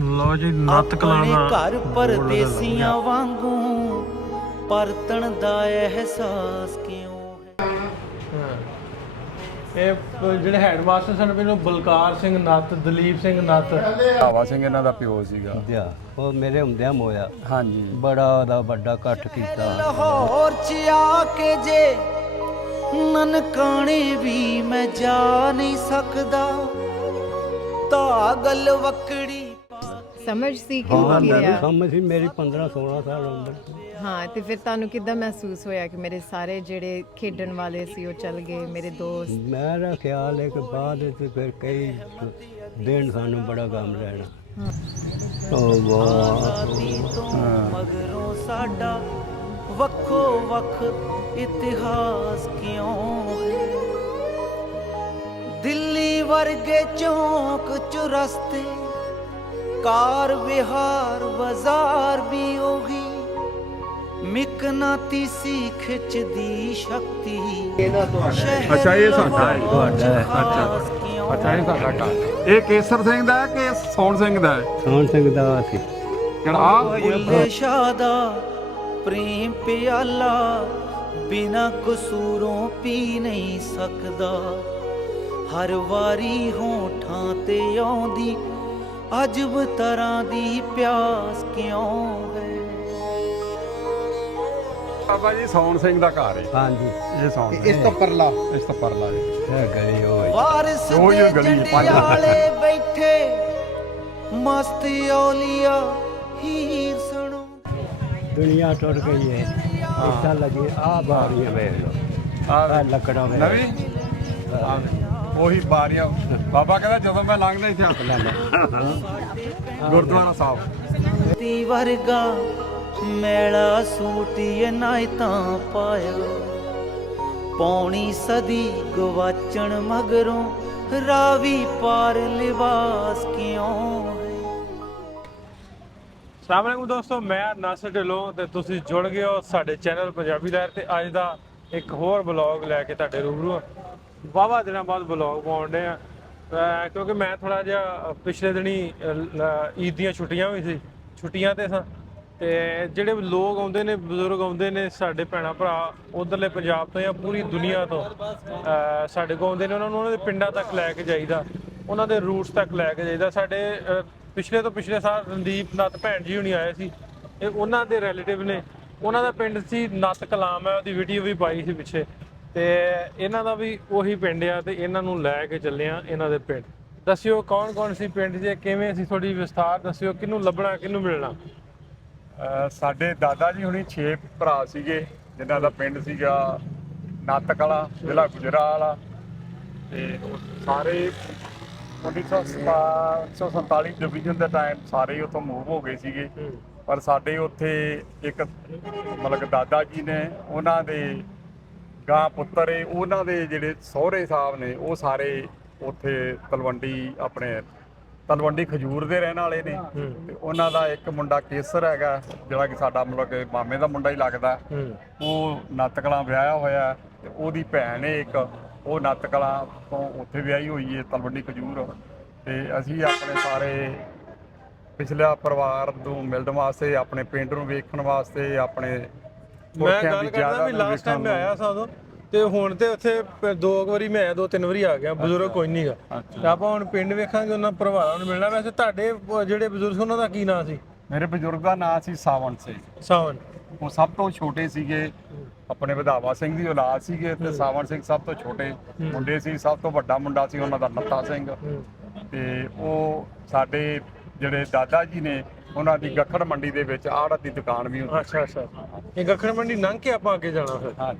ਲਓ ਜੀ ਨੱਤ ਕਲਾਂ ਦਾ ਘਰ ਪਰਦੇਸੀਆਂ ਵਾਂਗੂ ਪਰਤਣ ਦਾ ਅਹਿਸਾਸ ਕਿਉਂ ਹੈ। ਇਹ ਜਿਹੜੇ ਹੈਡਮਾਸਟਰ ਸਨ ਮੈਨੂੰ ਬਲਕਾਰ ਸਿੰਘ ਨੱਤ, ਦਲੀਪ ਸਿੰਘ ਨੱਤ, ਹਵਾ ਸਿੰਘ ਇਹਨਾਂ ਦਾ ਪਿਓ ਸੀਗਾ। ਉਹ ਮੇਰੇ ਹੁੰਦਿਆਂ ਮੋਇਆ। ਹਾਂਜੀ, ਬੜਾ ਉਹਦਾ ਵੱਡਾ ਇਕੱਠ ਕੀਤਾ। ਲਾਹੌਰ ਚ ਆ ਕੇ ਜੇ ਨਨਕਾਣੇ ਵੀ ਮੈਂ ਜਾ ਨਹੀਂ ਸਕਦਾ, ਤਾਂ ਗੱਲ ਵੱਖਰੀ ਸਮਝ ਸੀ ਕਿ ਹੋ ਕੀ ਰਿਹਾ। ਸਮਝ ਸੀ ਮੇਰੀ 15-16 ਸਾਲ ਉਮਰ ਸੀ। ਹਾਂ, ਤੇ ਫਿਰ ਤੁਹਾਨੂੰ ਕਿੱਦਾਂ ਮਹਿਸੂਸ ਹੋਇਆ ਕਿ ਮੇਰੇ ਸਾਰੇ ਜਿਹੜੇ ਖੇਡਣ ਵਾਲੇ ਸੀ ਉਹ ਚੱਲ ਗਏ, ਮੇਰੇ ਦੋਸਤ? ਮੇਰਾ ਖਿਆਲ ਹੈ ਕਿ ਬਾਅਦ ਵਿੱਚ ਫਿਰ ਕਈ ਦਿਨ ਸਾਨੂੰ ਬੜਾ ਗਮ ਰਹਿਣਾ। ਮਗਰੋਂ ਸਾਡਾ ਵੱਖੋ ਵੱਖ ਇਤਿਹਾਸ ਕਿਉਂ ਹੈ। ਦਿੱਲੀ ਵਰਗੇ ਚੌਂਕ ਚੁਰਸਤੇ ਕਾਰ ਵਿਹਾਰ ਬਾਜ਼ਾਰ ਵੀ ਉਹੀ ਮਿਕਨਾਤੀਸੀ ਖਿੱਚਦੀ ਸ਼ਕਤੀ। ਅੱਛਾ ਇਹ ਸਾਡਾ ਹੈ ਤੁਹਾਡਾ। ਅੱਛਾ ਇਹ ਸਾਡਾ ਘਰ। ਇਹ ਕੇਸਰ ਸਿੰਘ ਦਾ ਹੈ ਕਿ ਸੋਹਣ ਸਿੰਘ ਦਾ ਹੈ? ਸੋਹਣ ਸਿੰਘ ਦਾ ਸੀ। ਕਿਹੜਾ ਬੁੱਲੇ ਸ਼ਾਹ ਦਾ ਪ੍ਰੇਮ ਪਿਆਲਾ ਬਿਨਾ ਕਸੂਰੋਂ ਪੀ ਨਹੀਂ ਸਕਦਾ। ਹਰ ਵਾਰੀ ਹੋਠਾਂ ਤੇ ਆਉਂਦੀ ਅਜਬ ਤਰ੍ਹਾਂ ਦੀ ਪਿਆਸ ਕਿਉਂ ਹੈ। ਬਾਬਾ ਜੀ ਸੋਹਣ ਸਿੰਘ ਦਾ ਘਰ ਹੈ। ਹਾਂਜੀ, ਇਹ ਸੋਹਣ ਇਸ ਤੋਂ ਪਰਲਾ ਜੀ ਇਹ ਗਲੀ ਹੋਈ। ਵਾਰਿਸ ਉਹੀ ਦੇ ਗਲੀ ਝੰਡੇ ਪੰਜ। ਵਾਲੇ ਬੈਠੇ ਮਸਤ ਔਲੀਆ ਹੀਰ ਸੁਣੋ। ਦੁਨੀਆ ਟੁੱਟ ਗਈ ਹੈ। ਇੱਥਾ ਲੱਗੀ ਆ ਬਾਰੀਆਂ ਵੇਖ ਲਓ, ਆ ਲੱਕੜਾਂ ਵੇਖ ਨਵੀਂ ਉਹੀ ਬਾਰੀਆਂ। ਬਾਬਾ ਕਹਿੰਦਾ ਜਦੋਂ ਮੈਂ ਲੰਘਦਾ ਇੱਥੇ ਹੱਥ ਲੈਂਦਾ। ਗੁਰਦੁਆਰਾ ਸਾਹਿਬ ਤੀ ਵਰਗਾ ਮੈਲਾ ਸੂਟ ਇਨਾਇਤਾਂ ਪਾਇਆ, ਪੌਣੀ ਸਦੀ ਗਵਾਚਣ ਮਗਰੋਂ ਰਾਵੀ ਪਾਰ ਲਿਬਾਸ ਕਿਉਂ ਹੈ। ਸਲਾਮ ਅਲੈਕੁਮ ਦੋਸਤੋ, ਮੈਂ ਨਾਸਰ ਢਿੱਲੋਂ ਤੇ ਤੁਸੀਂ ਜੁੜ ਗਏ ਹੋ ਸਾਡੇ ਚੈਨਲ ਪੰਜਾਬੀ ਲਹਿਰ ਤੇ। ਅੱਜ ਦਾ ਇੱਕ ਹੋਰ ਬਲੌਗ ਲੈ ਕੇ ਤੁਹਾਡੇ ਰੂਬਰੂ। ਵਾਹਵਾ ਦਿਨਾਂ ਬਾਅਦ ਬਲੌਗ ਪਾਉਣ ਡੇ ਆ, ਕਿਉਂਕਿ ਮੈਂ ਥੋੜਾ ਜਿਹਾ ਪਿਛਲੇ ਦਿਨੀ ਈਦ ਦੀਆਂ ਛੁੱਟੀਆਂ ਵੀ ਸੀ, ਛੁੱਟੀਆਂ ਤੇ ਸਾਂ। ਤੇ ਜਿਹੜੇ ਲੋਕ ਆਉਂਦੇ ਨੇ, ਬਜ਼ੁਰਗ ਆਉਂਦੇ ਨੇ, ਸਾਡੇ ਭੈਣਾਂ ਭਰਾ ਉਧਰਲੇ ਪੰਜਾਬ ਤੋਂ ਜਾਂ ਪੂਰੀ ਦੁਨੀਆ ਤੋਂ ਸਾਡੇ ਕੋਲ ਆਉਂਦੇ ਨੇ, ਉਹਨਾਂ ਨੂੰ ਉਹਨਾਂ ਦੇ ਪਿੰਡਾਂ ਤੱਕ ਲੈ ਕੇ ਜਾਈਦਾ, ਉਹਨਾਂ ਦੇ ਰੂਟਸ ਤੱਕ ਲੈ ਕੇ ਜਾਈਦਾ। ਸਾਡੇ ਪਿਛਲੇ ਤੋਂ ਪਿਛਲੇ ਸਾਲ ਰਣਦੀਪ ਨੱਤ ਭੈਣ ਜੀ ਹੁਣੀ ਆਏ ਸੀ, ਇਹ ਉਹਨਾਂ ਦੇ ਰਿਲੇਟਿਵ ਨੇ। ਉਹਨਾਂ ਦਾ ਪਿੰਡ ਸੀ ਨੱਤ ਕਲਾਮ ਹੈ, ਉਹਦੀ ਵੀਡੀਓ ਵੀ ਪਾਈ ਸੀ ਪਿੱਛੇ। ਤੇ ਇਹਨਾਂ ਦਾ ਵੀ ਉਹੀ ਪਿੰਡ ਆ ਤੇ ਇਹਨਾਂ ਨੂੰ ਲੈ ਕੇ ਚੱਲੇ ਆ ਇਹਨਾਂ ਦੇ ਪਿੰਡ। ਦੱਸਿਓ ਕੌਣ ਕੌਣ ਸੀ ਪਿੰਡ 'ਚ, ਕਿਵੇਂ ਸੀ, ਥੋੜੀ ਵਿਸਥਾਰ ਦੱਸਿਓ, ਕਿਹਨੂੰ ਲੱਭਣਾ ਕਿਹਨੂੰ ਮਿਲਣਾ। ਸਾਡੇ ਦਾਦਾ ਜੀ ਹੁਣੀ 6 ਭਰਾ ਸੀਗੇ, ਜਿਨ੍ਹਾਂ ਦਾ ਪਿੰਡ ਸੀਗਾ ਨੱਤ ਕਲਾਂ, ਜ਼ਿਲ੍ਹਾ ਗੁਜਰਾਲ। ਤੇ ਉਹ ਸਾਰੇ 1947 ਡਿਵੀਜ਼ਨ ਦੇ ਟਾਈਮ ਸਾਰੇ ਹੀ ਉੱਥੋਂ ਮੂਵ ਹੋ ਗਏ ਸੀਗੇ। ਪਰ ਸਾਡੇ ਉੱਥੇ ਇੱਕ ਮਤਲਬ ਦਾਦਾ ਜੀ ਨੇ, ਉਹਨਾਂ ਦੇ ਗਾਂ ਪੁੱਤਰ ਏ, ਉਹਨਾਂ ਦੇ ਜਿਹੜੇ ਸਹੁਰੇ ਸਾਹਿਬ ਨੇ ਉਹ ਸਾਰੇ ਉੱਥੇ ਤਲਵੰਡੀ ਖਜੂਰ ਦੇ ਰਹਿਣ ਵਾਲੇ ਨੇ। ਤੇ ਉਹਨਾਂ ਦਾ ਇੱਕ ਮੁੰਡਾ ਕੇਸਰ ਹੈਗਾ, ਜਿਹੜਾ ਕਿ ਸਾਡਾ ਮਤਲਬ ਕਿ ਮਾਮੇ ਦਾ ਮੁੰਡਾ ਹੀ ਲੱਗਦਾ। ਉਹ ਨੱਤ ਕਲਾਂ ਵਿਆਹਿਆ ਹੋਇਆ ਤੇ ਉਹਦੀ ਭੈਣ ਏ ਇੱਕ, ਉਹ ਨੱਤ ਕਲਾਂ ਤੋਂ ਉੱਥੇ ਵਿਆਹੀ ਹੋਈ ਹੈ ਤਲਵੰਡੀ ਖਜੂਰ। ਤੇ ਅਸੀਂ ਆਪਣੇ ਸਾਰੇ ਪਿਛਲਾ ਪਰਿਵਾਰ ਨੂੰ ਮਿਲਣ ਵਾਸਤੇ, ਆਪਣੇ ਪਿੰਡ ਨੂੰ ਵੇਖਣ ਵਾਸਤੇ, ਆਪਣੇ ਮੈਂ ਗੱਲ ਕਰਦਾ ਵੀ ਲਾਸਟ ਟਾਈਮ ਮੈਂ ਆਇਆ ਸਾਂ ਉਦੋਂ, ਤੇ ਹੁਣ ਤੇ ਉੱਥੇ 2 ਵਾਰੀ ਮੈਂ ਆਇਆ, 2-3 ਵਾਰੀ ਆ ਗਿਆ। ਬਜ਼ੁਰਗ ਕੋਈ ਨਹੀਂਗਾ, ਤੇ ਆਪਾਂ ਹੁਣ ਪਿੰਡ ਵੇਖਾਂਗੇ, ਉਹਨਾਂ ਪਰਿਵਾਰਾਂ ਨੂੰ ਮਿਲਣਾ। ਵੈਸੇ ਤੁਹਾਡੇ ਜਿਹੜੇ ਬਜ਼ੁਰਗ ਸੀ ਉਹਨਾਂ ਦਾ ਕੀ ਨਾਂ ਸੀ? ਮੇਰੇ ਬਜ਼ੁਰਗ ਦਾ ਨਾਂ ਸੀ ਸਾਵਣ ਸਿੰਘ। ਸਾਵਣ। ਉਹ ਸਭ ਤੋਂ ਛੋਟੇ ਸੀਗੇ, ਆਪਣੇ ਵਧਾਵਾ ਸਿੰਘ ਦੀ ਔਲਾਦ ਸੀਗੇ। ਤੇ ਸਾਵਣ ਸਿੰਘ ਸਭ ਤੋਂ ਛੋਟੇ ਮੁੰਡੇ ਸੀ। ਸਭ ਤੋਂ ਵੱਡਾ ਮੁੰਡਾ ਸੀ ਉਹਨਾਂ ਦਾ ਨੱਤਾ ਸਿੰਘ। ਤੇ ਉਹ ਸਾਡੇ ਜਿਹੜੇ ਦਾਦਾ ਜੀ ਨੇ, ਉਹਨਾਂ ਦੀ ਗੱਖੜ ਮੰਡੀ ਦੇ ਵਿੱਚ ਆੜਤ ਦੀ ਦੁਕਾਨ ਵੀ ਹੁੰਦੀ। ਅੱਛਾ। ਇਹ ਗੱਖੜ ਮੰਡੀ ਲੰਘ ਕੇ ਆਪਾਂ ਅੱਗੇ ਜਾਣਾ ਫਿਰ? ਹਾਂ,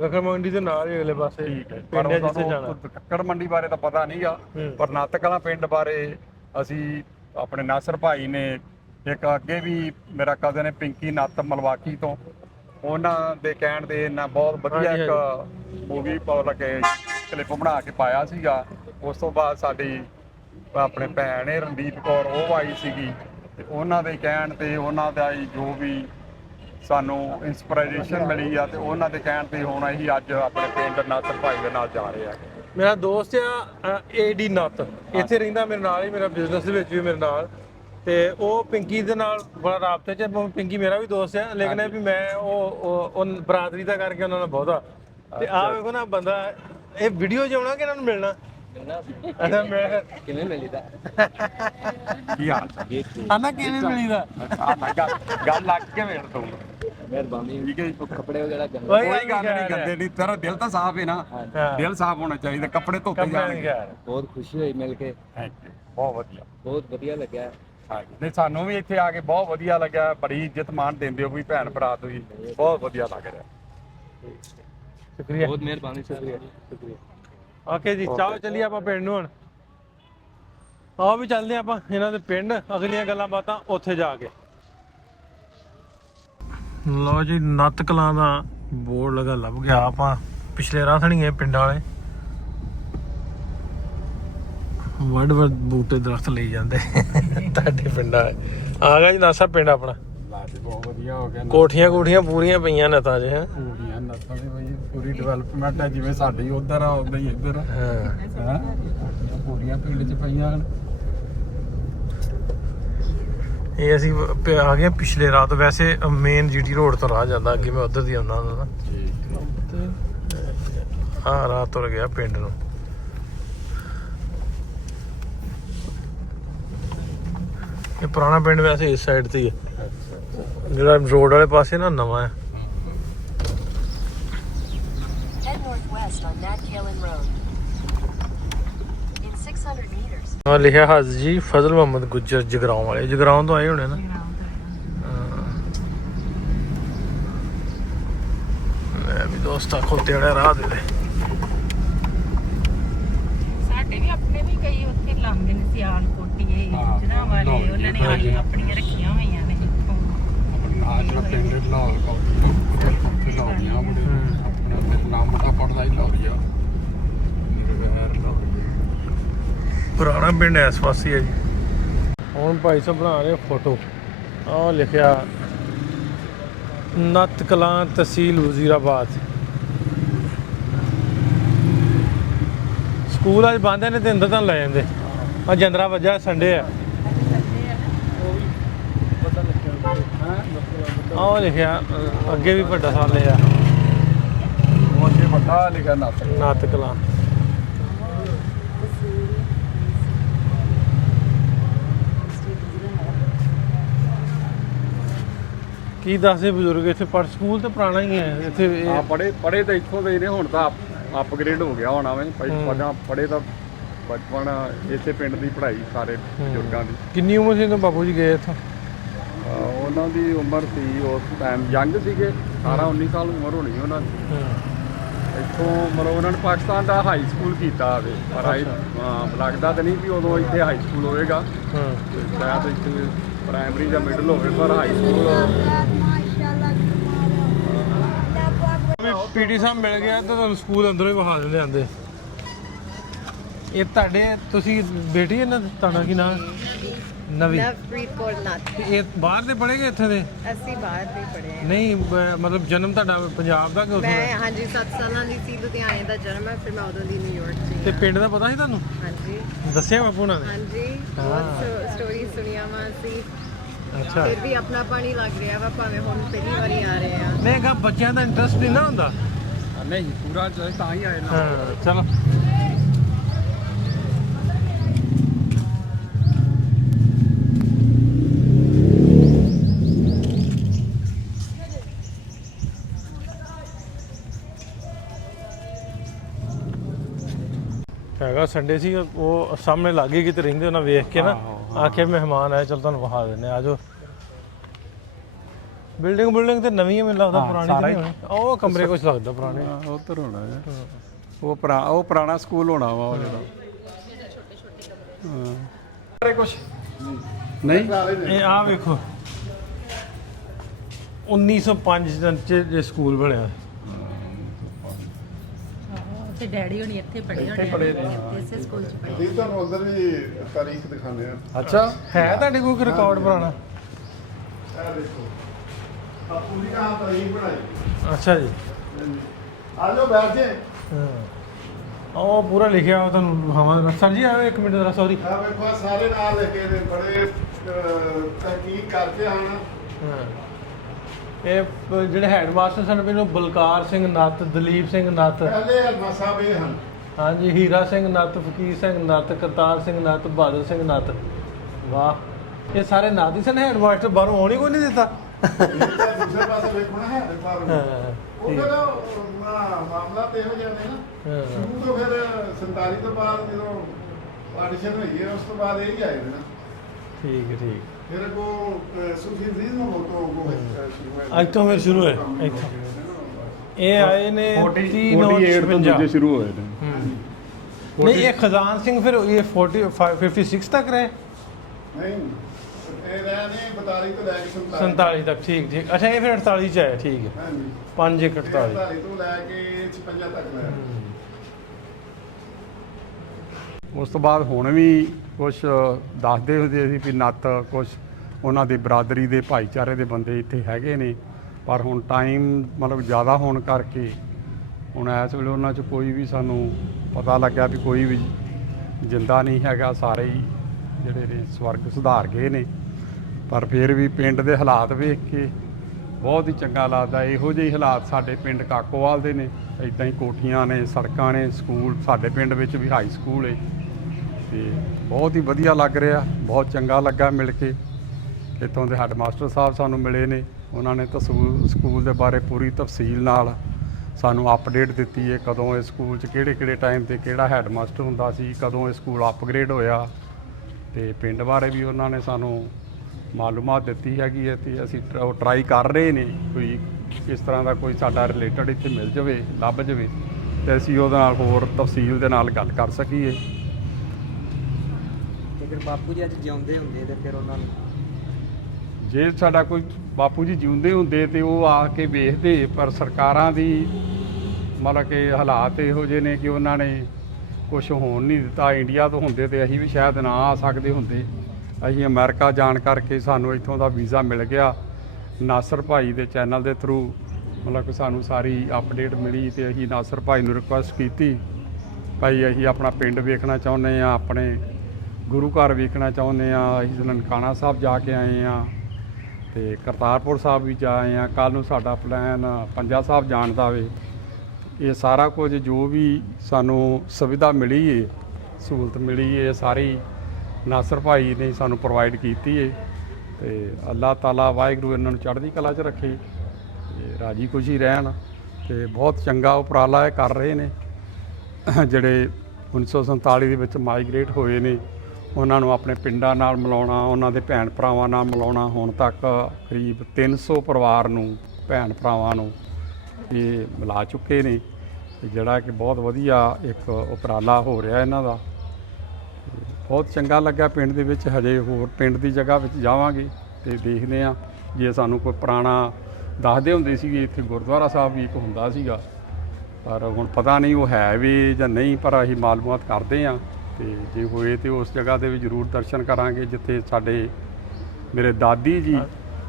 ਗੱਖੜ ਮੰਡੀ ਦੇ ਨਾਲ ਹੀ ਅਗਲੇ ਪਾਸੇ ਠੀਕ ਹੈ। ਪਿੰਡ ਹੈ ਜਿੱਥੇ ਜਾਣਾ। ਗੱਖੜ ਮੰਡੀ ਬਾਰੇ ਤਾਂ ਪਤਾ ਨਹੀਂਗਾ, ਪਰ ਨੱਤ ਕਲਾਂ ਪਿੰਡ ਬਾਰੇ ਅਸੀਂ ਆਪਣੇ ਨਾਸਰ ਭਾਈ ਨੇ, ਇੱਕ ਅੱਗੇ ਵੀ ਮੇਰਾ ਕਜ਼ਨ ਹੈ ਪਿੰਕੀ ਨੱਤ ਮਲਵਾਕੀ ਤੋਂ, ਉਹਨਾਂ ਦੇ ਕਹਿਣ ਦੇ ਇਹਨਾਂ ਬਹੁਤ ਵਧੀਆ ਇੱਕ ਮੂਵੀ ਕਲਿੱਪ ਬਣਾ ਕੇ ਪਾਇਆ ਸੀਗਾ। ਉਸ ਤੋਂ ਬਾਅਦ ਸਾਡੀ ਆਪਣੇ ਭੈਣ ਹੈ ਰਣਦੀਪ ਕੌਰ, ਉਹ ਆਈ ਸੀਗੀ। ਤੇ ਉਹਨਾਂ ਦੇ ਕਹਿਣ ਤੇ, ਉਹਨਾਂ ਦਾ ਜੋ ਵੀ ਸਾਨੂੰ ਇੰਸਪੀਰੇਸ਼ਨ ਮਿਲੀ ਆ, ਤੇ ਉਹਨਾਂ ਦੇ ਕਹਿਣ ਤੇ ਹੁਣ ਅਸੀਂ ਅੱਜ ਆਪਣੇ ਪਿੰਡ ਨਾਸਰ ਭਾਈ ਦੇ ਨਾਲ ਜਾ ਰਹੇ ਆ। ਮੇਰਾ ਦੋਸਤ ਆ ਏਡੀ ਨੱਤ, ਇੱਥੇ ਰਹਿੰਦਾ ਮੇਰੇ ਨਾਲ ਹੀ, ਮੇਰਾ ਬਿਜ਼ਨਸ ਦੇ ਵਿੱਚ ਵੀ ਮੇਰੇ ਨਾਲ। ਤੇ ਉਹ ਪਿੰਕੀ ਦੇ ਨਾਲ ਬੜਾ ਰਾਬਤੇ 'ਚ ਪਿੰਕੀ ਮੇਰਾ ਵੀ ਦੋਸਤ ਆ ਲੇਕਿਨ ਇਹ ਵੀ ਮੈਂ ਉਹ ਬਰਾਦਰੀ ਦਾ ਕਰਕੇ ਉਹਨਾਂ ਨਾਲ ਬਹੁਤਾ ਤੇ ਆਹ ਵੇਖੋ ਨਾ ਬੰਦਾ ਇਹ ਵੀਡੀਓ 'ਚ ਆਉਣਾ ਕਿ ਇਹਨਾਂ ਨੂੰ ਮਿਲਣਾ ਅੱਛਾ ਮੈਂ ਕਿਵੇਂ ਮਿਲੀਦਾ ਕੀ ਹਾਲ ਆਨਾ ਕਿਵੇਂ ਮਿਲੀਦਾ ਗੱਲ ਲੱਗ ਕੇ ਵੇੜ ਤੂੰ ਮਿਹਰਬਾਨੀ ਠੀਕ ਹੈ ਜੀ। ਕੱਪੜੇ ਵਗੈਰਾ ਗੰਦੇ ਕੋਈ ਗੱਲ ਨਹੀਂ ਗੰਦੇ ਨਹੀਂ, ਤੇਰਾ ਦਿਲ ਤਾਂ ਸਾਫ਼ ਹੈ ਨਾ, ਦਿਲ ਸਾਫ਼ ਹੋਣਾ ਚਾਹੀਦਾ, ਕੱਪੜੇ ਧੋਤੇ ਜਾਣਗੇ। ਬਹੁਤ ਖੁਸ਼ੀ ਹੋਈ ਮਿਲ ਕੇ, ਬਹੁਤ ਵਧੀਆ, ਬਹੁਤ ਵਧੀਆ ਲੱਗਿਆ। ਨਹੀਂ ਸਾਨੂੰ ਵੀ ਇੱਥੇ ਆ ਕੇ ਬਹੁਤ ਵਧੀਆ ਲੱਗਿਆ, ਬੜੀ ਇੱਜ਼ਤ ਮਾਣ ਦਿੰਦੇ ਹੋ ਵੀ ਭੈਣ ਭਰਾ ਤੁਸੀਂ, ਬਹੁਤ ਵਧੀਆ ਲੱਗ ਰਿਹਾ। ਸ਼ੁਕਰੀਆ, ਬਹੁਤ ਮਿਹਰਬਾਨੀ, ਸ਼ੁਕਰੀਆ ਸ਼ੁਕਰੀਆ। ਓਕੇ ਜੀ, ਚਾਹੋ ਚੱਲੀਏ ਆਪਾਂ ਪਿੰਡ ਨੂੰ ਹੁਣ। ਆਓ ਵੀ ਚੱਲਦੇ ਆਪਾਂ ਇਹਨਾਂ ਦੇ ਪਿੰਡ, ਅਗਲੀਆਂ ਗੱਲਾਂ ਬਾਤਾਂ ਉੱਥੇ ਜਾ ਕੇ। ਲਓ ਜੀ, ਨੱਤ ਕਲਾਂ ਦਾ ਬੋਰਡ ਲਗਾ ਲੱਭ ਗਿਆ। ਆਪਾਂ ਪਿਛਲੇ ਰਾਹ ਥਣੀਏ ਪਿੰਡਾਂ ਵਾਲੇ ਵੱਡ ਬੂਟੇ ਦਰਖਤ ਲਈ ਜਾਂਦੇ ਤੁਹਾਡੇ ਪਿੰਡਾਂ ਆ ਗਿਆ ਜੀ ਨਾਸਾ ਪਿੰਡ ਆਪਣਾ। ਬਹੁਤ ਵਧੀਆ ਹੋ ਗਿਆ, ਕੋਠੀਆਂ ਪੂਰੀਆਂ ਪਈਆਂ ਨਤਾਂ 'ਚ ਹੈ। ਪੂਰੀਆਂ ਨਸਾਂ ਦੀ ਬਈ ਪੂਰੀ ਡਿਵੈਲਪਮੈਂਟ ਹੈ, ਜਿਵੇਂ ਸਾਡੀ ਉਧਰ ਆ ਉਦਾਂ ਹੀ ਇੱਧਰ ਹਾਂ, ਪੂਰੀਆਂ ਪਿੰਡ 'ਚ ਪਈਆਂ ਹਨ। ਇਹ ਅਸੀਂ ਆ ਗਏ ਪਿਛਲੇ ਰਾਤ। ਵੈਸੇ ਮੇਨ ਜੀਟੀ ਰੋਡ ਤੋਂ ਰਾਹ ਜਾਂਦਾ, ਅੱਗੇ ਮੈਂ ਉਧਰ ਦੀ ਆਉਂਦਾ ਹੁੰਦਾ ਹਾਂ, ਰਾਤ ਤੁਰ ਗਿਆ ਪਿੰਡ ਨੂੰ। ਇਹ ਪੁਰਾਣਾ ਪਿੰਡ ਵੈਸੇ ਇਸ ਸਾਈਡ ਤੇ ਹੀ ਹੈ, ਜਿਹੜਾ ਰੋਡ ਵਾਲੇ ਪਾਸੇ ਨਾ ਨਵਾਂ ਹੈ। ਹਾਂ, ਲਿਖਿਆ ਹਾਜੀ ਫਜ਼ਲ ਮੁਹੰਮਦ ਗੁੱਜਰ, ਜਗਰਾਉਂ ਵਾਲੇ। ਜਗਰਾਉਂ ਤੋਂ ਆਏ ਹੋਣੇ ਨਾ। ਮੈਂ ਵੀ ਦੋਸਤਾਂ ਖੋਤੇ ਵਾਲਾ ਰਾਹ ਦੇ ਸਾਡੇ ਵੀ ਆਪਣੇ ਵੀ ਕਈ ਉੱਥੇ ਲਾਉਂਦੇ ਨੇ ਸਿਆਲ ਕੋਟੀਏ ਜਿਹਨਾਂ ਵਾਲੇ ਉਹਨਾਂ ਨੇ ਆਪਣੀਆਂ ਰੱਖੀਆਂ ਹੋਈਆਂ ਨੇ। ਆਪਣਾ ਪਿੰਡ ਲਾਹੌਰ ਕੋਲ ਲਾਉਣੀਆਂ ਆਪਣਾ ਨਾਮ ਦਾ ਪੜਦਾ ਹੀ ਲਾਉਰੀਆ। ਪੁਰਾਣਾ ਪਿੰਡ ਇਸ ਪਾਸੇ ਹੈ ਜੀ। ਹੁਣ ਭਾਈ ਸਾਹਿਬ ਬਣਾ ਰਹੇ ਫੋਟੋ। ਆਹ ਲਿਖਿਆ ਨੱਤ ਕਲਾਂ, ਤਹਿਸੀਲ ਵਜ਼ੀਰਾਬਾਦ। ਸਕੂਲ ਅੱਜ ਬੰਦ ਨੇ ਤੇ ਅੰਦਰ ਤਾਂ ਲੈ ਜਾਂਦੇ। ਆ ਜੰਦਰਾ ਵੱਜਾ, ਸੰਡੇ ਆ। ਆਹ ਲਿਖਿਆ ਅੱਗੇ ਵੀ ਵੱਡਾ ਸਾਲ ਲਿਆ ਉਹ ਅੱਗੇ ਵੱਡਾ ਲਿਖਿਆ ਨੱਤ ਕਲਾਂ। ਕੀ ਦੱਸਦੇ ਬਜ਼ੁਰਗ, ਇੱਥੇ ਪਰ ਸਕੂਲ ਤਾਂ ਪੁਰਾਣਾ ਹੀ ਹੈ ਇੱਥੇ। ਹਾਂ, ਪੜੇ ਤਾਂ ਇੱਥੋਂ ਦੇ ਨੇ, ਹੁਣ ਤਾਂ ਅਪਗ੍ਰੇਡ ਹੋ ਗਿਆ ਹੋਣਾ ਵੇ। ਪਹਿਲਾਂ ਪੜੇ ਤਾਂ ਬਚਪਨ ਇਸੇ ਪਿੰਡ ਦੀ ਪੜ੍ਹਾਈ ਸਾਰੇ ਬਜ਼ੁਰਗਾਂ ਦੀ। ਕਿੰਨੀ ਉਮਰ ਸੀ ਜਦੋਂ ਬਾਪੂ ਜੀ ਗਏ ਇੱਥੋਂ? ਉਹਨਾਂ ਦੀ ਉਮਰ ਸੀ ਉਸ ਟਾਈਮ ਯੰਗ ਸੀਗੇ, 18-19 ਸਾਲ ਉਮਰ ਹੋਣੀ ਉਹਨਾਂ ਦੀ। ਇੱਥੋਂ ਮਤਲਬ ਉਹਨਾਂ ਨੇ ਪਾਕਿਸਤਾਨ ਦਾ ਹਾਈ ਸਕੂਲ ਕੀਤਾ ਹੋਵੇ, ਪਰ ਲੱਗਦਾ ਤਾਂ ਨਹੀਂ ਵੀ ਉਦੋਂ ਇੱਥੇ ਹਾਈ ਸਕੂਲ ਹੋਵੇਗਾ। ਸ਼ਾਇਦ ਇੱਥੇ ਪ੍ਰਾਇਮਰੀ ਜਾਂ ਮਿਡਲ ਹੋਵੇ, ਪਰ ਹਾਈ ਸਕੂਲ। ਪੀਟੀ ਸਾਹਿਬ ਮਿਲ ਗਿਆ ਤਾਂ ਤੁਹਾਨੂੰ ਸਕੂਲ ਅੰਦਰੋਂ ਹੀ ਵਿਖਾ ਦਿੰਦੇ ਆਂਦੇ। ਇਹ ਤੁਹਾਡੇ, ਤੁਸੀਂ ਬੇਟੀ ਹੈ ਨਾ, ਤੁਹਾਡਾ ਕੀ ਨਾਮ? ਨਵੀਂ। ਨਵਪ੍ਰੀਤ ਕੌਰ ਨੱਤ। ਇਹ ਬਾਹਰ ਦੇ ਪੜ੍ਹੇਗੇ ਇੱਥੇ ਦੇ? ਅਸੀਂ ਬਾਹਰ ਦੇ ਪੜ੍ਹੇ ਹਾਂ। ਨਹੀਂ ਮਤਲਬ ਜਨਮ ਤੁਹਾਡਾ ਪੰਜਾਬ ਦਾ ਕਿ ਉੱਥੋਂ ਮੈਂ ਦਾ? ਹਾਂਜੀ 7 ਸਾਲਾਂ ਦੀ ਸੀ, ਲੁਧਿਆਣੇ ਦਾ ਜਨਮ ਹੈ, ਫਿਰ ਮੈਂ ਉਦੋਂ ਦੀ ਨਿਊਯਾਰਕ ਚ ਤੇ ਪਿੰਡ ਦਾ ਪਤਾ ਸੀ ਤੁਹਾਨੂੰ? ਹਾਂਜੀ ਦੱਸਿਆ ਬਾਪੂ ਉਹਨਾਂ ਨੇ? ਹਾਂਜੀ, ਬਹੁਤ ਸਟੋਰੀ ਸੁਣੀਆਂ ਵਾ ਅਸੀਂ। ਅੱਛਾ, ਫਿਰ ਵੀ ਆਪਣਾ ਪਾਣੀ ਲੱਗ ਰਿਹਾ ਵਾ, ਭਾਵੇਂ ਹੁਣ ਪਹਿਲੀ ਵਾਰੀ ਆ ਰਹੇ ਆ। ਨਹੀਂ ਗਾ, ਬੱਚਿਆਂ ਦਾ ਇੰਟਰਸਟ ਨਹੀਂ ਨਾ ਹੁੰਦਾ। ਨਹੀਂ ਪੂਰਾ ਤਾਂ ਹੀ ਆਏ ਨਾ। ਹਾਂ, ਚਲੋ। ਹੈਗਾ ਸੰਡੇ ਸੀ, ਉਹ ਸਾਹਮਣੇ ਲਾਗੇ ਕਿਤੇ ਰਹਿੰਦੇ, ਉਹਨਾਂ ਵੇਖ ਕੇ ਨਾ ਆਖਿਆ ਮਹਿਮਾਨ ਆਏ, ਚਲ ਤੁਹਾਨੂੰ ਵਿਖਾ ਦਿੰਦੇ ਆ ਜਾਓ। ਬਿਲਡਿੰਗ ਤੇ ਨਵੀਂ ਹੈ ਮੈਨੂੰ ਲੱਗਦਾ, ਪੁਰਾਣੀ ਤਾਂ ਨਹੀਂ ਹੋਣੀ। ਉਹ ਕਮਰੇ ਕੁਝ ਲੱਗਦਾ ਪੁਰਾਣੇ। ਉੱਧਰ ਹੋਣਾ ਹੈ ਉਹ ਪੁਰਾਣਾ ਸਕੂਲ ਹੋਣਾ ਵਾ ਉਹ ਜਿਹੜਾ। ਹਾਂ ਕੁਝ ਨਹੀਂ। ਇਹ ਆ ਵੇਖੋ 1905 ਚ ਇਹ ਸਕੂਲ ਬਣਿਆ। ਤੇ ਡੈਡੀ ਹੋਣੀ ਇੱਥੇ ਪੜ੍ਹੇ ਹੋਣੇ, ਇਸੇ ਸਕੂਲ ਚ ਪੜ੍ਹੇ। ਇਹ ਤੁਹਾਨੂੰ ਅੰਦਰ ਵੀ ਤਾਰੀਖ ਦਿਖਾਉਂਦੇ ਆ। ਅੱਛਾ, ਹੈ ਤੁਹਾਡੇ ਕੋਲ ਰਿਕਾਰਡ ਪੁਰਾਣਾ? ਇਹ ਦੇਖੋ ਆ ਪੂਰੀ ਕਹਾਂ ਤਾਰੀਖ ਬਣਾਈ। ਅੱਛਾ ਜੀ, ਆ ਜਾਓ ਬੈਠ ਜੇ। ਹਾਂ, ਉਹ ਪੂਰਾ ਲਿਖਿਆ ਹੋਇਆ ਤੁਹਾਨੂੰ ਵਿਖਾਵਾਂਗਾ। ਸਰ ਜੀ ਆਓ ਇੱਕ ਮਿੰਟ ਜ਼ਰਾ, ਸੌਰੀ। ਆ ਵੇਖੋ ਆਹ ਸਾਰੇ ਨਾਲ ਲੱਗੇ ਨੇ, ਬੜੇ ਤਹਿਕੀਕ ਕਰਕੇ ਆਣਾ। ਹਾਂ ਇਹ ਜਿਹੜੇ ਹੈਡਮਾਸਟਰ ਸਨ ਮੈਨੂੰ ਬਲਕਾਰ ਸਿੰਘ ਨੱਤ, ਦਲੀਪ ਸਿੰਘ ਨੱਤ, ਪਹਿਲੇ ਹਰਮਾ ਸਾਹਿਬ ਇਹ ਹਨ। ਹਾਂਜੀ ਹੀਰਾ ਸਿੰਘ ਨੱਤ, ਫਕੀਰ ਸਿੰਘ ਨੱਤ, ਕਰਤਾਰ ਸਿੰਘ ਨੱਤ, ਬਹਾਦਰ ਸਿੰਘ ਨੱਤ। ਵਾਹ ਇਹ ਸਾਰੇ ਨੱਤ ਹੀ ਸਨ। ਹੈਡਮਾਸਟਰ ਬਾਹਰੋਂ ਆਉਣ ਹੀ ਕੋਈ ਨਹੀਂ ਦਿੱਤਾ। ਦੂਸਰੇ ਪਾਸੇ ਵੇਖਣਾ ਹੈ ਪਰ ਹਾਂ ਉਹ ਫਿਰ ਮਾਮਲਾ ਤੇ ਇਹੋ ਜਿਹਾ ਨੇ ਨਾ ਹਾਂ ਸ਼ੁਰੂ ਤੋਂ ਫਿਰ 47 ਤੋਂ ਬਾਅਦ ਜਦੋਂ ਪਾਰਟੀਸ਼ਨ ਹੋਈ ਹੈ ਉਸ ਤੋਂ ਬਾਅਦ ਇਹ ਹੀ ਆਏ ਨੇ ਨਾ। ਠੀਕ ਹੈ ਠੀਕ। ਫਿਰ ਕੋ ਸੁਖੀ ਫਰੀਜ਼ ਨੂੰ ਅੱਜ ਤੋਂ ਫਿਰ ਸ਼ੁਰੂ ਹੈ ਇੱਥੋਂ। ਇਹ ਆਏ ਨੇ 30 ਨੌਂ 56 ਸ਼ੁਰੂ ਹੋਏ ਨੇ। ਨਹੀਂ ਇਹ ਖਜ਼ਾਨ ਸਿੰਘ ਫਿਰ ਇਹ 56 ਤੱਕ ਰਹੇ। ਨਹੀਂ ਇਹ ਰਹੇ ਨੇ 42 ਤੋਂ ਲੈ ਕੇ 47 ਤੱਕ। ਠੀਕ ਠੀਕ। ਅੱਛਾ ਇਹ ਫਿਰ 48 ਚ ਆਇਆ। ਠੀਕ ਹੈ। ਹਾਂਜੀ 5 1 48। 42 ਤੋਂ ਲੈ ਕੇ 56 ਤੱਕ ਲੈ। ਉਸ ਤੋਂ ਬਾਅਦ ਹੁਣ ਵੀ ਕੁਝ ਦੱਸਦੇ ਹੁੰਦੇ ਸੀ ਵੀ ਨੱਤ ਕੁਝ ਉਹਨਾਂ ਦੇ ਬਰਾਦਰੀ ਦੇ ਭਾਈਚਾਰੇ ਦੇ ਬੰਦੇ ਇੱਥੇ ਹੈਗੇ ਨੇ, ਪਰ ਹੁਣ ਟਾਈਮ ਮਤਲਬ ਜ਼ਿਆਦਾ ਹੋਣ ਕਰਕੇ ਹੁਣ ਇਸ ਵੇਲੇ ਉਹਨਾਂ 'ਚ ਕੋਈ ਵੀ ਸਾਨੂੰ ਪਤਾ ਲੱਗਿਆ ਵੀ ਕੋਈ ਵੀ ਜਿੰਦਾ ਨਹੀਂ ਹੈਗਾ। ਸਾਰੇ ਹੀ ਜਿਹੜੇ ਨੇ ਸਵਰਗ ਸੁਧਾਰ ਗਏ ਨੇ। ਪਰ ਫਿਰ ਵੀ ਪਿੰਡ ਦੇ ਹਾਲਾਤ ਵੇਖ ਕੇ ਬਹੁਤ ਹੀ ਚੰਗਾ ਲੱਗਦਾ। ਇਹੋ ਜਿਹੇ ਹਾਲਾਤ ਸਾਡੇ ਪਿੰਡ ਕਾਕੋਵਾਲ ਦੇ ਨੇ। ਇੱਦਾਂ ਹੀ ਕੋਠੀਆਂ ਨੇ, ਸੜਕਾਂ ਨੇ, ਸਕੂਲ ਸਾਡੇ ਪਿੰਡ ਵਿੱਚ ਵੀ ਹਾਈ ਸਕੂਲ ਹੈ ਤੇ ਬਹੁਤ ਹੀ ਵਧੀਆ ਲੱਗ ਰਿਹਾ। ਬਹੁਤ ਚੰਗਾ ਲੱਗਾ ਮਿਲ ਕੇ। ਇੱਥੋਂ ਦੇ ਹੈੱਡ ਮਾਸਟਰ ਸਾਹਿਬ ਸਾਨੂੰ ਮਿਲੇ ਨੇ। ਉਹਨਾਂ ਨੇ ਤਾਂ ਸਕੂਲ ਦੇ ਬਾਰੇ ਪੂਰੀ ਤਫਸੀਲ ਨਾਲ ਸਾਨੂੰ ਅਪਡੇਟ ਦਿੱਤੀ ਹੈ। ਕਦੋਂ ਇਹ ਸਕੂਲ 'ਚ ਕਿਹੜੇ ਟਾਈਮ ਤੇ ਕਿਹੜਾ ਹੈੱਡ ਮਾਸਟਰ ਹੁੰਦਾ ਸੀ, ਕਦੋਂ ਇਹ ਸਕੂਲ ਅਪਗ੍ਰੇਡ ਹੋਇਆ ਤੇ ਪਿੰਡ ਬਾਰੇ ਵੀ ਉਹਨਾਂ ਨੇ ਸਾਨੂੰ ਮਾਲੂਮਾਤ ਦਿੱਤੀ ਹੈਗੀ ਹੈ ਤੇ ਅਸੀਂ ਉਹ ਟਰਾਈ ਕਰ ਰਹੇ ਨੇ ਕੋਈ ਇਸ ਤਰ੍ਹਾਂ ਦਾ ਕੋਈ ਸਾਡਾ ਰਿਲੇਟਡ ਇੱਥੇ ਮਿਲ ਜਾਵੇ, ਲੱਭ ਜਾਵੇ ਤੇ ਅਸੀਂ ਉਹਦੇ ਨਾਲ ਹੋਰ ਤਫਸੀਲ ਦੇ ਨਾਲ ਗੱਲ ਕਰ ਸਕੀਏ। ਜੇਕਰ ਬਾਪੂ ਜੀ ਅੱਜ ਜਿਉਂਦੇ ਹੁੰਦੇ ਤੇ ਫਿਰ ਉਹਨਾਂ ਨੂੰ ਜੇ ਸਾਡਾ ਕੋਈ ਬਾਪੂ ਜੀ ਜਿਉਂਦੇ ਹੁੰਦੇ ਤੇ ਉਹ ਆ ਕੇ ਵੇਖਦੇ, ਪਰ ਸਰਕਾਰਾਂ ਦੀ ਮਤਲਬ ਕਿ ਹਾਲਾਤ ਇਹੋ ਜਿਹੇ ਨੇ ਕਿ ਉਹਨਾਂ ਨੇ ਕੁਝ ਹੋਣ ਨਹੀਂ ਦਿੱਤਾ। ਇੰਡੀਆ ਤੋਂ ਹੁੰਦੇ ਤੇ ਅਸੀਂ ਵੀ ਸ਼ਾਇਦ ਨਾ ਆ ਸਕਦੇ ਹੁੰਦੇ। ਅਸੀਂ ਅਮਰੀਕਾ ਜਾਣ ਕਰਕੇ ਸਾਨੂੰ ਇੱਥੋਂ ਦਾ ਵੀਜ਼ਾ ਮਿਲ ਗਿਆ। ਨਾਸਰ ਭਾਈ ਦੇ ਚੈਨਲ ਦੇ ਥਰੂ ਮਤਲਬ ਕਿ ਸਾਨੂੰ ਸਾਰੀ ਅਪਡੇਟ ਮਿਲੀ ਤੇ ਅਸੀਂ ਨਾਸਰ ਭਾਈ ਨੂੰ ਰਿਕੁਐਸਟ ਕੀਤੀ, ਭਾਈ ਅਸੀਂ ਆਪਣਾ ਪਿੰਡ ਵੇਖਣਾ ਚਾਹੁੰਦੇ ਹਾਂ, ਆਪਣੇ ਗੁਰੂ ਘਰ ਵੇਖਣਾ ਚਾਹੁੰਦੇ ਹਾਂ। ਅਸੀਂ ਨਨਕਾਣਾ ਸਾਹਿਬ ਜਾ ਕੇ ਆਏ ਹਾਂ ਤੇ ਕਰਤਾਰਪੁਰ ਸਾਹਿਬ ਵੀ ਜਾ ਆਏ ਹਾਂ। ਕੱਲ੍ਹ ਨੂੰ ਸਾਡਾ ਪਲਾਨ ਪੰਜਾ ਸਾਹਿਬ ਜਾਣ ਦਾ ਵੇ। ਇਹ ਸਾਰਾ ਕੁਝ ਜੋ ਵੀ ਸਾਨੂੰ ਸੁਵਿਧਾ ਮਿਲੀ ਹੈ, ਸਹੂਲਤ ਮਿਲੀ ਹੈ, ਸਾਰੀ ਨਾਸਰ ਭਾਈ ਨੇ ਸਾਨੂੰ ਪ੍ਰੋਵਾਈਡ ਕੀਤੀ ਹੈ ਤੇ ਅੱਲਾਹ ਤਾਲਾ ਵਾਹਿਗੁਰੂ ਇਹਨਾਂ ਨੂੰ ਚੜ੍ਹਦੀ ਕਲਾ 'ਚ ਰੱਖੇ ਤੇ ਰਾਜੀ ਖੁਸ਼ੀ ਰਹਿਣ। ਤੇ ਬਹੁਤ ਚੰਗਾ ਉਪਰਾਲਾ ਇਹ ਕਰ ਰਹੇ ਨੇ। ਜਿਹੜੇ 1947 ਦੇ ਵਿੱਚ ਮਾਈਗ੍ਰੇਟ ਹੋਏ ਨੇ ਉਹਨਾਂ ਨੂੰ ਆਪਣੇ ਪਿੰਡਾਂ ਨਾਲ ਮਿਲਾਉਣਾ, ਉਹਨਾਂ ਦੇ ਭੈਣ ਭਰਾਵਾਂ ਨਾਲ ਮਿਲਾਉਣਾ। ਹੁਣ ਤੱਕ ਕਰੀਬ 300 ਪਰਿਵਾਰ ਨੂੰ, ਭੈਣ ਭਰਾਵਾਂ ਨੂੰ ਇਹ ਮਿਲਾ ਚੁੱਕੇ ਨੇ, ਜਿਹੜਾ ਕਿ ਬਹੁਤ ਵਧੀਆ ਇੱਕ ਉਪਰਾਲਾ ਹੋ ਰਿਹਾ ਇਹਨਾਂ ਦਾ। ਬਹੁਤ ਚੰਗਾ ਲੱਗਾ ਪਿੰਡ ਦੇ ਵਿੱਚ। ਹਜੇ ਹੋਰ ਪਿੰਡ ਦੀ ਜਗ੍ਹਾ ਵਿੱਚ ਜਾਵਾਂਗੇ ਤੇ ਦੇਖਦੇ ਹਾਂ ਜੇ ਸਾਨੂੰ ਕੋਈ ਪੁਰਾਣਾ ਦੱਸਦੇ ਹੁੰਦੇ ਸੀਗੇ ਇੱਥੇ ਗੁਰਦੁਆਰਾ ਸਾਹਿਬ ਵੀ ਇੱਕ ਹੁੰਦਾ ਸੀਗਾ, ਪਰ ਹੁਣ ਪਤਾ ਨਹੀਂ ਉਹ ਹੈ ਵੀ ਜਾਂ ਨਹੀਂ, ਪਰ ਅਸੀਂ ਮਾਲੂਮਾਤ ਕਰਦੇ ਹਾਂ ਤੇ ਜੇ ਹੋਏ ਤੇ ਉਸ ਜਗ੍ਹਾ ਦੇ ਵੀ ਜ਼ਰੂਰ ਦਰਸ਼ਨ ਕਰਾਂਗੇ ਜਿੱਥੇ ਸਾਡੇ ਮੇਰੇ ਦਾਦੀ ਜੀ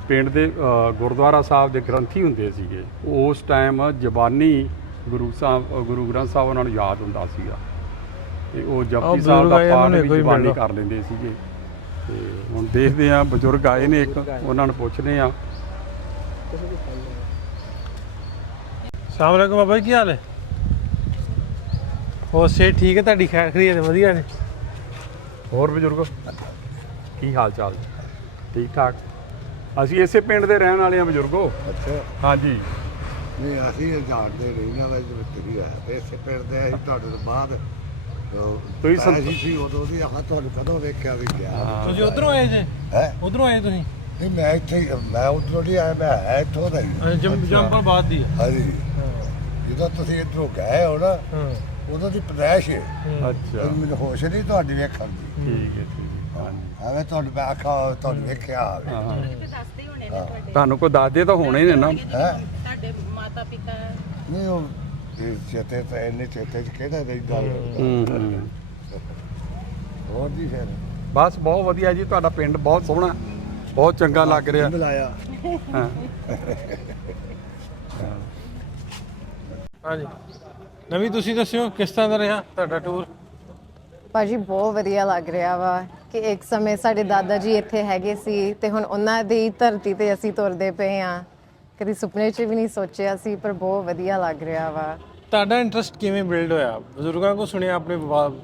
ਪਿੰਡ ਦੇ ਗੁਰਦੁਆਰਾ ਸਾਹਿਬ ਦੇ ਗ੍ਰੰਥੀ ਹੁੰਦੇ ਸੀਗੇ। ਉਸ ਟਾਈਮ ਜ਼ਬਾਨੀ ਗੁਰੂ ਗ੍ਰੰਥ ਸਾਹਿਬ ਉਹਨਾਂ ਨੂੰ ਯਾਦ ਹੁੰਦਾ ਸੀਗਾ ਤੇ ਉਹ ਜਪਜੀ ਸਾਹਿਬ ਦਾ ਪਾਠ ਵੀ ਜ਼ਬਾਨੀ ਕਰ ਲੈਂਦੇ ਸੀਗੇ। ਤੇ ਹੁਣ ਦੇਖਦੇ ਹਾਂ, ਬਜ਼ੁਰਗ ਆਏ ਨੇ ਇੱਕ, ਉਹਨਾਂ ਨੂੰ ਪੁੱਛਦੇ ਹਾਂ। ਸਲਾਮ ਅਲੈਕੁਮ ਬਾਬਾ ਜੀ, ਕੀ ਹਾਲ ਹੈ? ਹੋਰ ਸੇ ਠੀਕ ਹੈ? ਤੁਹਾਡੀ ਖੈਰ ਖਰੀਦ ਵਧੀਆ ਨੇ? ਹੋਰ ਬਜ਼ੁਰਗੋ ਕੀ ਹਾਲ ਚਾਲ? ਠੀਕ ਠਾਕ। ਅਸੀਂ ਇਸੇ ਪਿੰਡ ਦੇ ਰਹਿਣ ਵਾਲੇ ਹਾਂ ਬਜ਼ੁਰਗੋ। ਅੱਛਾ ਹਾਂਜੀ। ਨਹੀਂ ਅਸੀਂ ਜਾਣਦੇ ਨਹੀਂ ਨਾ ਵਿੱਚ ਵੀ ਆਇਆ ਤੇ ਇਸੇ ਪਿੰਡ ਦੇ ਅਸੀਂ ਤੁਹਾਡੇ ਤੋਂ ਬਾਅਦ ਤੁਸੀਂ ਅਸੀਂ ਸੀ ਉਦੋਂ ਦੀ ਆਹ ਤੁਹਾਨੂੰ ਕਦੋਂ ਵੇਖਿਆ ਵੀ ਗਿਆ। ਤੁਸੀਂ ਉਧਰੋਂ ਆਏ ਜੇ? ਹੈ ਉਧਰੋਂ ਆਏ ਤੁਸੀਂ? ਨਹੀਂ ਮੈਂ ਇੱਥੇ ਮੈਂ ਉਧਰੋਂ ਨਹੀਂ ਆਇਆ, ਮੈਂ ਹੈ ਇੱਥੋਂ ਦਾ ਹੀ। ਜੰਪਰ ਬਾਅਦ ਦੀ ਹੈ। ਹਾਂਜੀ ਜਦੋਂ ਤੁਸੀਂ ਇੱਧਰੋਂ ਗਏ ਹੋ ਨਾ ਉਦੋਂ ਦੀ ਪਦੈਸ਼ ਹੈ। ਅੱਛਾ ਮੈਨੂੰ ਹੋਸ਼ ਨਹੀਂ ਤੁਹਾਡੀ ਵੇਖਣ ਦੀ। ਠੀਕ ਹੈ ਠੀਕ ਹੈ। ਹਾਂਜੀ ਐਵੇਂ ਤੁਹਾਨੂੰ ਮੈਂ ਆਖਾਂ ਤੁਹਾਨੂੰ ਵੇਖਿਆ ਹੋਵੇ। ਹਾਂ ਦੱਸਦੇ ਹੋਣੇ ਨੇ ਤੁਹਾਡੇ ਤੁਹਾਨੂੰ ਕੋਈ ਦੱਸਦੇ ਤਾਂ ਹੋਣੇ ਨੇ ਨਾ। ਹੈ ਤੁਹਾਡੇ ਮਾਤਾ ਪਿਤਾ ਨਹੀਂ ਉਹ ਇਹ ਚੇਤੇ ਤਾਂ ਇੰਨੇ ਚੇਤੇ ਚ ਕਿਹਦਾ ਰਹੀ ਗੱਲ। ਹੋਰ ਜੀ ਫਿਰ ਬਸ ਬਹੁਤ ਵਧੀਆ ਜੀ। ਤੁਹਾਡਾ ਪਿੰਡ ਬਹੁਤ ਸੋਹਣਾ, ਬਹੁਤ ਚੰਗਾ ਲੱਗ ਰਿਹਾ। ਬੁਲਾਇਆ ਹਾਂ ਹਾਂਜੀ ਨਵੀਂ ਤੁਸੀਂ ਦੱਸਿਓ ਕਿਸ ਤਰ੍ਹਾਂ ਦਾ ਰਿਹਾ ਤੁਹਾਡਾ ਟੂਰ? ਭਾਜੀ ਬਹੁਤ ਵਧੀਆ ਲੱਗ ਰਿਹਾ ਵਾ। ਕਿ ਇੱਕ ਸਮੇਂ ਸਾਡੇ ਦਾਦਾ ਜੀ ਇੱਥੇ ਹੈਗੇ ਸੀ ਤੇ ਹੁਣ ਉਹਨਾਂ ਦੀ ਧਰਤੀ ਤੇ ਅਸੀਂ ਤੁਰਦੇ ਪਏ ਆ। ਕਦੀ ਸੁਪਨੇ 'ਚ ਵੀ ਨਹੀਂ ਸੋਚਿਆ ਸੀ, ਪਰ ਬਹੁਤ ਵਧੀਆ ਲੱਗ ਰਿਹਾ ਵਾ। ਤੁਹਾਡਾ ਇੰਟਰਸਟ ਕਿਵੇਂ ਬਿਲਡ ਹੋਇਆ? ਬਜ਼ੁਰਗਾਂ ਕੋਲ ਸੁਣਿਆ, ਆਪਣੇ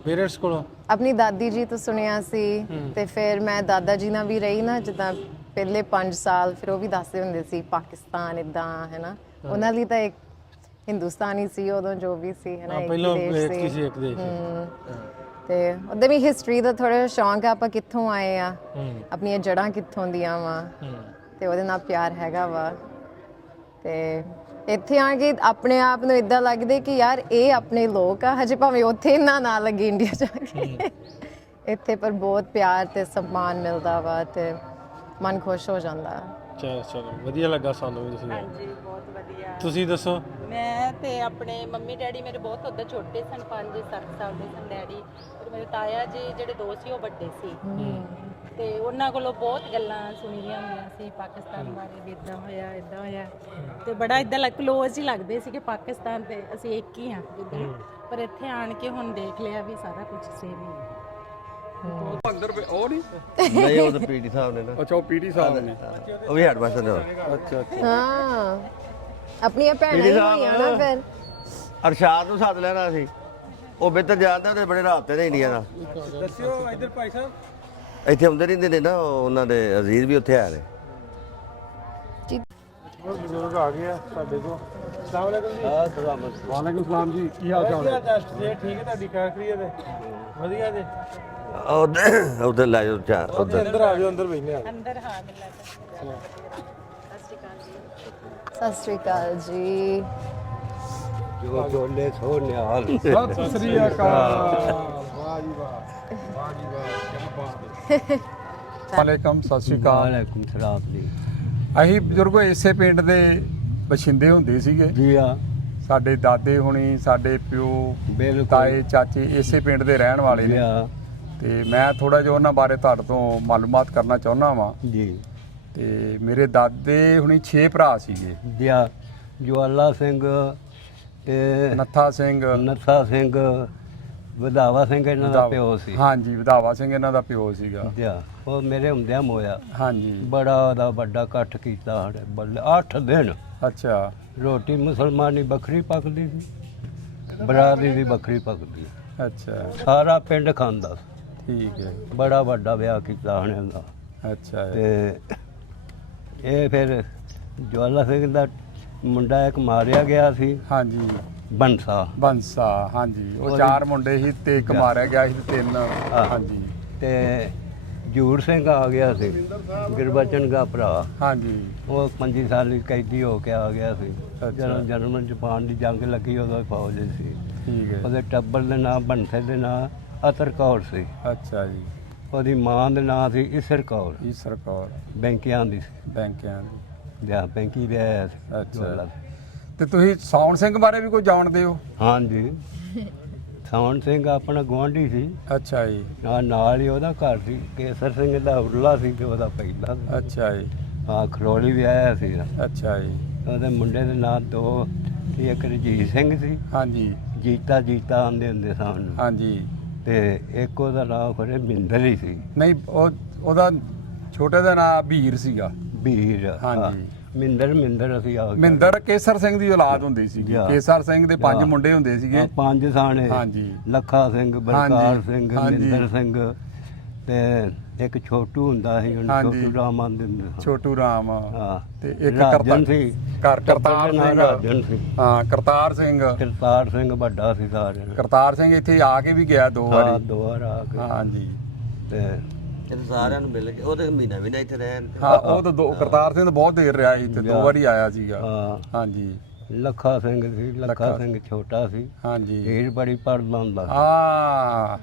ਪੇਰੈਂਟਸ ਕੋਲੋਂ? ਆਪਣੀ ਦਾਦੀ ਜੀ ਤੋਂ ਸੁਣਿਆ ਸੀ ਤੇ ਫਿਰ ਮੈਂ ਦਾਦਾ ਜੀ ਨਾਲ ਵੀ ਰਹੀ ਨਾ, ਜਿੱਦਾਂ ਪਹਿਲੇ 5 ਸਾਲ। ਫਿਰ ਉਹ ਵੀ ਦੱਸਦੇ ਹੁੰਦੇ ਸੀ ਪਾਕਿਸਤਾਨ ਇਦਾਂ ਹੈ ਨਾ, ਉਹਨਾਂ ਲਈ ਤਾਂ ਇੱਕ ਹਿੰਦੁਸਤਾਨੀ ਸੀ ਉਦੋਂ ਜੋ ਵੀ ਸੀ ਹੈ ਨਾ, ਇੱਕ ਪਹਿਲਾਂ ਦੇਸ਼ ਕਿਸੇ ਸੀ। ਇੱਕ ਦੇਸ਼ ਤੇ ਉਹਦੇ ਵੀ ਹਿਸਟਰੀ ਦਾ ਥੋੜਾ ਸ਼ੌਂਕ ਆ, ਆਪਾਂ ਕਿੱਥੋਂ ਆਏ ਆ, ਆਪਣੀਆਂ ਜੜ੍ਹਾਂ ਕਿੱਥੋਂ ਦੀਆਂ ਵਾ, ਤੇ ਉਹਦੇ ਨਾਲ ਪਿਆਰ ਹੈਗਾ ਵਾ। ਤੇ ਇੱਥੇ ਆ ਕੇ ਆਪਣੇ ਆਪ ਨੂੰ ਇਦਾਂ ਲੱਗਦੇ ਕਿ ਯਾਰ ਇਹ ਆਪਣੇ ਲੋਕ ਆ, ਹਜੇ ਭਾਵੇਂ ਉੱਥੇ ਨਾ ਲੱਗੇ ਇੰਡੀਆ ਜਾ ਕੇ, ਇੱਥੇ ਪਰ ਬਹੁਤ ਪਿਆਰ ਤੇ ਸਨਮਾਨ ਮਿਲਦਾ ਵਾ ਤੇ ਮਨ ਖੁਸ਼ ਹੋ ਜਾਂਦਾ। ਚਲੋ ਵਧੀਆ ਲੱਗਾ ਸਾਨੂੰ ਵੀ ਤੁਸੀਂ। ਹਾਂਜੀ ਬਹੁਤ ਵਧੀਆ। ਤੁਸੀਂ ਦੱਸੋ? ਮੈਂ ਤੇ ਆਪਣੇ ਮੰਮੀ ਡੈਡੀ ਮੇਰੇ ਬਹੁਤ ਉਦੋਂ ਛੋਟੇ ਸਨ, 5-7 ਸਾਲ ਦੇ ਸਨ ਡੈਡੀ, ਤੇ ਮੇਰੇ ਤਾਇਆ ਜੀ ਜਿਹੜੇ 2 ਸੀ ਉਹ ਵੱਡੇ ਸੀ, ਤੇ ਉਹਨਾਂ ਕੋਲੋਂ ਬਹੁਤ ਗੱਲਾਂ ਸੁਣੀਆਂ ਹੋਈਆਂ ਸੀ ਪਾਕਿਸਤਾਨ ਬਾਰੇ, ਵੀ ਇਦਾਂ ਹੋਇਆ ਤੇ ਬੜਾ ਇਦਾਂ ਕਲੋਜ਼ ਹੀ ਲੱਗਦੇ ਸੀ ਕਿ ਪਾਕਿਸਤਾਨ ਤੇ ਅਸੀਂ ਇੱਕ ਹੀ ਹਾਂ ਜਿੱਦਾਂ। ਪਰ ਇੱਥੇ ਆਣ ਕੇ ਹੁਣ ਦੇਖ ਲਿਆ ਵੀ ਸਾਰਾ ਕੁਝ ਸੇਮ ਹੀ ਹੈ। ਅੰਦਰ ਉਹ ਨਹੀਂ ਨਹੀਂ, ਉਹ ਤਾਂ ਪੀਟੀ ਸਾਹਿਬ ਨੇ ਨਾ। ਅੱਛਾ, ਉਹ ਪੀਟੀ ਸਾਹਿਬ ਨੇ। ਉਹ ਵੀ ਹੈਡਮਾਸਟਰ ਨੇ। ਅੱਛਾ ਹਾਂ, ਆਪਣੀਆਂ ਭੈਣਾਂ ਹੀ ਹੋਈਆਂ ਨਾ ਫਿਰ। ਅਰਸ਼ਾਦ ਨੂੰ ਸੱਦ ਲੈਣਾ ਸੀ, ਉਹ ਬਿਹਤਰ ਜਾਣਦਾ ਤੇ ਬੜੇ ਰਾਬਤੇ ਨੇ ਇੰਡੀਆ ਨਾਲ। ਦੱਸਿਓ ਇੱਧਰ ਭਾਈ ਸਾਹਿਬ। ਇੱਥੇ ਆਉਂਦੇ ਰਹਿੰਦੇ ਨੇ ਨਾ, ਉਹਨਾਂ ਦੇ ਅਜ਼ੀਜ਼ ਵੀ ਉੱਥੇ ਆਏ ਨੇ। ਹੋਰ ਬਜ਼ੁਰਗ ਆ ਗਏ ਆ ਸਾਡੇ ਕੋਲ। ਅਸਲਾਮ ਅਲੈਕੁਮ ਜੀ। ਵਾਲੇਕੁਮ ਸਲਾਮ ਜੀ, ਕੀ ਹਾਲ ਚਾਲ ਹੈ? ਜੀ ਠੀਕ ਹੈ, ਤੁਹਾਡੀ ਕਾਕਰੀ ਦੇ ਵਧੀਆ ਜੀ। ਉਧਰ ਲੈ ਜਾਓ ਚਾਰ ਉੱਧਰ ਅੰਦਰ ਆ ਜਾਓ, ਅੰਦਰ ਬੈਠਨੇ ਆ। ਅੰਦਰ ਹਾਂ ਮਿਲਦਾ। ਸਤਿ ਸ਼੍ਰੀ ਅਕਾਲ ਜੀ। ਜੋ ਜੋਲੇ ਸੋ ਨਿਹਾਲ। ਸਤਿ ਸ੍ਰੀ ਅਕਾਲ। ਵਾਹ ਜੀ ਵਾਹ, ਵਾਹ ਜੀ ਵਾਹ, ਕੀ ਬਾਤ ਹੈ। ਵਾਲੇਕੁਮ, ਸਤਿ ਸ੍ਰੀ ਅਕਾਲ। ਵਾਲੇਕੁਮ ਸਲਾਮ ਜੀ। ਅਸੀਂ ਬਜ਼ੁਰਗੋ ਇਸੇ ਪਿੰਡ ਦੇ ਬਸ਼ਿੰਦੇ ਹੁੰਦੇ ਸੀਗੇ ਜੀ ਆ, ਸਾਡੇ ਦਾਦੇ ਹੁਣੀ, ਸਾਡੇ ਪਿਓ, ਬਿਲਕੁਲ। ਤਾਏ, ਚਾਚੇ ਇਸੇ ਪਿੰਡ ਦੇ ਰਹਿਣ ਵਾਲੇ ਜੀ ਨੇ। ਆ, ਤੇ ਮੈਂ ਥੋੜਾ ਜਿਹਾ ਉਹਨਾਂ ਬਾਰੇ ਤੁਹਾਡੇ ਤੋਂ ਮਾਲੂਮਾਤ ਕਰਨਾ ਚਾਹੁੰਦਾ ਵਾਂ। ਜੀ ਤੇ ਮੇਰੇ ਦਾਦੇ ਹੁਣੀ 6 ਭਰਾ ਸੀਗੇ। ਜੀ ਆ, ਜਵਾਲਾ ਸਿੰਘ ਤੇ ਨੱਥਾ ਸਿੰਘ, ਨੱਥਾ ਸਿੰਘ, ਵਧਾਵਾ ਸਿੰਘ ਇਹਨਾਂ ਦਾ ਪਿਓ ਸੀ। ਹਾਂਜੀ, ਵਧਾਵਾ ਸਿੰਘ ਇਹਨਾਂ ਦਾ ਪਿਓ ਸੀਗਾ। ਜੀ ਆ, ਉਹ ਮੇਰੇ ਹੁੰਦਿਆਂ ਮੋਇਆ। ਹਾਂਜੀ, ਬੜਾ ਉਹਦਾ ਵੱਡਾ ਇਕੱਠ ਕੀਤਾ ਸਾਡੇ ਬੱਲੇ 8 ਦਿਨ। ਅੱਛਾ, ਰੋਟੀ ਮੁਸਲਮਾਨੀ ਬੱਕਰੀ ਪੱਕਦੀ ਸੀ, ਬਰਾਦਰੀ ਦੀ ਬੱਕਰੀ ਪੱਕਦੀ, ਅੱਛਾ, ਸਾਰਾ ਪਿੰਡ ਖਾਂਦਾ ਸੀ। ਠੀਕ ਹੈ, ਬੜਾ ਵੱਡਾ ਵਿਆਹ ਕੀਤਾ ਹਣੇ ਦਾ। ਅੱਛਾ ਹੈ। ਤੇ ਇਹ ਫਿਰ ਜਵਾਲਾ ਸਿੰਘ ਦਾ ਮੁੰਡਾ ਇੱਕ ਮਾਰਿਆ ਗਿਆ ਸੀ, ਹਾਂਜੀ, ਬੰਸਾ। ਹਾਂਜੀ, ਉਹ 4 ਮੁੰਡੇ ਸੀ ਤੇ ਇੱਕ ਮਾਰਿਆ ਗਿਆ ਸੀ ਤੇ 3। ਹਾਂਜੀ, ਤੇ ਜੂੜ ਸਿੰਘ ਆ ਗਿਆ ਸੀ, ਗੁਰਬਚਨ ਦਾ ਭਰਾ। ਹਾਂਜੀ, ਉਹ 25 ਸਾਲੀ ਕੈਦੀ ਹੋ ਕੇ ਆ ਗਿਆ ਸੀ। ਅੱਛਾ। ਜਦੋਂ ਜਰਮਨ ਜਪਾਨ ਦੀ ਜੰਗ ਲੱਗੀ ਉਦੋਂ ਫੌਜ ਸੀ। ਠੀਕ ਹੈ, ਉਹਦੇ ਟੱਬਰ ਦੇ ਨਾਂ ਬੰਸੇ ਦੇ ਨਾਂ ਅਤਰ ਕੌਰ ਸੀ। ਅੱਛਾ ਜੀ, ਉਹਦੀ ਮਾਂ ਦੇ ਨਾਂ ਸੀ ਇਸਰ ਕੌਰ, ਈਸਰ ਕੌਰ, ਬੈਂਕਿਆਂ ਦੀ ਸੀ। ਬੈਂਕਿਆਂ ਦੀ। ਜਾਂ ਬੈਂਕੀ ਦੇ ਆਇਆ ਸੀ। ਅੱਛਾ। ਤੇ ਤੁਸੀਂ ਸੌਣ ਸਿੰਘ ਬਾਰੇ ਵੀ ਕੋਈ ਜਾਣਦੇ ਹੋ? ਹਾਂਜੀ, ਸੌਣ ਸਿੰਘ ਆਪਣਾ ਗੁਆਂਢੀ ਸੀ। ਅੱਛਾ ਜੀ, ਨਾਲ ਹੀ ਉਹਦਾ ਘਰ ਸੀ। ਕੇਸਰ ਸਿੰਘ ਦਾ ਉਰਲਾ ਸੀ ਤੇ ਉਹਦਾ ਪਹਿਲਾ ਸੀ। ਅੱਛਾ ਜੀ, ਖਰੋਲੀ ਵੀ ਆਇਆ ਸੀ। ਅੱਛਾ ਜੀ, ਉਹਦੇ ਮੁੰਡੇ ਦੇ ਨਾਂ 2, ਇੱਕ ਰਜੀਤ ਸਿੰਘ ਸੀ, ਹਾਂਜੀ, ਜੀਤਾ ਆਉਂਦੇ ਹੁੰਦੇ ਸਨ, ਹਾਂਜੀ। ਤੇ ਇੱਕ ਉਹਦਾ ਨਾਂ ਖਰੇ ਮਿੰਦਰ ਹੀ ਸੀ। ਨਹੀਂ, ਉਹਦਾ ਛੋਟੇ ਦਾ ਨਾਂ ਵੀਰ ਸੀਗਾ। ਵੀਰ, ਹਾਂਜੀ। ਮਿੰਦਰ ਅਸੀਂ ਆ ਮਹਿੰਦਰ ਕੇਸਰ ਸਿੰਘ ਦੀ ਔਲਾਦ ਹੁੰਦੀ ਸੀਗੀ। ਹਾਂ। ਕੇਸਰ ਸਿੰਘ ਦੇ 5 ਹਾਂ। ਮੁੰਡੇ ਹੁੰਦੇ ਸੀਗੇ। 5 ਸਾਣੇ। ਹਾਂਜੀ। ਲੱਖਾ ਸਿੰਘ, ਬਲਕਾਰ ਹਾਂਜੀ, ਸਿੰਘ, ਹਾਂਜੀ। ਮਿੰਦਰ ਸਿੰਘ ਤੇ ਇੱਕ ਛੋਟੂ ਹੁੰਦਾ ਸੀ, ਉਹਨੂੰ ਹਾਂਜੀ। ਛੋਟੂ ਰਾਮ ਆਂਦੇ ਹੁੰਦੇ ਸਨ। ਛੋਟੂ ਰਾਮ ਹਾਂ। ਤੇ ਇੱਕ ਰਾਜਨ ਸੀ। ਕਰਤਾਰ ਰਾਜਨ ਸਿੰਘ। ਸੀ। ਹਾਂ, ਕਰਤਾਰ ਸਿੰਘ। ਕਰਤਾਰ ਸਿੰਘ ਵੱਡਾ ਸੀ ਸਾਰਿਆਂ ਨਾਲੋਂ। ਕਰਤਾਰ ਸਿੰਘ ਇੱਥੇ ਆ ਕੇ ਵੀ ਗਿਆ 2 ਹਾਂ, ਵਾਰੀ। 2 ਵਾਰ ਆ ਕੇ। ਹਾਂਜੀ। ਤੇ ਇਹ ਸਾਰਿਆਂ ਨੂੰ ਮਿਲ ਕੇ ਉਹ ਤੇ ਮਹੀਨਾ ਇੱਥੇ ਰਹਿਣ। ਹਾਂ, ਉਹ ਤਾਂ ਕਰਤਾਰ ਸਿੰਘ ਤਾਂ ਬਹੁਤ ਦੇਰ ਰਿਹਾ ਸੀ ਤੇ 2 ਵਾਰੀ ਆਇਆ ਸੀਗਾ। ਹਾਂ, ਹਾਂਜੀ। ਲੱਖਾ ਸਿੰਘ ਸੀ। ਲੱਖਾ ਸਿੰਘ ਛੋਟਾ ਸੀ। ਹਾਂਜੀ। ਹੀਰ ਬੜੀ ਪੜਦਾ ਹੁੰਦਾ ਸੀ। ਹਾਂ,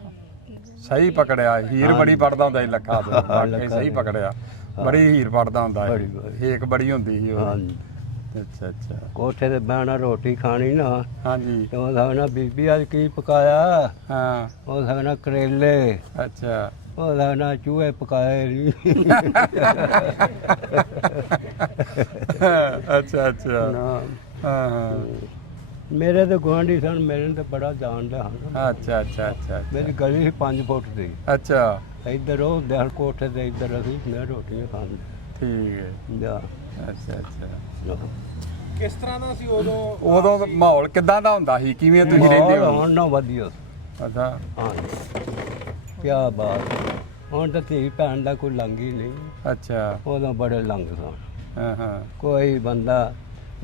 ਸਹੀ ਪਕੜਿਆ। ਹੀਰ ਬੜੀ ਪੜਦਾ ਹੁੰਦਾ ਸੀ ਲੱਖਾ ਤੋਂ। ਵਾਕਈ ਸਹੀ ਪਕੜਿਆ। ਬੜੀ ਹੀਰ ਪੜਦਾ ਹੁੰਦਾ ਬੜੀ, ਸੀ। ਬੜੀ। ਹੇਕ ਬੜੀ ਹੁੰਦੀ ਸੀ ਉਹ। ਹਾਂਜੀ। ਅੱਛਾ, ਅੱਛਾ। ਕੋਠੇ ਤੇ ਬਹਿਣਾ, ਰੋਟੀ ਖਾਣੀ ਨਾ, ਹਾਂਜੀ। ਤੇ ਉਹ ਸਾਹਮਣੇ ਬੀਬੀ ਅੱਜ ਕੀ ਪਕਾਇਆ? ਹਾਂ, ਉਹ ਸਾਹਮਣੇ ਕਰੇਲੇ। ਅੱਛਾ। ਉਹ ਸਾਹਮਣੇ ਚੂਹੇ ਪਕਾਏ ਨਹੀਂ। ਅੱਛਾ, ਅੱਛਾ। ਨਾ, ਹਾਂ, ਹਾਂ। ਮੇਰੇ ਤੇ ਗੁਆਂਢੀ ਸਨ, ਮੇਰੇ ਤੇ ਬੜਾ ਜਾਣਦਾ ਹਨ। ਅੱਛਾ, ਅੱਛਾ, ਅੱਛਾ। ਮੇਰੀ ਗਲੀ ਸੀ 5 ਫੁੱਟ ਦੀ। ਅੱਛਾ, ਇੱਧਰ ਉਹ ਦਹਲ ਕੋਠੇ ਤੇ ਇੱਧਰ ਅਸੀਂ ਮੈਂ ਰੋਟੀਆਂ ਖਾਂਦੇ ਠੀਕ ਹੈ। ਜਾ ਅੱਛਾ ਅੱਛਾ। ਕਿਸ ਤਰ੍ਹਾਂ ਦਾ ਸੀ ਉਦੋਂ? ਉਦੋਂ ਦਾ ਮਾਹੌਲ ਕਿੱਦਾਂ ਦਾ ਹੁੰਦਾ ਸੀ, ਕਿਵੇਂ ਤੁਸੀਂ ਰਹਿੰਦੇ ਹੋ? ਹੁਣ ਨਾ ਵਧੀਆ ਅੱਛਾ। ਹਾਂ ਕੀ ਬਾਤ। ਹੁਣ ਤਾਂ ਧੀ ਭੈਣ ਦਾ ਕੋਈ ਲੰਘ ਹੀ ਨਹੀਂ। ਅੱਛਾ। ਉਦੋਂ ਬੜੇ ਲੰਘ ਸਨ। ਹਾਂ ਹਾਂ ਕੋਈ ਬੰਦਾ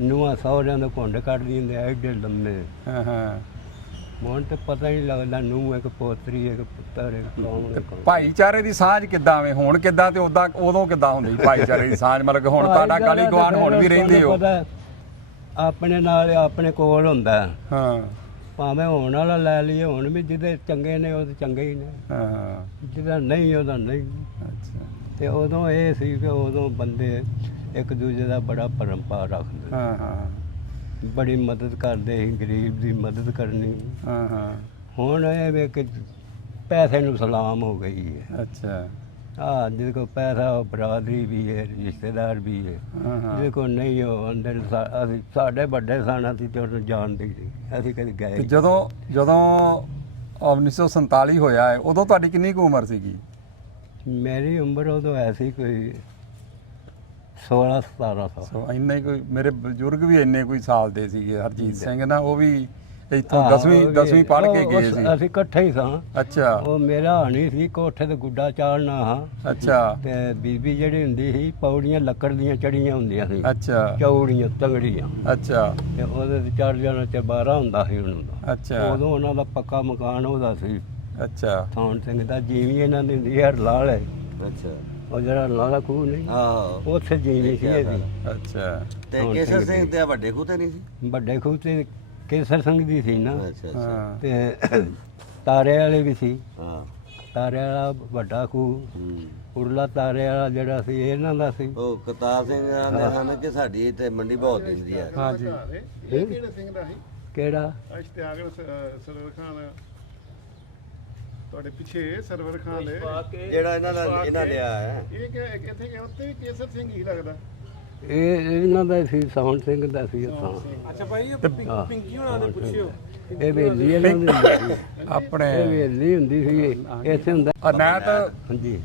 ਨੂੰਹਾਂ ਸਹੁਰਿਆਂ ਦੇ ਘੁੰਡ ਕੱਢ ਦਿੰਦੇ ਐਡੇ ਲੰਮੇ। ਹਾਂ ਹਾਂ। ਹੁਣ ਤਾਂ ਪਤਾ ਹੀ ਨਹੀਂ ਲੱਗਦਾ ਨੂੰਹ ਇੱਕ ਪੋਤਰੀ ਇੱਕ ਪੁੱਤਰ ਇੱਕ ਕੌਣ ਹੈ ਕੌਣ। ਭਾਈਚਾਰੇ ਦੀ ਸਾਂਝ ਕਿੱਦਾਂ ਵੇ ਹੁਣ, ਕਿੱਦਾਂ ਤੇ ਉਦੋਂ ਕਿੱਦਾਂ ਹੁੰਦੀ ਸੀ ਭਾਈਚਾਰੇ ਦੀ ਸਾਂਝ? ਮਤਲਬ ਕਿ ਹੁਣ ਤੁਹਾਡਾ ਗਲੀ ਗਵਾਂਢ ਹੁਣ ਵੀ ਰਹਿੰਦੇ ਹੋ? ਪਤਾ ਆਪਣੇ ਨਾਲ ਆਪਣੇ ਕੋਲ ਹੁੰਦਾ। ਹਾਂ ਭਾਵੇਂ ਹੋਣ ਵਾਲਾ ਲੈ ਲਈਏ, ਹੁਣ ਵੀ ਜਿਹਦੇ ਚੰਗੇ ਨੇ ਉਹ ਤਾਂ ਚੰਗੇ ਹੀ ਨੇ, ਹਾਂ। ਜਿਹਦਾ ਨਹੀਂ ਉਹਦਾ ਨਹੀਂ। ਅੱਛਾ। ਤੇ ਉਦੋਂ ਇਹ ਸੀ ਕਿ ਉਦੋਂ ਬੰਦੇ ਇੱਕ ਦੂਜੇ ਦਾ ਬੜਾ ਪਰੰਪਰਾ ਰੱਖਦੇ, ਹਾਂ ਹਾਂ ਬੜੀ ਮਦਦ ਕਰਦੇ ਸੀ, ਗਰੀਬ ਦੀ ਮਦਦ ਕਰਨੀ। ਹਾਂ ਹਾਂ। ਹੁਣ ਇਹ ਵੇ ਕਿ ਪੈਸੇ ਨੂੰ ਸਲਾਮ ਹੋ ਗਈ ਹੈ। ਅੱਛਾ। ਜਿਹਦੇ ਕੋਲ ਪੈਸਾ ਉਹ ਬਰਾਦਰੀ ਵੀ ਹੈ, ਰਿਸ਼ਤੇਦਾਰ ਵੀ ਹੈ। ਹਾਂ ਹਾਂ। ਜਿਹਦੇ ਕੋਲ ਨਹੀਂ ਉਹ ਅੰਦਰ ਅਸੀਂ ਸਾਡੇ ਵੱਡੇ ਸਨ, ਅਸੀਂ ਤੇ ਉਹਨੂੰ ਜਾਣਦੇ ਸੀ, ਅਸੀਂ ਕਦੇ ਗਏ ਤੇ ਨਹੀਂ। ਜਦੋਂ 1947 ਹੋਇਆ ਹੈ, ਉਦੋਂ ਤੁਹਾਡੀ ਕਿੰਨੀ ਕੁ ਉਮਰ ਸੀਗੀ? ਮੇਰੀ ਉਮਰ ਉਦੋਂ ਐਸੀ ਕੋਈ 16-17 ਸਾਲ। ਸੋ ਇੰਨਾ ਹੀ ਕੋਈ, ਮੇਰੇ ਬਜ਼ੁਰਗ ਵੀ ਇੰਨੇ ਕੋਈ ਸਾਲ ਦੇ ਸੀਗੇ। ਹਰਜੀਤ ਸਿੰਘ ਨਾ, ਉਹ ਵੀ ਇੱਥੋਂ ਹਾਂ, 10ਵੀਂ ਪੜ੍ਹ ਕੇ ਉਹ ਗਏ ਸੀ। ਅਸੀਂ ਇਕੱਠੇ ਹੀ ਸਾਂ। ਅੱਛਾ ਉਹ ਮੇਰਾ ਹਾਣੀ ਸੀ ਕੋਠੇ ਤੇ ਗੁੱਡਾ ਚਾੜਨਾ ਹਾਂ। ਅੱਛਾ ਤੇ ਬੀਬੀ ਜਿਹੜੀ ਹੁੰਦੀ ਸੀ ਪੌੜੀਆਂ ਲੱਕੜ ਦੀਆਂ ਚੜੀਆਂ ਹੁੰਦੀਆਂ ਸੀ, ਅੱਛਾ ਚੌੜੀਆਂ ਤਗੜੀਆਂ, ਅੱਛਾ ਤੇ ਉਹਦੇ ਤੇ ਚੜ ਜਾਣਾ ਚਬਾਰਾ ਹੁੰਦਾ ਸੀ ਉਹਨਾਂ ਦਾ। ਅੱਛਾ ਉਦੋਂ ਉਹਨਾਂ ਦਾ ਪੱਕਾ ਮਕਾਨ ਉਹਦਾ ਸੀ, ਅੱਛਾ ਥਾਣ ਸਿੰਘ ਦਾ। ਜੀਵੀ ਇਹਨਾਂ ਦੀ ਹੁੰਦੀ ਹੈ ਲਾਲ ਹੈ, ਅੱਛਾ। ਉਹ ਜਿਹੜਾ ਲਾਲਾ ਖੂਹ ਨਹੀਂ, ਆਹੋ। ਉੱਥੇ ਜੀਵੀ ਸੀ ਇਹਦੀ। ਅੱਛਾ ਤੇ ਕੇਸਰ ਸਿੰਘ ਤੇ ਵੱਡੇ ਖੂਹ ਤੇ ਨਹੀਂ ਸੀ? ਵੱਡੇ ਖੂਹ ਤੇ ਕੇਸਰ ਸਿੰਘ ਦੀ ਸੀ ਨਾ, ਅੱਛਾ ਅੱਛਾ। ਹਾਂ ਤੇ ਤਾਰੇ ਵਾਲੇ ਵੀ ਸੀ। ਹਾਂ। ਤਾਰੇ ਵਾਲਾ ਵੱਡਾ ਖੂਹ, ਹੂੰ। ਉਰਲਾ ਤਾਰੇ ਵਾਲਾ ਜਿਹੜਾ ਸੀ ਇਹਨਾਂ ਦਾ ਸੀ। ਉਹ ਕਰਤਾਰ ਸਿੰਘ ਆਂਦੇ ਹਨ ਕਿ ਸਾਡੀ ਇੱਥੇ ਮੰਡੀ ਬਹੁਤ ਦਿੰਦੀ ਹੈ। ਹਾਂਜੀ। ਇਹ ਕਿਹੜੇ ਸਿੰਘ ਦਾ ਸੀ? ਕਿਹੜਾ? ਇਸ਼ਤਿਆਗਰ ਸਰਵਰ ਖਾਨ ਤੁਹਾਡੇ ਪਿੱਛੇ ਸਰਵਰ ਖਾਨ ਦੇ ਜਿਹੜਾ ਇਹਨਾਂ ਲਿਆ ਹੈ। ਇਹ ਕਿ ਇੱਥੇ ਕਿ ਉੱਤੇ ਵੀ ਕੇਸਰ ਸਿੰਘ ਹੀ ਲੱਗਦਾ। ਇਹ ਇਹਨਾਂ ਦਾ ਸੀ, ਸਾਉਣ ਸਿੰਘ ਦਾ ਸੀ ਸਾਂ। ਅੱਛਾ ਭਾਈ, ਇਹ ਪਿੰਕੀ ਹੁਣਾਂ ਨੇ ਪੁੱਛਿਓ। ਇਹ ਵੇਲੀ ਇਹਨਾਂ ਦੀ ਹੁੰਦੀ ਸੀ। ਆਪਣੇ ਇਹ ਵੇਲੀ ਹੁੰਦੀ ਸੀ ਇੱਥੇ ਹੁੰਦਾ। ਅਨੈਤ ਹਾਂਜੀ।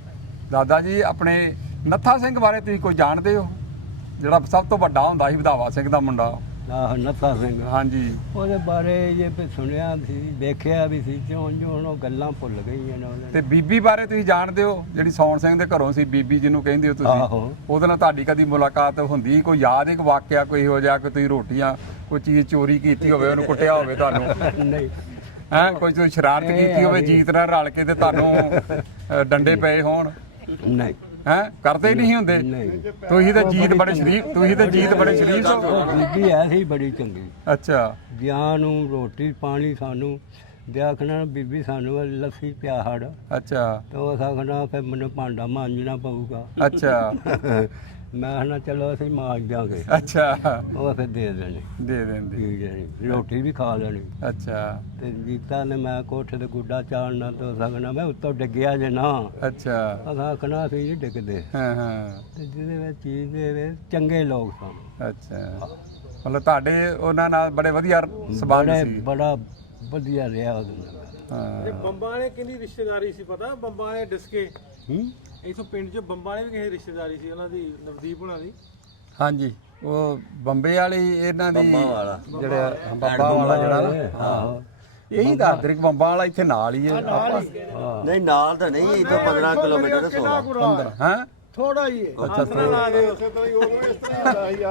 ਦਾਦਾ ਜੀ, ਆਪਣੇ ਨੱਥਾ ਸਿੰਘ ਬਾਰੇ ਤੁਸੀਂ ਕੋਈ ਜਾਣਦੇ ਹੋ? ਜਿਹੜਾ ਸਭ ਤੋਂ ਵੱਡਾ ਹੁੰਦਾ ਸੀ ਵਧਾਵਾ ਸਿੰਘ ਦਾ ਮੁੰਡਾ। ਆਹ ਨੱਥਾ ਸਿੰਘ। ਹਾਂਜੀ। ਉਹਦੇ ਬਾਰੇ ਜੇ ਵੀ ਸੁਣਿਆ ਸੀ, ਦੇਖਿਆ ਵੀ ਸੀ, ਜਿਉਂ ਜਿਉਂ ਉਹ ਗੱਲਾਂ ਭੁੱਲ ਗਈਆਂ ਨੇ ਤੇ ਬੀਬੀ ਬਾਰੇ ਤੁਸੀਂ ਜਾਣਦੇ ਹੋ, ਜਿਹੜੀ ਸੌਣ ਸਿੰਘ ਦੇ ਘਰੋਂ ਸੀ ਬੀਬੀ ਜਿਹਨੂੰ ਕਹਿੰਦੇ ਹੋ ਤੁਸੀਂ? ਆਹੋ। ਉਹਦੇ ਨਾਲ ਤੁਹਾਡੀ ਕਦੀ ਮੁਲਾਕਾਤ ਹੁੰਦੀ? ਕੋਈ ਯਾਦ ਇੱਕ ਵਾਕਿਆ ਕੋਈ ਇਹੋ ਜਿਹਾ ਕਿ ਤੁਸੀਂ ਰੋਟੀਆਂ ਕੋਈ ਚੀਜ਼ ਚੋਰੀ ਕੀਤੀ ਹੋਵੇ, ਉਹਨੂੰ ਕੁੱਟਿਆ ਹੋਵੇ ਤੁਹਾਨੂੰ? ਨਹੀਂ। ਹੈ ਕੋਈ ਤੁਸੀਂ ਸ਼ਰਾਰਤ ਕੀਤੀ ਹੋਵੇ ਜੀਤ ਨਾਲ ਰਲ ਕੇ ਤੇ ਤੁਹਾਨੂੰ ਡੰਡੇ ਪਏ ਹੋਣ? ਨਹੀਂ। ਹੈ ਕਰਦੇ ਹੀ ਨਹੀਂ ਹੁੰਦੇ? ਨਹੀਂ। ਤੁਸੀਂ ਤਾਂ ਜੀਤ ਬੜੇ ਸ਼ਰੀਫ, ਤੁਸੀਂ ਤਾਂ ਜੀਤ ਬੜੇ ਸ਼ਰੀਫ ਹੋ। ਉਹ ਬੀਬੀ ਐਸੀ ਬੜੀ ਚੰਗੀ, ਅੱਛਾ ਵਿਆਹ ਨੂੰ ਰੋਟੀ ਪਾਣੀ ਸਾਨੂੰ ਦਿਆ ਆਖਣਾ, ਬੀਬੀ ਸਾਨੂੰ ਲੱਸੀ ਪਿਆ ਹੜ, ਅੱਛਾ ਤੇ ਉਹ ਆਖਣਾ ਫਿਰ ਮੈਨੂੰ ਭਾਂਡਾ ਮਾਂਜਣਾ ਪਊਗਾ। ਅੱਛਾ ਮੈਂ ਆਖਣਾ ਚਲੋ ਅਸੀਂ ਮਾਂਜ ਦਿਆਂਗੇ। ਅੱਛਾ ਉਹ ਫਿਰ ਦੇ ਦੇਣੀ, ਦੇ ਦਿੰਦੀ। ਪੀ ਜਾਣੀ, ਰੋਟੀ ਵੀ ਖਾ ਲੈਣੀ। ਅੱਛਾ ਤੇ ਜੀਤਾ ਨੇ ਮੈਂ ਕੋਠੇ ਤੇ ਗੁੱਡਾ ਚਾੜਨਾ, ਤੇ ਉਹ ਆਖਣਾ ਮੈਂ ਉੱਤੋਂ ਡਿੱਗਿਆ ਜੇ ਨਾ। ਅੱਛਾ ਉਹ ਆਖਣਾ ਅਸੀਂ ਨਹੀਂ ਡਿੱਗਦੇ। ਹਾਂ ਹਾਂ। ਤੇ ਜਿਹਦੇ ਵਿੱਚ ਚੀਜ਼ ਦੇ ਵਿੱਚ ਚੰਗੇ ਲੋਕ ਸਨ। ਅੱਛਾ ਮਤਲਬ ਤੁਹਾਡੇ ਉਹਨਾਂ ਨਾਲ ਬੜੇ ਵਧੀਆ ਸਬੰਧ ਸੀ? ਬੜਾ ਵਧੀਆ ਰਿਹਾ ਉਹਦੇ ਨਾਲ। ਹਾਂ। ਬੰਬਾਂ ਵਾਲੇ ਕਿਹਦੀ ਰਿਸ਼ਤੇਦਾਰੀ ਸੀ ਪਤਾ? ਬੰਬਾਂ ਵਾਲੇ ਡਿਸਕੇ ਹੂੰ। ਇਥੋਂ ਪਿੰਡ 'ਚ ਬੰਬਾਂ ਵਾਲੇ ਵੀ ਕਿਸੇ ਰਿਸ਼ਤੇਦਾਰੀ ਸੀ ਉਹਨਾਂ ਦੀ, ਨਵਦੀਪ ਹੁਣਾਂ ਦੀ। ਹਾਂਜੀ, ਉਹ ਬੰਬੇ ਵਾਲੀ ਇਹਨਾਂ ਦੀ, ਬੰਬਾਂ ਵਾਲਾ। ਜਿਹੜਾ ਬੰਬਾ ਵਾਲਾ ਜਿਹੜਾ ਨਾ, ਆਹੋ। ਇਹੀ ਦੱਸ ਦੇ ਬੰਬਾਂ ਵਾਲਾ ਇੱਥੇ ਨਾਲ ਹੀ ਹੈ। ਨਹੀਂ ਨਾਲ ਤਾਂ ਨਹੀਂ, ਇੱਥੋਂ 15 ਕਿਲੋਮੀਟਰ ਤੇ 16 15 ਹੈ। ਥੋੜਾ ਹੀ ਹੈ। ਅੱਛਾ ਥੋੜ੍ਹਾ। ਇਸੇ ਤਰ੍ਹਾਂ ਹੀ ਉਦੋਂ ਇਸ ਤਰ੍ਹਾਂ ਹੁੰਦਾ ਸੀ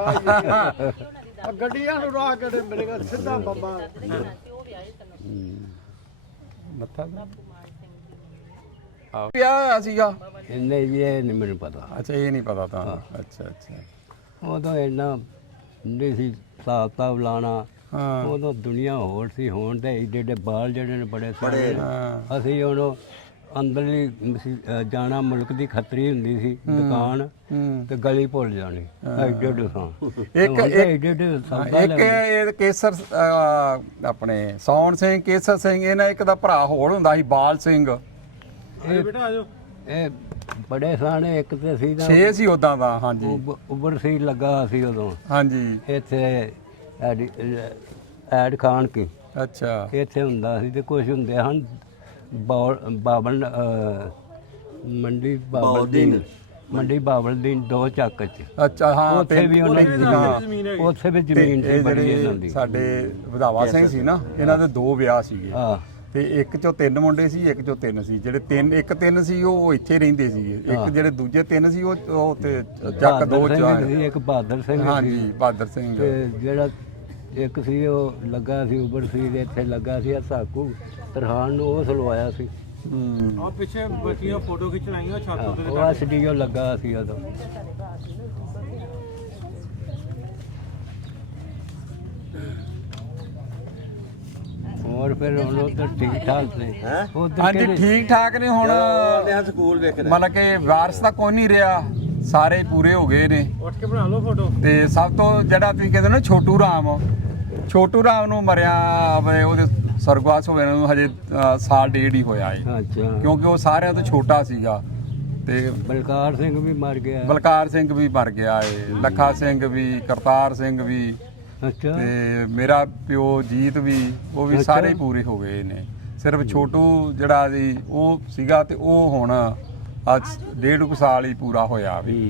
ਆ ਗੱਡੀਆਂ ਨੂੰ ਰਾਹ ਕੇ ਮੇਰੇ ਕੋਲ ਸਿੱਧਾ ਬੰਬਾਂ। ਮੱਥਾ ਆ ਪਿਆ ਹੋਇਆ ਸੀਗਾ? ਨਹੀਂ ਜੀ, ਇਹ ਨਹੀਂ ਮੈਨੂੰ ਪਤਾ। ਅੱਛਾ ਇਹ ਨਹੀਂ ਪਤਾ ਤਾਂ। ਅੱਛਾ ਅੱਛਾ। ਉਦੋਂ ਇੰਨਾ ਨਹੀਂ ਸੀ ਹਿਸਾਬ ਕਿਤਾਬ ਲਾਉਣਾ। ਹਾਂ ਉਦੋਂ ਦੁਨੀਆ ਹੋਰ ਸੀ, ਹੁਣ ਤੇ ਏਡੇ ਏਡੇ ਬਾਲ ਜਿਹੜੇ ਨੇ ਬੜੇ ਸਾਰੇ। ਹਾਂ ਅਸੀਂ ਉਹਨੂੰ ਅੰਦਰਲੀ ਜਾਣਾ, ਮੁਲਕ ਦੀ ਖੱਤਰੀ ਹੁੰਦੀ ਸੀ ਦੁਕਾਨ, ਤੇ ਗਲੀ ਭੁੱਲ ਜਾਣੀ ਏਡੇ ਏਡੇ ਸਾਂ। ਇੱਕ ਏਡੇ ਏਡੇ ਇੱਕ ਇਹ ਕੇਸਰ ਆਪਣੇ ਸੌਣ ਸਿੰਘ, ਕੇਸਰ ਸਿੰਘ, ਇਹਨਾਂ ਇੱਕ ਦਾ ਭਰਾ ਹੋਰ ਹੁੰਦਾ ਸੀ ਬਾਲ ਸਿੰਘ। ਬੇਟਾ ਆਜੋ। ਇਹ ਬੜੇ ਸਾਣੇ, ਇੱਕ ਤੇ ਸੀ ਨਾ 6 ਸੀ ਉਦਾਂ ਦਾ। ਹਾਂਜੀ ਉਬਰ ਸੀ ਲੱਗਾ ਸੀ ਉਦੋਂ ਹਾਂਜੀ। ਇੱਥੇ ਐਡ ਖਾਨ ਕੀ ਅੱਛਾ ਇੱਥੇ ਹੁੰਦਾ ਸੀ, ਤੇ ਕੁਝ ਹੁੰਦੇ ਹਨ ਬਾਬਲ ਮੰਡੀ ਬਾਬਲਦੀਨ, ਮੰਡੀ ਬਾਬਲਦੀਨ 2 ਚੱਕ ਚ। ਅੱਛਾ ਹਾਂ ਉੱਥੇ ਵੀ ਉਹਨਾਂ ਦੀ ਜ਼ਮੀਨ, ਉੱਥੇ ਵੀ ਜ਼ਮੀਨ ਸੀ ਇਹ ਬੜੀ ਇਹਨਾਂ ਜਿਹੜੇ ਦੀ। ਸਾਡੇ ਵਧਾਵਾ ਸਿੰਘ ਸੀ ਨਾ, ਇਹਨਾਂ ਦੇ 2 ਵਿਆਹ ਸੀਗੇ ਹਾਂ ਤੇ ਇੱਕ ਚੋਂ 3 ਮੁੰਡੇ ਸੀ, ਇੱਕ ਚੋਂ 3 ਸੀ। ਜਿਹੜੇ 3 ਸੀ ਉਹ ਇੱਥੇ ਰਹਿੰਦੇ ਸੀਗੇ, ਇੱਕ ਜਿਹੜੇ ਦੂਜੇ 3 ਸੀ ਉਹ ਤੇ ਚੱਕ 2 ਬਹਾਦਰ ਚ ਸਿੰਘ ਸੀ, ਇੱਕ ਬਹਾਦਰ ਸਿੰਘ ਹਾਂਜੀ ਸੀ, ਬਹਾਦਰ ਸਿੰਘ। ਤੇ ਜਿਹੜਾ ਇੱਕ ਸੀ ਉਹ ਲੱਗਾ ਸੀ ਉਬਰ ਸੀ ਦੇ ਇੱਥੇ ਲੱਗਾ ਸੀ ਸਾਕੂ ਤਰਹਾਨ ਨੂੰ, ਉਹ ਸਲਵਾਇਆ ਸੀ। ਆ ਪਿੱਛੇ ਬੱਚੀਆਂ ਫੋਟੋ ਖਿੱਚਣ ਆਈਆਂ ਛੱਤ ਉੱਤੇ ਉਹ ਐਸਡੀਓ ਲੱਗਾ ਸੀ ਉਦੋਂ। ਹੋਰ ਫਿਰ ਹੁਣ ਉਧਰ ਠੀਕ ਠਾਕ ਨੇ ਉਧਰ ਹਾਂਜੀ ਠੀਕ ਠਾਕ ਨੇ ਹੁਣ, ਲਿਆ ਸਕੂਲ ਵੇਖਣਾ ਮਤਲਬ ਕਿ ਵਾਰਸ ਤਾਂ ਕੋਈ ਨਹੀਂ ਰਿਹਾ, ਸਾਰੇ ਪੂਰੇ ਹੋ ਗਏ ਨੇ। ਉੱਠ ਕੇ ਬਣਾ ਲਓ ਫੋਟੋ। ਤੇ ਸਭ ਤੋਂ ਜਿਹੜਾ ਤੁਸੀਂ ਕਹਿੰਦੇ ਨਾ ਛੋਟੂ ਰਾਮ ਨੂੰ ਮਰਿਆ ਉਹਦੇ ਸਰਗਵਾਸ ਹੋਏ ਨੂੰ ਹਜੇ ਸਾਲ ਡੇਢ ਹੀ ਹੋਇਆ ਏ, ਅੱਛਾ। ਕਿਉਂਕਿ ਉਹ ਸਾਰਿਆਂ ਤੋਂ ਛੋਟਾ ਸੀਗਾ। ਤੇ ਬਲਕਾਰ ਸਿੰਘ ਵੀ ਮਰ ਗਿਆ। ਬਲਕਾਰ ਸਿੰਘ ਵੀ ਮਰ ਗਿਆ ਏ, ਲੱਖਾ ਸਿੰਘ ਵੀ, ਕਰਤਾਰ ਸਿੰਘ ਵੀ, ਅੱਛਾ। ਤੇ ਮੇਰਾ ਪਿਓ ਜੀਤ ਵੀ, ਉਹ ਵੀ ਸਾਰੇ ਹੀ ਪੂਰੇ ਹੋ ਗਏ ਨੇ। ਸਿਰਫ ਛੋਟੂ ਜਿਹੜਾ ਸੀ ਉਹ ਸੀਗਾ, ਤੇ ਉਹ ਹੁਣ ਅੱਜ 1.5 ਸਾਲ ਹੀ ਪੂਰਾ ਹੋਇਆ ਵੀ।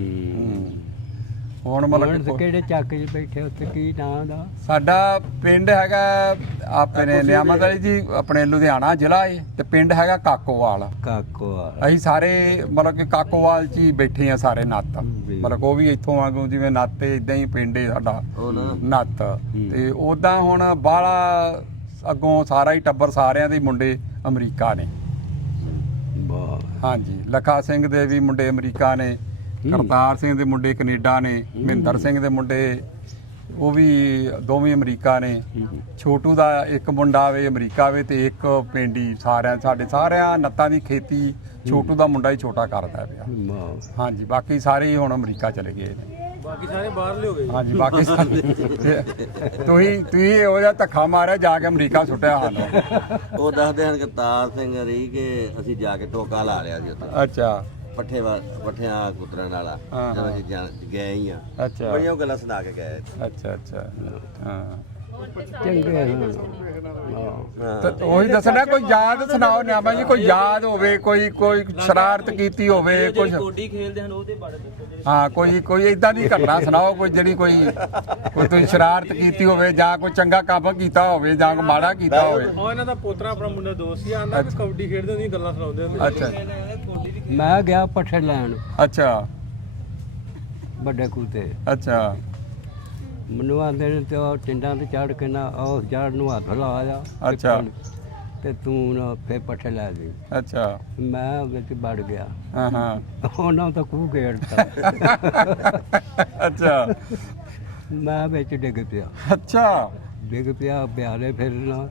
ਹੁਣ ਮਤਲਬ ਕਿ ਕਿਹੜੇ ਚੱਕ 'ਚ ਬੈਠੇ ਉੱਥੇ ਕੀ ਨਾਂ ਦਾ? ਸਾਡਾ ਪਿੰਡ ਹੈਗਾ ਆਪਣੇ ਨਿਆਮਤ ਵਾਲੀ ਜੀ, ਆਪਣੇ ਲੁਧਿਆਣਾ ਜ਼ਿਲ੍ਹਾ ਏ, ਤੇ ਪਿੰਡ ਹੈਗਾ ਕਾਕੋਵਾਲ। ਕਾਕੋਵਾਲ। ਅਸੀਂ ਸਾਰੇ ਮਤਲਬ ਕਿ ਕਾਕੋਵਾਲ 'ਚ ਹੀ ਬੈਠੇ ਆ ਸਾਰੇ ਨੱਤ, ਮਤਲਬ ਉਹ ਵੀ ਇੱਥੋਂ ਵਾਂਗੂ ਜਿਵੇਂ ਨੱਤ ਇਦਾਂ ਹੀ ਪਿੰਡ ਏ ਸਾਡਾ ਨੱਤ। ਤੇ ਉਦਾਂ ਹੁਣ ਬਾਹਲਾ ਅੱਗੋਂ ਸਾਰਾ ਹੀ ਟੱਬਰ ਸਾਰਿਆਂ ਦੇ ਮੁੰਡੇ ਅਮਰੀਕਾ ਨੇ। ਹਾਂਜੀ ਲੱਖਾ ਸਿੰਘ ਦੇ ਵੀ ਮੁੰਡੇ ਅਮਰੀਕਾ ਨੇ, ਕਰਤਾਰ ਸਿੰਘ ਦੇ ਮੁੰਡੇ ਕੈਨੇਡਾ ਨੇ, ਮਹਿੰਦਰ ਸਿੰਘ ਦੇ ਮੁੰਡੇ ਉਹ ਵੀ ਦੋਵੇਂ ਅਮਰੀਕਾ ਨੇ। ਛੋਟੂ ਦਾ ਇੱਕ ਮੁੰਡਾ ਵੇ ਅਮਰੀਕਾ ਵੇ, ਤੇ ਇੱਕ ਪਿੰਡੀ ਸਾਡੇ ਸਾਰਿਆਂ ਨੱਤਾਂ ਦੀ ਖੇਤੀ ਛੋਟੂ ਦਾ ਮੁੰਡਾ ਹੀ ਛੋਟਾ ਕਰਦਾ ਪਿਆ। ਹਾਂਜੀ ਬਾਕੀ ਸਾਰੇ ਹੀ ਹੁਣ ਅਮਰੀਕਾ ਚਲੇ ਗਏ ਨੇ। ਬਾਕੀ ਸਾਰੇ ਬਾਹਰਲੇ ਹੋ ਗਏ। ਹਾਂਜੀ ਬਾਕੀ ਤੁਸੀਂ ਇਹੋ ਜਿਹਾ ਧੱਕਾ ਮਾਰਿਆ ਜਾ ਕੇ ਅਮਰੀਕਾ ਸੁੱਟਿਆ ਸਾਨੂੰ। ਉਹ ਦੱਸਦੇ ਹਨ ਕਰਤਾਰ ਸਿੰਘ ਰਹੀ ਕਿ ਅਸੀਂ ਜਾ ਕੇ ਟੋਕਾ ਲਾ ਲਿਆ ਸੀ ਉੱਥੇ ਅੱਛਾ ਪੱਠਿਆਂ ਕੁਤਰਨ ਵਾਲਾ, ਜਦੋਂ ਅਸੀਂ ਗਏ ਹੀ ਆ। ਅੱਛਾ ਬੜੀਆਂ ਗੱਲਾਂ ਸੁਣਾ ਕੇ ਗਏ। ਅੱਛਾ ਹਾਂ ਚੰਗੇ ਹਾਂ। ਤੇ ਉਹੀ ਦੱਸਣਾ, ਕੋਈ ਯਾਦ ਸੁਣਾਓ ਨਿਆਮਾ ਜੀ, ਕੋਈ ਯਾਦ ਹੋਵੇ, ਕੋਈ ਸ਼ਰਾਰਤ ਕੀਤੀ ਹੋਵੇ, ਕੁਝ ਕਬੱਡੀ ਖੇਲਦੇ ਹਨ ਉਹਦੇ ਬਾਰੇ ਦੱਸੋ। ਹਾਂ ਕੋਈ ਇਦਾਂ ਦੀ ਘਟਨਾ ਸੁਣਾਓ, ਕੋਈ ਜਿਹੜੀ ਕੋਈ ਤੁਸੀਂ ਸ਼ਰਾਰਤ ਕੀਤੀ ਹੋਵੇ, ਜਾਂ ਕੋਈ ਚੰਗਾ ਕੰਮ ਕੀਤਾ ਹੋਵੇ, ਜਾਂ ਕੋਈ ਮਾੜਾ ਕੀਤਾ ਹੋਵੇ। ਉਹ ਇਹਨਾਂ ਦਾ ਪੋਤਰਾ ਆਪਣਾ ਮੁੰਡਾ ਦੋਸਤ ਸੀ, ਆਂਦਾ ਕਿ ਕਬੱਡੀ ਖੇਡਦੇ ਹੁੰਦੇ ਗੱਲਾਂ ਸੁਣਾਉਂਦੇ ਹੁੰਦੇ। ਅੱਛਾ ਮੈਂ ਗਿਆ ਪੱਠੇ ਲੈਣ ਅੱਛਾ ਵੱਡੇ ਖੂਤੇ। ਅੱਛਾ ਮੈਨੂੰ ਆਂਦੇ ਨੇ ਤੇ ਉਹ ਟਿੰਡਾਂ ਤੇ ਚੜ ਕੇ ਨਾ ਉਸ ਜੜ ਨੂੰ ਹੱਥ ਲਾ ਜਾ। ਅੱਛਾ। ਤੇ ਤੂੰ ਨਾ ਫੇ ਪੱਠੇ ਲੈ ਜੀ। ਅੱਛਾ ਮੈਂ ਵਿੱਚ ਵੜ ਗਿਆ। ਹਾਂ ਉਹਨਾਂ ਤਾਂ ਖੂਹ ਗੇੜਤਾ। ਅੱਛਾ ਮੈਂ ਵਿੱਚ ਡਿੱਗ ਪਿਆ। ਅੱਛਾ ਡਿੱਗ ਪਿਆ ਬਿਆਰੇ ਫਿਰ ਨਾ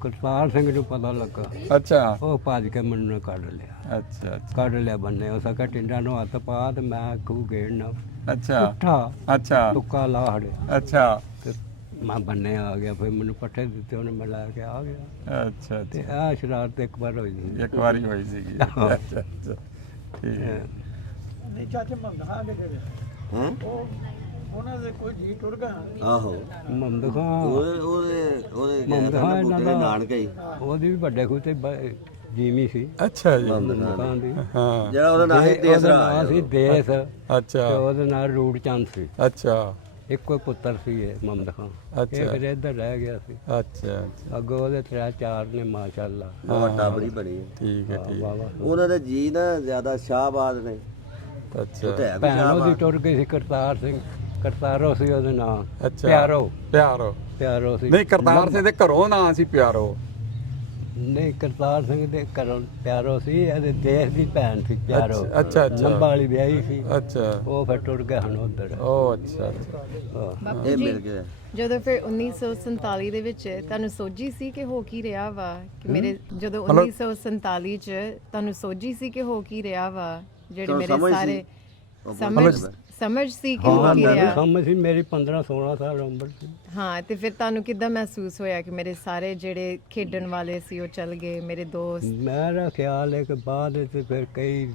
ਕਰਤਾਰ ਸਿੰਘ ਨੂੰ ਪਤਾ ਲੱਗਾ। ਅੱਛਾ ਉਹ ਭੱਜ ਕੇ ਮੈਨੂੰ ਕੱਢ ਲਿਆ। ਅੱਛਾ ਕੱਢ ਲਿਆ ਬੰਨੇ ਉਸ ਕਾ ਟਿੰਡਾਂ ਨੂੰ ਹੱਥ ਪਾ ਤੇ ਮੈਂ ਖੂਹ ਗੇੜਨਾ। ਅੱਛਾ ਉੱਠਾ ਅੱਛਾ ਤੁੱਕਾ ਲਾ ਹੜਿਆ ਅੱਛਾ ਤੇ ਮੈਂ ਬੰਨੇ ਆ ਗਿਆ। ਫਿਰ ਮੈਨੂੰ ਪੱਠੇ ਦਿੱਤੇ, ਉਹਨੇ ਮੈਂ ਲੈ ਕੇ ਆ ਗਿਆ। ਅੱਛਾ ਤੇ ਆਹ ਸ਼ਰਾਰਤ ਇੱਕ ਵਾਰ ਹੋਈ ਸੀ। ਇੱਕ ਵਾਰੀ ਹੋਈ ਸੀਗੀ। ਅੱਛਾ ਠੀਕ ਹੈ। ਨਹੀਂ ਚਾਚੇ ਮੰਗਾ ਦੇ ਦੇ ਹਾਂ ਉਹਨਾਂ ਦੇ ਕੋਈ ਜੀ ਟੁਰ ਗਿਆ। ਆਹੋ ਮੁਹੰਮਦ ਖਾਨ ਉਹਦੇ ਮੁਹੰਮਦ ਖਾਨ ਇਹਨਾਂ ਦਾ ਨਾਨਕੇ ਹੀ ਉਹਦੀ ਵੀ ਵੱਡੇ ਖੂਤੇ ਜੀਮੀ ਸੀ। ਅੱਛਾ ਜੀ ਮੁਹੰਮਦ ਖਾਨ ਦੀ। ਹਾਂ ਜਿਹੜਾ ਉਹਦਾ ਨਾਂ ਸੀ ਉਹਦਾ ਨਾਂ ਸੀ ਦੇਸ। ਅੱਛਾ ਤੇ ਉਹਦੇ ਨਾਲ ਰੂੜ ਚੰਦ ਸੀ। ਅੱਛਾ ਇੱਕੋ ਪੁੱਤਰ ਸੀ ਇਹ ਮੁਹੰਮਦ ਖਾਨ। ਅੱਛਾ। ਇਹ ਫਿਰ ਇੱਧਰ ਰਹਿ ਗਿਆ ਸੀ। ਅੱਛਾ ਅੱਗੋਂ ਉਹਦੇ 3-4 ਨੇ ਮਾਸ਼ਾਅੱਲਾ। ਵੱਡਾ ਬੜੀ ਬਣੀ ਹੈ। ਠੀਕ ਹੈ ਠੀਕ ਹੈ। ਵਾਹ ਉਹਨਾਂ ਦੇ ਜੀ ਨਾ ਜ਼ਿਆਦਾ ਸ਼ਾਹਬਾਜ਼ ਨੇ। ਅੱਛਾ ਉਹ ਤਾਂ ਹੈ ਵੀ ਭੈਣ ਉਹਦੀ ਸ਼ਾਹਬਾਜ਼। ਟੁਰ ਗਈ ਸੀ ਕਰਤਾਰ ਸਿੰਘ। ਕਰਤਾਰੋ ਸੀ ਉਹਦੇ ਨਾਂ। ਅੱਛਾ ਪਿਆਰੋ ਪਿਆਰੋ ਸੀ। ਨਹੀਂ ਕਰਤਾਰ ਸਿੰਘ ਦੇ ਘਰੋਂ ਨਾਂ ਸੀ ਪਿਆਰੋ। ਨਹੀਂ ਕਰਤਾਰ ਸਿੰਘ ਦੇ ਘਰੋਂ ਪਿਆਰੋ ਸੀ। ਇਹਦੇ ਦੇਸ਼ ਦੀ ਭੈਣ ਸੀ ਪਿਆਰੋ। ਅੱਛਾ ਲੰਬਾ ਵਾਲੀ ਵਿਆਹੀ ਸੀ। ਅੱਛਾ ਉਹ ਫਿਰ ਟੁਰ ਗਿਆ ਹੁਣ ਉਧਰ। ਉਹ ਅੱਛਾ ਅੱਛਾ ਬਾਪੂ ਇਹ ਜੀ ਮਿਲ ਗਿਆ। ਜਦੋਂ ਫਿਰ 1947 ਦੇ ਵਿੱਚ ਤੁਹਾਨੂੰ ਸੋਝੀ ਸੀ ਕਿ ਹੋ ਕੀ ਰਿਹਾ ਵਾ ਕਿ ਮੇਰੇ ਜਦੋਂ 1947 ਚ ਤੁਹਾਨੂੰ ਸੋਝੀ ਸੀ ਕਿ ਹੋ ਕੀ ਰਿਹਾ ਵਾ ਜਿਹੜੇ ਤੁਹਾਨੂੰ ਮੇਰੇ ਸਮਝ ਸੀ? ਸਾਰੇ ਉਹ ਸਮਝ ਸੀ ਕਿ ਹੋ ਹਾਂ ਕੀ ਮੈਨੂੰ ਰਿਹਾ। ਸਮਝ ਸੀ। ਮੇਰੀ 15-16 ਸਾਲ ਉਮਰ ਸੀ। ਹਾਂ ਤੇ ਫਿਰ ਤੁਹਾਨੂੰ ਕਿੱਦਾਂ ਮਹਿਸੂਸ ਹੋਇਆ ਕਿ ਮੇਰੇ ਸਾਰੇ ਜਿਹੜੇ ਖੇਡਣ ਵਾਲੇ ਸੀ ਉਹ ਚਲ ਗਏ, ਮੇਰੇ ਦੋਸਤ? ਮੇਰਾ ਖਿਆਲ ਹੈ ਕਿ ਬਾਅਦ ਵਿੱਚ ਫਿਰ ਕਈ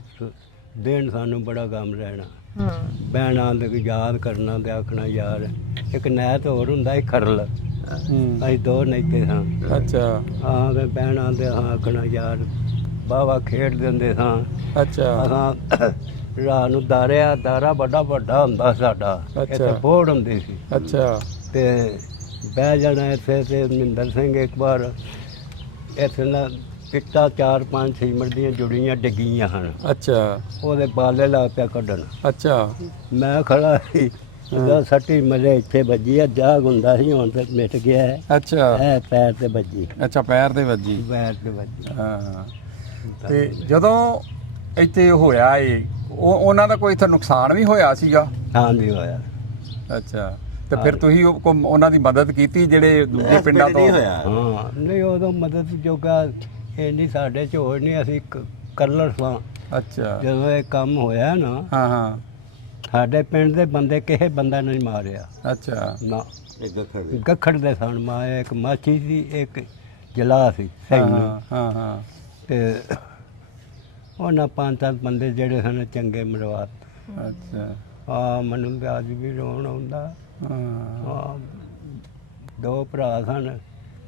ਦਿਨ ਸਾਨੂੰ ਬੜਾ ਗਮ ਰਹਿਣਾ। ਹਾਂ ਭੈਣਾਂ ਦੇ ਯਾਦ ਕਰਨਾ ਤੇ ਆਖਣਾ ਯਾਰ ਇੱਕ ਨੈਤ ਹੋਰ ਹੁੰਦਾ ਸੀ ਖਰਲ। ਅਸੀਂ 2 ਨੈਤੇ ਹਾਂ। ਅੱਛਾ ਆਹ ਫਿਰ ਭੈਣਾਂ ਦੇ ਆਖਣਾ ਯਾਰ ਬਾਵਾ ਖੇਡਦੇ ਹੁੰਦੇ ਸਾਂ। ਅੱਛਾ ਅਸਾਂ ਰਾਤ ਨੂੰ ਦਾਰਾ ਵੱਡਾ ਵੱਡਾ ਹੁੰਦਾ ਸਾਡਾ, ਇੱਥੇ ਬੋੜ ਹੁੰਦੀ ਸੀ। ਅੱਛਾ ਤੇ ਬਹਿ ਜਾਣਾ ਇੱਥੇ। ਤੇ ਮਹਿੰਦਰ ਸਿੰਘ ਇੱਕ ਵਾਰ ਇੱਥੇ ਨਾ ਪਿੱਟਾ 4-5 ਸੀਮਟ ਦੀਆਂ ਜੁੜੀਆਂ ਡਿੱਗੀਆਂ ਹਨ। ਅੱਛਾ ਉਹਦੇ ਬਾਲੇ ਲਾ ਪਿਆ ਕੱਢਣ। ਅੱਛਾ ਮੈਂ ਖੜਾ ਸੀ, ਉਹਦਾ ਸੱਟੀ ਮਲੇ ਇੱਥੇ ਵੱਜੀ ਆ। ਜਾਗ ਹੁੰਦਾ ਸੀ, ਹੁਣ ਤੱਕ ਮਿਟ ਗਿਆ ਹੈ। ਅੱਛਾ ਇਹ ਪੈਰ ਤੇ ਵੱਜੀ, ਅੱਛਾ ਪੈਰ ਤੇ ਵੱਜੀ। ਪੈਰ ਤੇ ਵੱਜੀ। ਹਾਂ ਤੇ ਜਦੋਂ ਇੱਥੇ ਹੋਇਆ ਏ ਉਹਨਾਂ ਦਾ ਕੋਈ ਇੱਥੇ ਨੁਕਸਾਨ ਵੀ ਹੋਇਆ ਸੀਗਾ? ਹਾਂਜੀ ਹੋਇਆ। ਅੱਛਾ ਤੇ ਫਿਰ ਤੁਸੀਂ ਉਹਨਾਂ ਦੀ ਮਦਦ ਕੀਤੀ ਜਿਹੜੇ ਦੂਜੇ ਪਿੰਡਾਂ ਤੋਂ? ਹਾਂ ਨਹੀਂ, ਉਦੋਂ ਮਦਦ ਜੋਗਾ ਇੰਨੀ ਸਾਡੇ ਚ ਹੋਈ ਨਹੀਂ, ਅਸੀਂ ਕਲਰ ਸਾਂ। ਅੱਛਾ ਜਦੋਂ ਇਹ ਕੰਮ ਹੋਇਆ ਨਾ, ਹਾਂ ਹਾਂ ਸਾਡੇ ਪਿੰਡ ਦੇ ਬੰਦੇ ਕਿਸੇ ਬੰਦਾ ਨਹੀਂ ਮਾਰਿਆ। ਅੱਛਾ ਨਾ ਗੱਖੜ ਦੇ ਸਨ ਮਾਏ, ਇੱਕ ਮਾਛੀ ਸੀ, ਇੱਕ ਜਲਾ ਸੀ ਸੈਣੀ। ਹਾਂ ਹਾਂ ਤੇ ਉਹਨਾਂ 5-7 ਬੰਦੇ ਜਿਹੜੇ ਹਨ ਚੰਗੇ ਮਰਵਾ। ਅੱਛਾ ਆ ਮੈਨੂੰ ਤਾਂ ਅੱਜ ਵੀ ਰੋਣ ਆਉਂਦਾ। ਹਾਂ 2 ਭਰਾ ਸਨ,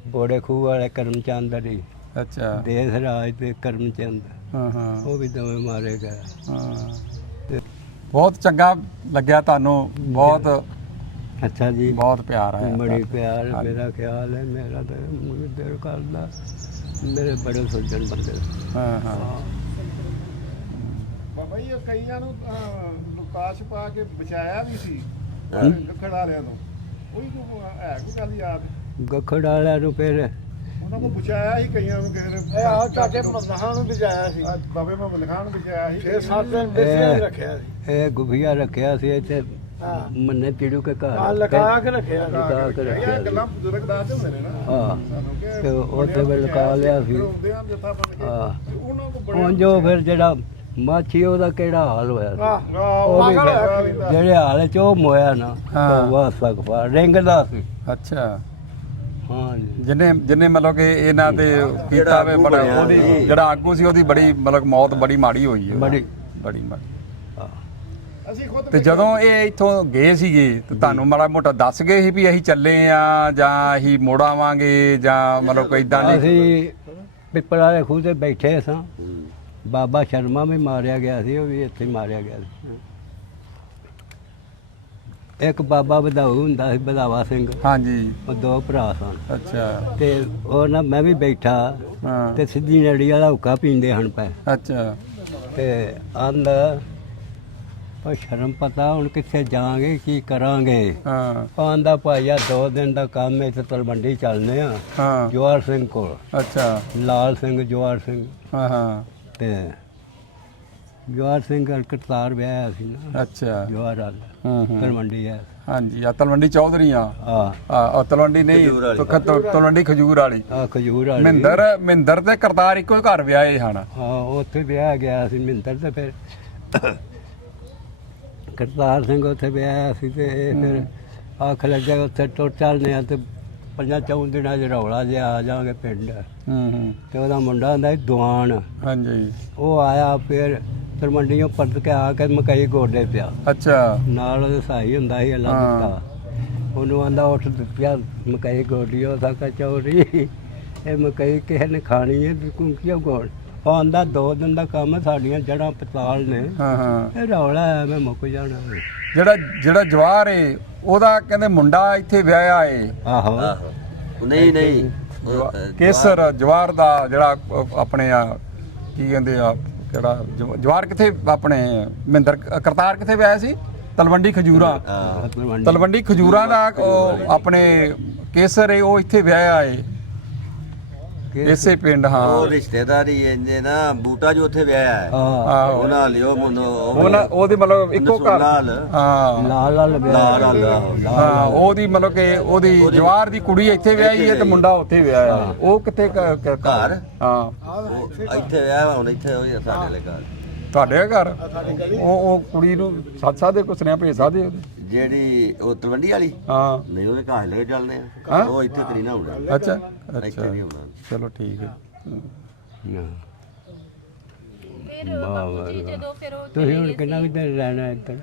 ਬੋੜੇ ਖੂਹ ਵਾਲੇ ਕਰਮਚੰਦ ਅਲੀ। ਅੱਛਾ ਦੇਸ ਰਾਜ ਤੇ ਕਰਮਚੰਦ, ਹਾਂ ਹਾਂ ਉਹ ਵੀ ਦੋਵੇਂ ਮਾਰੇ ਗਏ। ਹਾਂ ਬਹੁਤ ਚੰਗਾ ਲੱਗਿਆ ਤੁਹਾਨੂੰ? ਬਹੁਤ ਅੱਛਾ ਜੀ, ਬਹੁਤ ਪਿਆਰ ਆਇਆ। ਬੜੀ ਪਿਆਰ ਮੇਰਾ ਖਿਆਲ ਹੈ। ਮੇਰਾ ਤਾਂ ਮੈਨੂੰ ਦਿਲ ਕਰਦਾ, ਮੇਰੇ ਬੜੇ ਸੱਜਣ ਬੰਦੇ। ਹਾਂ ਹਾਂ ਬਾਬਾ ਜੀ ਕਈਆਂ ਨੂੰ ਲੁਕਾ ਛਪਾ ਕੇ ਬਚਾਇਆ ਵੀ ਸੀ ਗੱਖੜ ਵਾਲਿਆਂ ਤੋਂ, ਕੋਈ ਹੈ ਕੋਈ ਗੱਲ ਯਾਦ? ਗੱਖੜ ਵਾਲਿਆਂ ਨੂੰ ਫਿਰ ਉਹਨਾਂ ਨੂੰ ਬਚਾਇਆ ਸੀ ਕਈਆਂ ਨੂੰ, ਕਿਸੇ ਨੇ ਇਹ ਆਹ ਚਾਚੇ ਮੱਲ੍ਹਾਂ ਨੂੰ ਬਚਾਇਆ ਸੀ। ਬਾਬੇ ਮੁਹੰਮਦ ਖਾਨ ਨੂੰ ਬਚਾਇਆ ਸੀ। 6-7 ਦਿਨ ਬੇਸਿਆ ਰੱਖਿਆ ਸੀ। ਇਹ ਗੁਫੀਆ ਰੱਖਿਆ ਸੀ ਇੱਥੇ ਮੰਨੇ ਪੀੜੂ ਕੇ ਨਾਲ ਘਰ। ਲਗਾ ਕੇ ਰੱਖਿਆ ਸੀ। ਲਗਾ ਕੇ ਰੱਖਿਆ ਇਹ ਗੱਲਾਂ ਬਜ਼ੁਰਗ ਦੱਸਦੇ ਹੁੰਦੇ ਨੇ ਨਾ ਹਾਂ, ਸਾਨੂੰ ਕਿ ਤੇ ਉੱਥੇ ਵੀ ਲਗਾ ਲਿਆ ਸੀ। ਹੁੰਦੇ ਆ ਜਥਾ ਬਣ ਕੇ ਹਾਂ, ਉਹਨਾਂ ਕੋ ਬੜੇ ਹੁਣ ਜੋ ਫਿਰ ਜਿਹੜਾ ਮਾਛੀ ਉਹਦਾ ਕਿਹੜਾ ਹਾਲ ਹੋਇਆ ਸੀ। ਉਹ ਵੀ ਜਿਹੜੇ ਹਾਲ ਚ ਉਹ ਮੋਇਆ ਨਾ, ਹਾਂ। ਵਾਹ ਸਕਫਾ ਰਿੰਗਦਾ ਸੀ। ਅੱਛਾ ਹਾਂ ਜੀ, ਜਿਹਨੇ ਮਤਲਬ ਕਿ ਇਹਨਾਂ ਤੇ ਕੀਤਾ ਵੇ ਬੜਾ, ਉਹਦੀ ਜਿਹੜਾ ਆਗੂ ਸੀ ਉਹਦੀ ਬੜੀ ਮਤਲਬ ਮੌਤ ਬੜੀ ਮਾੜੀ ਹੋਈ ਹੈ। ਬੜੀ ਬੜੀ ਮਾੜੀ। ਅਸੀਂ ਖੁਦ ਤੇ ਜਦੋਂ ਇਹ ਇੱਥੋਂ ਗਏ ਸੀਗੇ ਤੇ ਤੁਹਾਨੂੰ ਮਾੜਾ ਮੋਟਾ ਦੱਸ ਗਏ ਸੀ ਵੀ ਅਸੀਂ ਚੱਲੇ ਆ ਜਾਂ ਅਸੀਂ ਮੋੜ ਆਵਾਂਗੇ ਜਾਂ ਮਤਲਬ ਕੋਈ ਇਦਾਂ ਨਹੀਂ? ਅਸੀਂ ਪਿੱਪਲ ਵਾਲੇ ਖੂਹ ਤੇ ਬੈਠੇ ਸਾਂ। ਬਾਬਾ ਸ਼ਰਮਾ ਵੀ ਮਾਰਿਆ ਗਿਆ ਸੀ, ਉਹ ਵੀ ਇੱਥੇ ਮਾਰਿਆ ਗਿਆ ਸੀ। ਇੱਕ ਬਾਬਾ ਵਧਾਊ ਹੁੰਦਾ ਸੀ, ਵਧਾਵਾ ਸਿੰਘ। ਹਾਂਜੀ ਉਹ 2 ਭਰਾ ਸਨ। ਅੱਛਾ ਤੇ ਉਹ ਨਾ ਮੈਂ ਵੀ ਬੈਠਾ ਹਾਂ ਤੇ ਸਿੱਧੀ ਨੜੀ ਵਾਲਾ ਹੁੱਕਾ ਪੀਂਦੇ ਹਨ ਪਏ। ਅੱਛਾ ਤੇ ਆਂਦ ਉਹ ਸ਼ਰਮ ਪਤਾ ਹੁਣ ਕਿੱਥੇ ਜਾਵਾਂਗੇ, ਕੀ ਕਰਾਂਗੇ। ਹਾਂ ਆਂਦਾ ਭਾਈਆ 2 ਦਿਨ ਦਾ ਕੰਮ ਹੈ, ਇੱਥੇ ਤਲਵੰਡੀ ਚੱਲਨੇ ਆ ਹਾਂ ਜਵਾਰ ਸਿੰਘ ਕੋਲ। ਅੱਛਾ ਲਾਲ ਸਿੰਘ ਜਵਾਰ ਸਿੰਘ ਹਾਂ ਹਾਂ ਤੇ ਜਵਾਰ ਸਿੰਘ ਕਰਤਾਰ ਵਿਆਹਿਆ ਸੀ ਨਾ, ਅੱਛਾ ਜਵਾਰ ਵਾਲ ਹਾਂ ਹਾਂ ਤਲਵੰਡੀ ਹੈ। ਹਾਂਜੀ ਆ ਤਲਵੰਡੀ ਚੌਧਰੀ ਆ। ਆ ਆ ਤਲਵੰਡੀ ਨਹੀਂ, ਤਲਵੰਡੀ ਖਜੂਰ ਵਾਲੀ। ਆ ਖਜੂਰ ਵਾਲੀ। ਮਹਿੰਦਰ ਤੇ ਕਰਤਾਰ ਇੱਕੋ ਹੀ ਘਰ ਵਿਆਹੇ ਹਨ। ਹਾਂ ਉੱਥੇ ਵਿਆਹ ਗਿਆ ਸੀ ਮਹਿੰਦਰ। ਤੇ ਫਿਰ ਕਰਤਾਰ ਸਿੰਘ ਉੱਥੇ ਵਿਆਹਿਆ ਸੀ। ਤੇ ਇਹ ਫਿਰ ਆਖ ਲੱਗਿਆ ਉੱਥੇ ਟੁਰ ਚੱਲਦੇ ਆ ਤੇ 5-4 ਦਿਨਾਂ 'ਚ ਰੌਲਾ ਜਿਹਾ ਆ ਜਾਵਾਂਗੇ ਪਿੰਡ। ਹੂੰ ਤੇ ਉਹਦਾ ਮੁੰਡਾ ਹੁੰਦਾ ਸੀ ਦੁਆਨ, ਹਾਂਜੀ ਉਹ ਆਇਆ। ਫਿਰ ਤਲਵੰਡੀਓਂ ਪਰਤ ਕੇ ਆ ਕੇ ਮਕਈ ਗੋਡੇ ਪਿਆ। ਅੱਛਾ ਨਾਲ ਉਹਦੇ ਸਾਈ ਹੁੰਦਾ ਸੀ ਅੱਲਾ ਹਾਂ। ਦਿੱਤਾ। ਉਹਨੂੰ ਆਂਦਾ ਉੱਠ ਦਿੱਤਿਆ ਮਕਈ ਗੋਡੀ। ਉਹ ਸਾਕਾ ਚੌਰੀ ਇਹ ਮਕਈ ਕਿਸੇ ਨੇ ਖਾਣੀ ਹੈ, ਤੂੰ ਕਿਉਂ ਗੋੜ? ਉਹ ਆਂਦਾ 2 ਦਿਨ ਦਾ ਕੰਮ ਹੈ, ਸਾਡੀਆਂ ਜੜ੍ਹਾਂ ਪਤਾਲ ਨੇ। ਹਾਂ ਹਾਂ ਇਹ ਰੌਲਾ ਹੈ, ਮੈਂ ਮੁੱਕ ਜਾਣਾ। ਜਿਹੜਾ ਜਵਾਰ ਏ ਉਹਦਾ ਕਹਿੰਦੇ ਮੁੰਡਾ ਇੱਥੇ ਵਿਆਹਿਆ ਏ। ਆਹੋ ਨਹੀਂ ਕੇਸਰ ਜਵਾਰ ਦਾ ਜਿਹੜਾ ਆਪਣੇ ਆ ਕੀ ਕਹਿੰਦੇ ਆ ਕਿਹੜਾ ਜਵਾਰ ਕਿੱਥੇ ਆਪਣੇ ਮਹਿੰਦਰ ਕਰਤਾਰ ਕਿੱਥੇ ਵਿਆਹਿਆ ਸੀ? ਤਲਵੰਡੀ ਖਜੂਰਾ। ਤਲਵੰਡੀ ਖਜੂਰਾ ਦਾ ਉਹ ਆਪਣੇ ਕੇਸਰ ਏ, ਉਹ ਇੱਥੇ ਵਿਆਹਿਆ ਏ ਇਸੇ ਪਿੰਡ। ਹਾਂ ਉਹ ਰਿਸ਼ਤੇਦਾਰੀ ਇੰਨੇ ਨਾ ਬੂਟਾ ਜੋ ਉੱਥੇ ਵਿਆਹਿਆ ਹੈ। ਆਹੋ ਉਹਨਾਂ ਲਿਓ ਮੁੰਨੋ ਉਹਦੇ ਮਤਲਬ ਇੱਕੋ ਘਰ। ਲਾਲ ਹਾਂ ਲਾਲ ਲਾਲ ਹਾਂ ਉਹਦੀ ਮਤਲਬ ਕਿ ਉਹਦੀ ਜਵਾਰ ਦੀ ਕੁੜੀ ਇੱਥੇ ਵਿਆਹੀ ਹੈ ਤੇ ਮੁੰਡਾ ਉੱਥੇ ਵਿਆਹਿਆ। ਉਹ ਕਿੱਥੇ ਘਰ? ਹਾਂ ਉਹ ਇੱਥੇ ਵਿਆਹ ਹੁਣ ਇੱਥੇ ਉਹ ਸਾਡੇ ਵਾਲੇ ਘਰ। ਤੁਹਾਡੇ ਘਰ? ਉਹ ਕੁੜੀ ਨੂੰ ਸੱਤ ਸਾਦੇ ਕੋ ਸੁਨੇਹਾ ਭੇਜ ਸਕਦੇ? ਜਿਹੜੀ ਉਹ ਤਲਵੰਡੀ ਵਾਲੀ? ਹਾਂ ਨਹੀਂ ਉਹਦੇ ਘਰ ਲੈ ਕੇ ਚੱਲਦੇ ਆ। ਹਾਂ? ਉਹ ਇੱਥੇ ਤੇ ਨਹੀਂ ਨਾ ਹੁੰਦਾ। ਅੱਛਾ ਇੱਥੇ ਅੱਛਾ ਨਹੀਂ ਹੁੰਦਾ। ਚਲੋ ਠੀਕ ਹੈ। ਫਿਰ ਬਾਪੂ ਜੀ ਜਦੋਂ ਫਿਰ ਉਹ ਤੁਸੀਂ ਹੁਣ ਕਿੰਨਾ ਕੁ ਦਿਨ ਰਹਿਣਾ ਇੱਧਰ?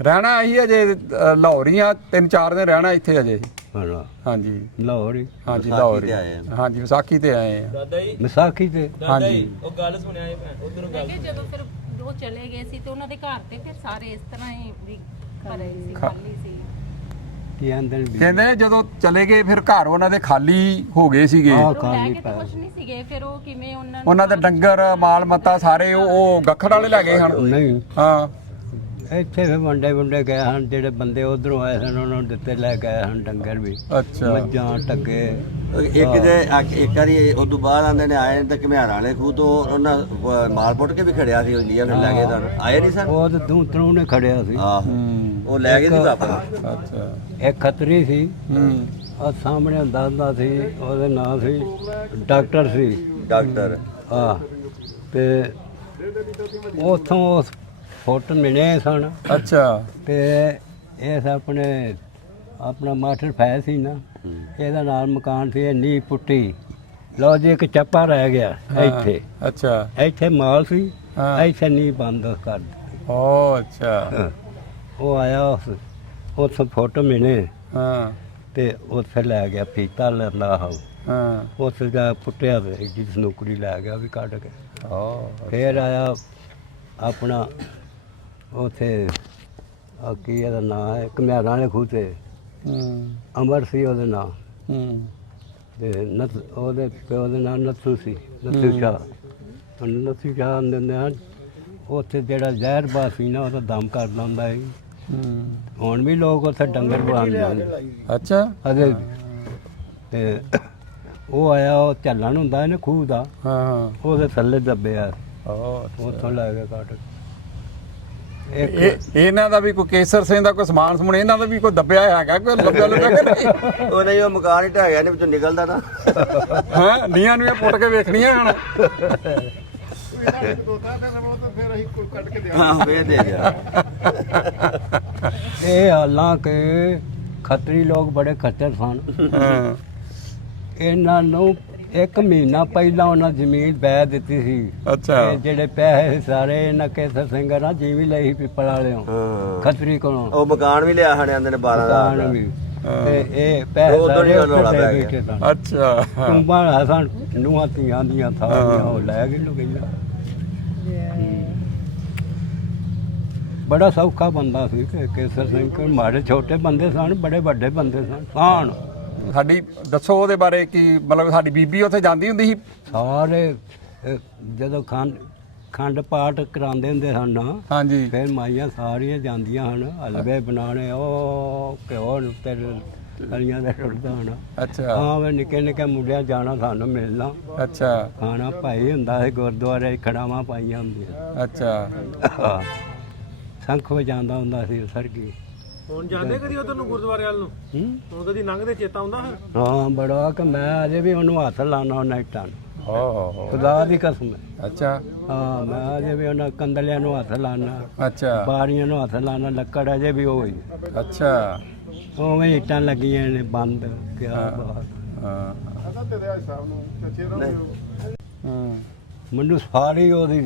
ਰਹਿਣਾ ਅਸੀਂ ਅਜੇ ਲਾਹੌਰ ਹੀ ਆ, 3-4 ਦਿਨ ਰਹਿਣਾ ਇੱਥੇ ਅਜੇ। ਹਾਂ ਹਾਂਜੀ ਲਾਹੌਰ ਹੀ ਹਾਂਜੀ ਵਿਸਾਖੀ ਲਾਹੌਰ ਤੇ ਆਏ ਹੀ। ਹਾਂਜੀ ਵਿਸਾਖੀ ਤੇ ਆਏ ਆ। ਵਿਸਾਖੀ ਤੇ ਹਾਂਜੀ ਕਿ ਜਦੋਂ ਫਿਰ ਉਹ ਚਲੇ ਗਏ ਸੀ ਤੇ ਉਹਨਾਂ ਦੇ ਘਰ ਤੇ ਫਿਰ ਸਾਰੇ ਇਸ ਤਰ੍ਹਾਂ ਹੀ ਵੀ ਭਰੇ ਸੀ, ਖਾਲੀ ਸੀ। ਕੀ ਆਂਦੇ ਨੇ ਕਹਿੰਦੇ ਨੇ ਜਦੋਂ ਚਲੇ ਗਏ ਫਿਰ ਘਰ ਉਹਨਾਂ ਦੇ ਖਾਲੀ ਹੋ ਗਏ ਸੀਗੇ। ਆਹ ਉਹ ਲੈ ਖਾਲੀ ਕੇ ਪੈ ਤਾਂ ਕੁਝ ਨਹੀਂ ਸੀਗੇ, ਫਿਰ ਉਹ ਕਿਵੇਂ ਉਹਨਾਂ ਉਹਨਾਂ ਦੇ ਡੰਗਰ ਮਾਲ ਮੱਤਾ ਸਾਰੇ ਉਹ ਗੱਖੜ ਵਾਲੇ ਲੈ ਗਏ ਹਨ। ਨਹੀਂ ਹਾਂ ਇੱਥੇ ਫਿਰ ਵੰਡੇ ਗਏ ਹਨ, ਜਿਹੜੇ ਬੰਦੇ ਉਧਰੋਂ ਆਏ ਸਨ ਉਹਨਾਂ ਨੂੰ ਦਿੱਤੇ ਲੈ ਗਏ ਹਨ ਡੰਗਰ ਵੀ, ਅੱਛਾ ਮੱਝਾਂ ਟੱਗੇ। ਇੱਕ ਦੇ ਇੱਕ ਵਾਰੀ ਉਦੋਂ ਬਾਅਦ ਆਂਦੇ ਨੇ ਆਏ ਤੇ ਘਮਿਆਰਾਂ ਵਾਲੇ ਖੂਹ ਤੋਂ ਉਹਨਾਂ ਮਾਲ ਪੁੱਟ ਕੇ ਵੀ ਖੜਿਆ ਸੀ ਇੰਡੀਆ ਫਿਰ ਲੈ ਗਏ ਤਾਂ ਆਏ ਨਹੀਂ ਸਨ। ਉਹ ਤੇ ਤਰੂ ਨੇ ਖੜਿਆ ਸੀ। ਆਹ ਉਹ ਲੈ ਗਏ ਸੀ ਵਾਪਸ। ਅੱਛਾ ਇੱਕ ਖੱਤਰੀ ਸੀ, ਆ ਸਾਹਮਣੇ ਹੁੰਦਾ ਸੀ, ਉਹਦੇ ਨਾਂ ਸੀ ਡਾਕਟਰ ਸੀ। ਡਾਕਟਰ ਆ ਤੇ ਉਥੋਂ ਉਸ ਫੋਟੋ ਮਿਲੇ ਸਨ। ਅੱਛਾ ਤੇ ਇਸ ਆਪਣਾ ਮਾਸਟਰ ਫੈ ਸੀ ਨਾ, ਇਹਦਾ ਨਾਲ ਮਕਾਨ ਸੀ, ਇਹ ਨੀਂਹ ਪੁੱਟੀ। ਲਓ ਜੀ ਇੱਕ ਚੱਪਾ ਰਹਿ ਗਿਆ ਇੱਥੇ। ਅੱਛਾ ਇੱਥੇ ਮਾਲ ਸੀ, ਹਾਂ। ਇੱਥੇ ਨੀਂਹ ਬੰਦ ਕਰ ਦਿੱਤੀ। ਓ ਅੱਛਾ ਉਹ ਆਇਆ ਉਸ ਫੋਟੋ ਮਿਲੇ ਹਾਂ ਤੇ ਉੱਥੇ ਲੈ ਗਿਆ ਫੀਤਾ ਲੈਂਦਾ ਹਾਂ। ਹਾਂ ਉੱਥੇ ਜਾ ਪੁੱਟਿਆ ਤੇ ਜਿਸ ਨੌਕਰੀ ਲੈ ਗਿਆ ਵੀ ਕੱਢ ਕੇ। ਓ ਫੇਰ ਆਇਆ ਆਪਣਾ ਉੱਥੇ ਕੀ ਇਹਦਾ ਨਾਂ ਹੈ, ਘਮਿਆਰਾਂ ਵਾਲੇ ਖੂਹ ਤੇ ਅਮਰ ਸੀ ਉਹਦੇ ਨਾਂ। ਤੇ ਉਹਦੇ ਪਿਓ ਦੇ ਨਾਂ ਨੱਥੂ ਸੀ, ਨੱਥੂ ਸ਼ਾਹ। ਨੱਥੂ ਸ਼ਾਹ ਆਂਦੇ ਹਨ। ਉੱਥੇ ਜਿਹੜਾ ਜ਼ਹਿਰਬਾਜ਼ ਸੀ ਨਾ, ਉਹਦਾ ਦਮ ਕਰਦਾ ਹੁੰਦਾ ਸੀ। ਹੁਣ ਵੀ ਲੋਕ ਉੱਥੇ ਡੰਗਰ ਬਣਾਉਂਦੇ ਹਨ। ਅੱਛਾ ਅਜੇ ਤੇ ਉਹ ਆਇਆ, ਉਹ ਝੱਲਣ ਹੁੰਦਾ ਇਹਨੇ ਖੂਹ ਦਾ, ਹਾਂ ਉਹਦੇ ਥੱਲੇ ਦੱਬਿਆ। ਓ ਉੱਥੋਂ ਲੈ ਕੇ ਕੱਢ ਇਹਨਾਂ ਦਾ ਵੀ ਕੋਈ ਕੇਸਰ ਸਿੰਘ ਦਾ ਕੋਈ ਸਮਾਨ ਸਮੂਨ ਇਹਨਾਂ ਦਾ ਵੀ ਕੋਈ ਦੱਬਿਆ ਹੈਗਾ, ਕੋਈ ਲੱਭਿਆ ਕਿ ਨਹੀਂ? ਉਹ ਨਹੀਂ ਉਹ ਮਕਾਨ ਹੀ ਢਹਿ ਗਿਆ ਨੇ ਵਿੱਚੋਂ ਨਿਕਲਦਾ ਨਾ। ਹਾਂ ਨੀਆਂ ਨੂੰ ਪੁੱਟ ਕੇ ਵੇਖਣੀਆਂ ਹਨ। ਦੋਤਾ ਤੇ ਲਵੋ ਤਾਂ ਫਿਰ ਅਸੀਂ ਕੋਈ ਕੱਢ ਕੇ ਹਾਂ ਫੇਰ ਦੇ ਗਿਆ। ਇਹ ਹਾਲਾਂਕਿ ਖੱਤਰੀ ਲੋਕ ਬੜੇ ਖੱਤਰ ਸਨ। ਹਾਂ ਇਹਨਾਂ ਨੂੰ 1 ਮਹੀਨਾ ਪਹਿਲਾਂ ਉਹਨਾਂ ਜ਼ਮੀਨ ਬੈ ਦਿੱਤੀ ਸੀ। ਅੱਛਾ ਇਹ ਜਿਹੜੇ ਪੈਸੇ ਸਾਰੇ ਇਹਨਾਂ ਕੇਸਰ ਸਿੰਘ ਨਾ ਜਿਵੇਂ ਲਈ ਪਿੱਪਲ ਵਾਲਿਓ ਹਾਂ ਖੱਤਰੀ ਕੋਲੋਂ ਉਹ ਮਕਾਨ ਵੀ ਲਿਆ ਹਣੇ ਆਂਦੇ ਨੇ 12 ਦਾ। ਮਕਾਨ ਵੀ। ਤੇ ਇਹ ਪੈਸੇ ਉਦੋਂ ਸਾਰੇ ਨਹੀਂ ਰੌਲਾ ਉੱਥੇ ਪੈ ਦੇ ਗਿਆ। ਬੈਠੇ ਸਨ। ਅੱਛਾ ਟੁੰਬਾਂ ਹਸਨ ਨੂੰਹਾਂ ਧੀਆਂ ਦੀਆਂ ਥਾਲੀਆਂ ਉਹ ਲੈ ਗਏ ਲੁਕਈਆਂ। ਬੜਾ ਸੌਖਾ ਬੰਦਾ ਸੀ ਕਿ ਕੇਸਰ ਸਿੰਘ ਕੋਲ। ਮਾੜੇ ਛੋਟੇ ਬੰਦੇ ਸਨ, ਬੜੇ ਵੱਡੇ ਬੰਦੇ ਸਨ। ਸਾਡੀ ਦੱਸੋ ਉਹਦੇ ਬਾਰੇ ਕੀ ਮਤਲਬ ਸਾਡੀ ਬੀਬੀ ਉੱਥੇ ਜਾਂਦੀ ਹੁੰਦੀ ਸੀ? ਸਾਰੇ ਜਦੋਂ ਖੰਡ ਪਾਠ ਕਰਾਉਂਦੇ ਹੁੰਦੇ ਹਨ ਨਾ, ਹਾਂਜੀ ਫਿਰ ਮਾਈਆਂ ਸਾਰੀਆਂ ਜਾਂਦੀਆਂ ਹਨ ਹਲਵੇ ਬਣਾਉਣੇ। ਉਹ ਘਿਓ ਨੂੰ ਤੇ ਤਲੀਆਂ ਦੇ ਟੁੱਟਦਾ ਹੋਣਾ। ਅੱਛਾ ਹਾਂ ਵੇ ਨਿੱਕੇ ਨਿੱਕੇ ਮੁੰਡਿਆਂ ਜਾਣਾ ਸਾਨੂੰ ਮਿਲਣਾ। ਅੱਛਾ ਖਾਣਾ ਭਾਈ ਹੁੰਦਾ ਸੀ, ਗੁਰਦੁਆਰੇ ਖੜਾਵਾਂ ਪਾਈਆਂ ਹੁੰਦੀਆਂ। ਅੱਛਾ ਸੰਖ ਵਜਾਉਂਦਾ ਹੁੰਦਾ ਸੀ ਸਰਗੀ। ਹੁਣ ਜਾਂਦੇ ਕਦੀ ਉਧਰ ਨੂੰ ਗੁਰਦੁਆਰੇ ਵੱਲ ਨੂੰ? ਹੁਣ ਕਦੀ ਲੰਘਦੇ ਚੇਤਾ ਆਉਂਦਾ ਹੈ? ਹਾਂ ਬੜਾ ਕਿ ਮੈਂ ਅਜੇ ਵੀ ਉਹਨੂੰ ਹੱਥ ਲਾਉਣਾ ਨਾਈਟਾਂ ਨੂੰ। ਓ ਖੁਦਾ ਦੀ ਕਸਮ ਹੈ। ਅੱਛਾ ਹਾਂ ਮੈਂ ਅਜੇ ਵੀ ਉਹਨਾਂ ਕੰਦਲਿਆਂ ਨੂੰ ਹੱਥ ਲਾਉਣਾ, ਅੱਛਾ ਬਾਰੀਆਂ ਨੂੰ ਹੱਥ ਲਾਉਣਾ। ਲੱਕੜ ਅਜੇ ਵੀ ਉਹ ਹੀ ਅੱਛਾ ਉਵੇਂ ਇੱਟਾਂ ਲੱਗੀਆਂ ਨੇ ਬੰਦ। ਕਿਆ ਬਾਤ। ਹਾਂ ਅਸਾਂ ਤੇ ਰਿਆ ਸਾਹਿਬ ਨੂੰ ਕੱਚੇ ਰਹੋ। ਮੈਨੂੰ ਸਾਰੀ ਉਹਦੀ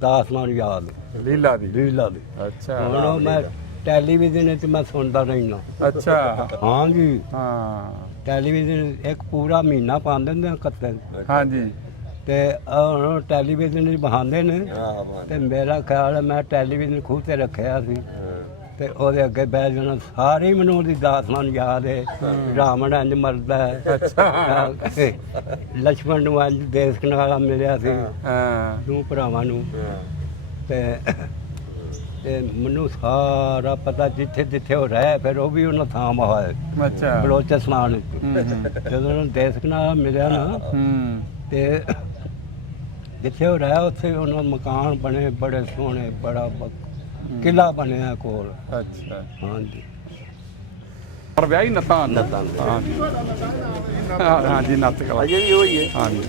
ਦਾਸਤਾਨ ਯਾਦ ਹੈ, ਲੀਲਾ ਦੀ ਲੀਲਾ ਦੀ। ਅੱਛਾ ਹੁਣ ਉਹ ਮੈਂ ਟੈਲੀਵਿਜ਼ਨ ਵਿੱਚ ਮੈਂ ਸੁਣਦਾ ਰਹਿਣਾ। ਅੱਛਾ ਹਾਂ ਜੀ ਹਾਂ ਟੈਲੀਵਿਜ਼ਨ ਇੱਕ ਪੂਰਾ ਮਹੀਨਾ ਪਾਉਂਦੇ ਨੇ ਕੱਤੇ ਹਾਂਜੀ ਤੇ ਹੁਣ ਟੈਲੀਵਿਜ਼ਨ ਵਿੱਚ ਬਹਾਉਂਦੇ ਨੇ। ਤੇ ਮੇਰਾ ਖਿਆਲ ਹੈ ਮੈਂ ਟੈਲੀਵਿਜ਼ਨ ਖੂਹ ਤੇ ਰੱਖਿਆ ਸੀ ਤੇ ਉਹਦੇ ਅੱਗੇ ਬਹਿ ਜਾਣਾ। ਸਾਰੇ ਮੈਨੂੰ ਉਹਦੀ ਦਾਸਤਾਨ ਯਾਦ ਹੈ। ਰਾਵਣ ਇੰਜ ਮਰਦਾ ਹੈ, ਲక్ష్మణ ਨੂੰ ਇੰਜ ਦੇਸ਼ ਕਨਾਲਾ ਮਿਲਿਆ ਸੀ, ਹਾਂ ਦੋ ਭਰਾਵਾਂ ਨੂੰ। ਤੇ ਮੈਨੂੰ ਸਾਰਾ ਪਤਾ ਜਿੱਥੇ ਜਿੱਥੇ ਉਹ ਰਹਿ, ਫਿਰ ਉਹ ਵੀ ਉਹਨਾਂ ਥਾਂ ਹੋਇਆ ਅੱਛਾ ਬਲੋਚਿਸਤਾਨ ਵਿੱਚ। ਜਦੋਂ ਉਹਨੂੰ ਦੇਸ਼ ਕਨਾਲਾ ਮਿਲਿਆ ਨਾ, ਤੇ ਜਿੱਥੇ ਉਹ ਰਹਿ ਉੱਥੇ ਉਹਨਾਂ ਮਕਾਨ ਬਣੇ ਬੜੇ ਸੋਹਣੇ, ਬੜਾ ਕਿਲਾ ਬਣਿਆ ਕੋਲ। ਅੱਛਾ ਹਾਂਜੀ ਪਰ ਵਿਆਹੀ ਨੱਤਾਂ ਨੱਤਾਂ ਹਾਂਜੀ ਨੱਤ ਕਲਾ ਅਜੇ ਵੀ ਉਹੀ ਹੈ। ਹਾਂਜੀ